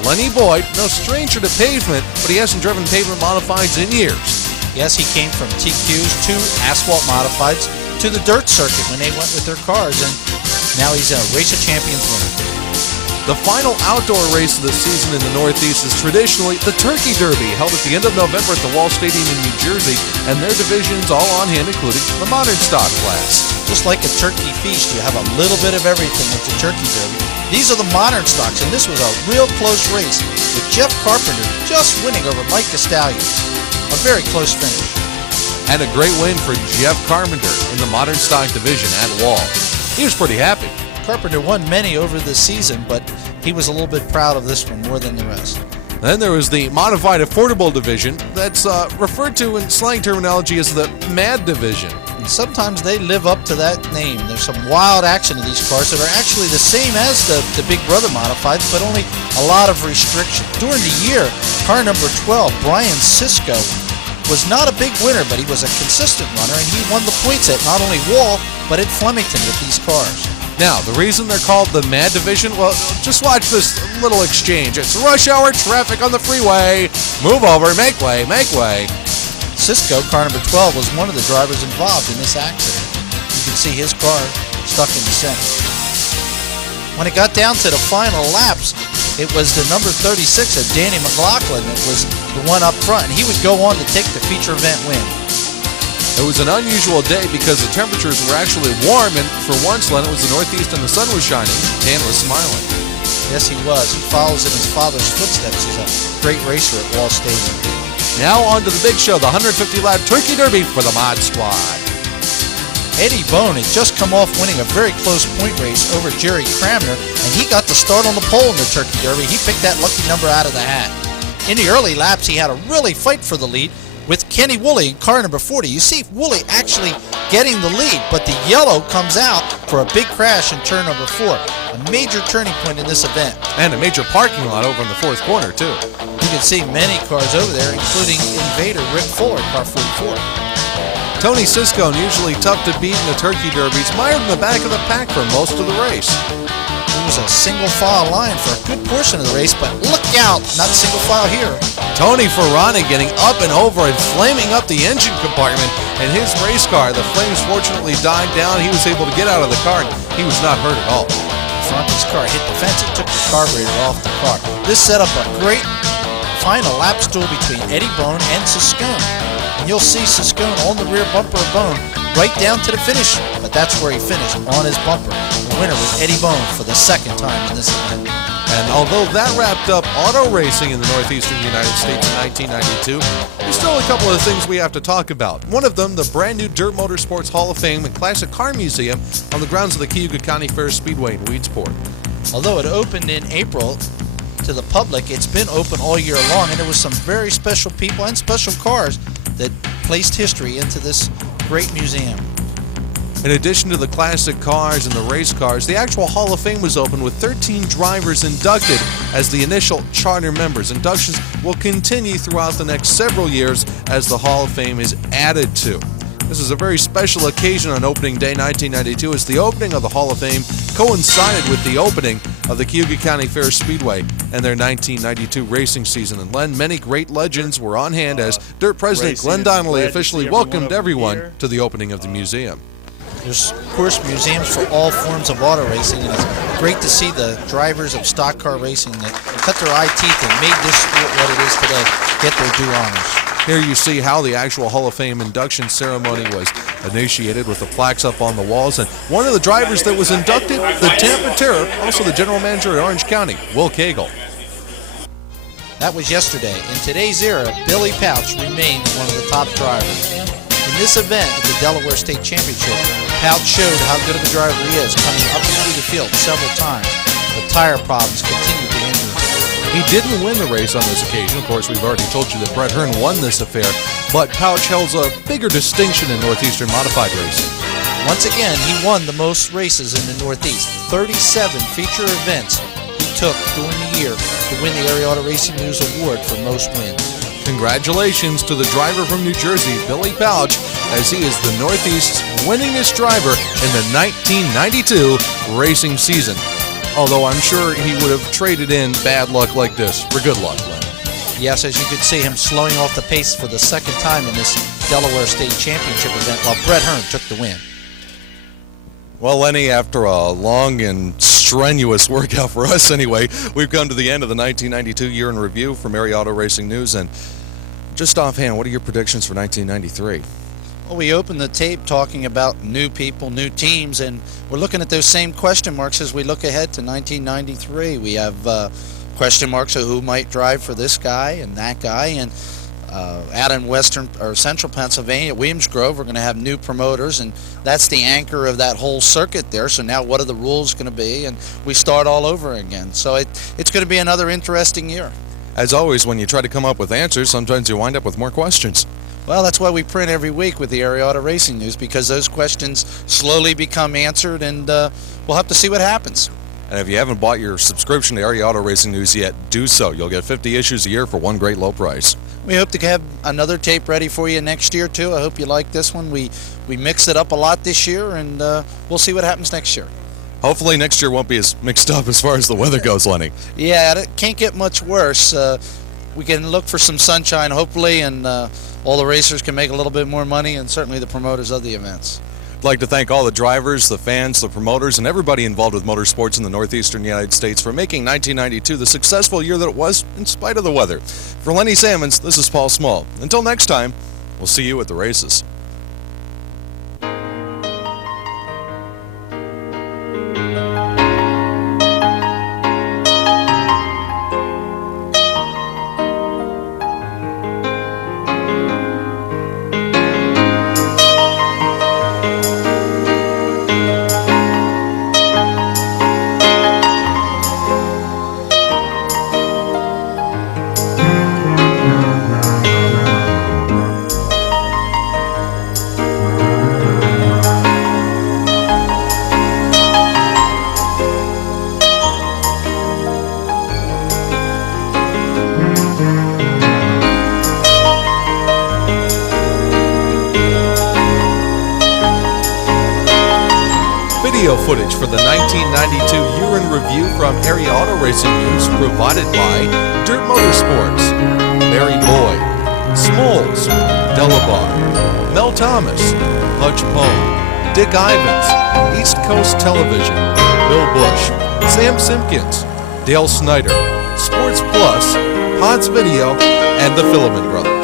Lenny Boyd, no stranger to pavement, but he hasn't driven pavement modifieds in years. Yes, he came from TQs to asphalt modifieds to the dirt circuit when they went with their cars, and now he's a Race of Champions winner. The final outdoor race of the season in the Northeast is traditionally the Turkey Derby, held at the end of November at the Wall Stadium in New Jersey, and their divisions all on hand, including the modern stock class. Just like a turkey feast, you have a little bit of everything at the Turkey Derby. These are the modern stocks, and this was a real close race with Jeff Carpenter just winning over Mike Castallions. A very close finish. And a great win for Jeff Carpenter in the modern stock division at Wall. He was pretty happy. Carpenter won many over the season, but he was a little bit proud of this one more than the rest. Then there was the modified affordable division that's referred to in slang terminology as the MAD division. And sometimes they live up to that name. There's some wild action in these cars that are actually the same as the Big Brother modifieds, but only a lot of restriction. During the year, car number 12, Brian Sisko, was not a big winner, but he was a consistent runner, and he won the points at not only Wall, but at Flemington with these cars. Now, the reason they're called the MAD division, well, just watch this little exchange. It's rush hour traffic on the freeway. Move over, make way, make way. Sisko, car number 12, was one of the drivers involved in this accident. You can see his car stuck in the center. When it got down to the final laps, it was the number 36 of Danny McLaughlin that was the one up front, and he would go on to take the feature event win. It was an unusual day because the temperatures were actually warm, and for once, Len, it was the Northeast and the sun was shining. Dan was smiling. Yes, he was. He follows in his father's footsteps. He's a great racer at Wall Stadium. Now on to the big show, the 150-lap Turkey Derby for the Mod Squad. Eddie Bone had just come off winning a very close point race over Jerry Cramner, and he got the start on the pole in the Turkey Derby. He picked that lucky number out of the hat. In the early laps, he had to really fight for the lead with Kenny Woolley in car number 40. You see Woolley actually getting the lead, but the yellow comes out for a big crash in turn number 4. A major turning point in this event. And a major parking lot over in the fourth corner, too. You can see many cars over there, including Invader Rick Fuller, car 44. Tony Sisko, usually tough to beat in the Turkey Derbies, mired in the back of the pack for most of the race. It was a single file line for a good portion of the race, but look out, not single file here. Tony Ferrani getting up and over and flaming up the engine compartment in his race car. The flames fortunately died down. He was able to get out of the car, and he was not hurt at all. Ferrani's car hit the fence and took the carburetor off the car. This set up a great final lap stool between Eddie Bone and Siscone. And you'll see Siscone on the rear bumper of Bone right down to the finish, but that's where he finished, on his bumper. The winner was Eddie Bone for the second time in this event. And although that wrapped up auto racing in the northeastern United States in 1992, there's still a couple of things we have to talk about. One of them, the brand new Dirt Motorsports Hall of Fame and Classic Car Museum on the grounds of the Cayuga County Fair Speedway in Weedsport. Although it opened in April to the public, it's been open all year long, and there was some very special people and special cars that placed history into this great museum. In addition to the classic cars and the race cars, the actual Hall of Fame was open with 13 drivers inducted as the initial charter members. Inductions will continue throughout the next several years as the Hall of Fame is added to. This is a very special occasion on opening day 1992 as the opening of the Hall of Fame coincided with the opening of the Cayuga County Fair Speedway and their 1992 racing season. And Len, many great legends were on hand as Dirt President Glenn Donnelly officially welcomed everyone to the opening of the museum. There's, of course, museums for all forms of auto racing, and it's great to see the drivers of stock car racing that cut their eye teeth and made this sport what it is today get their due honors. Here you see how the actual Hall of Fame induction ceremony was initiated with the plaques up on the walls. And one of the drivers that was inducted, the Tampa Terror, also the general manager at Orange County, Will Cagle. That was yesterday. In today's era, Billy Pouch remains one of the top drivers. In this event at the Delaware State Championship, Pouch showed how good of a driver he is, coming up and through the field several times, but tire problems continued to hinder him. He didn't win the race on this occasion. Of course, we've already told you that Brett Hearn won this affair, but Pouch holds a bigger distinction in Northeastern modified racing. Once again, he won the most races in the Northeast, 37 feature events he took during the year to win the Area Auto Racing News Award for most wins. Congratulations to the driver from New Jersey, Billy Pouch, as he is the Northeast's winningest driver in the 1992 racing season. although I'm sure he would have traded in bad luck like this for good luck, Lenny. Yes, as you could see him slowing off the pace for the second time in this Delaware State Championship event while Brett Hearn took the win. Well, Lenny, after a long and strenuous workout for us anyway, we've come to the end of the 1992 year in review from Area Auto Racing News. And just offhand, what are your predictions for 1993? Well, we opened the tape talking about new people, new teams, and we're looking at those same question marks as we look ahead to 1993. We have question marks of who might drive for this guy and that guy, and out in western or central Pennsylvania, Williams Grove, we're going to have new promoters, and that's the anchor of that whole circuit there. So now what are the rules going to be? And we start all over again. So it's going to be another interesting year. As always, when you try to come up with answers, sometimes you wind up with more questions. Well, that's why we print every week with the Area Auto Racing News, because those questions slowly become answered, and we'll have to see what happens. And if you haven't bought your subscription to Area Auto Racing News yet, do so. You'll get 50 issues a year for one great low price. We hope to have another tape ready for you next year, too. I hope you like this one. We mixed it up a lot this year, and we'll see what happens next year. Hopefully next year won't be as mixed up as far as the weather goes, Lenny. Yeah, it can't get much worse. We can look for some sunshine, hopefully, and all the racers can make a little bit more money, and certainly the promoters of the events. I'd like to thank all the drivers, the fans, the promoters, and everybody involved with motorsports in the northeastern United States for making 1992 the successful year that it was in spite of the weather. For Lenny Sammons, this is Paul Small. Until next time, we'll see you at the races. Video footage for the 1992 year in review from Area Auto Racing News provided by Dirt Motorsports, Mary Boyd, Smoles, Delabar, Mel Thomas, Hutch Pone, Dick Ivins, East Coast Television, Bill Bush, Sam Simpkins, Dale Snyder, Sports Plus, Pods Video, and the Filament Brothers.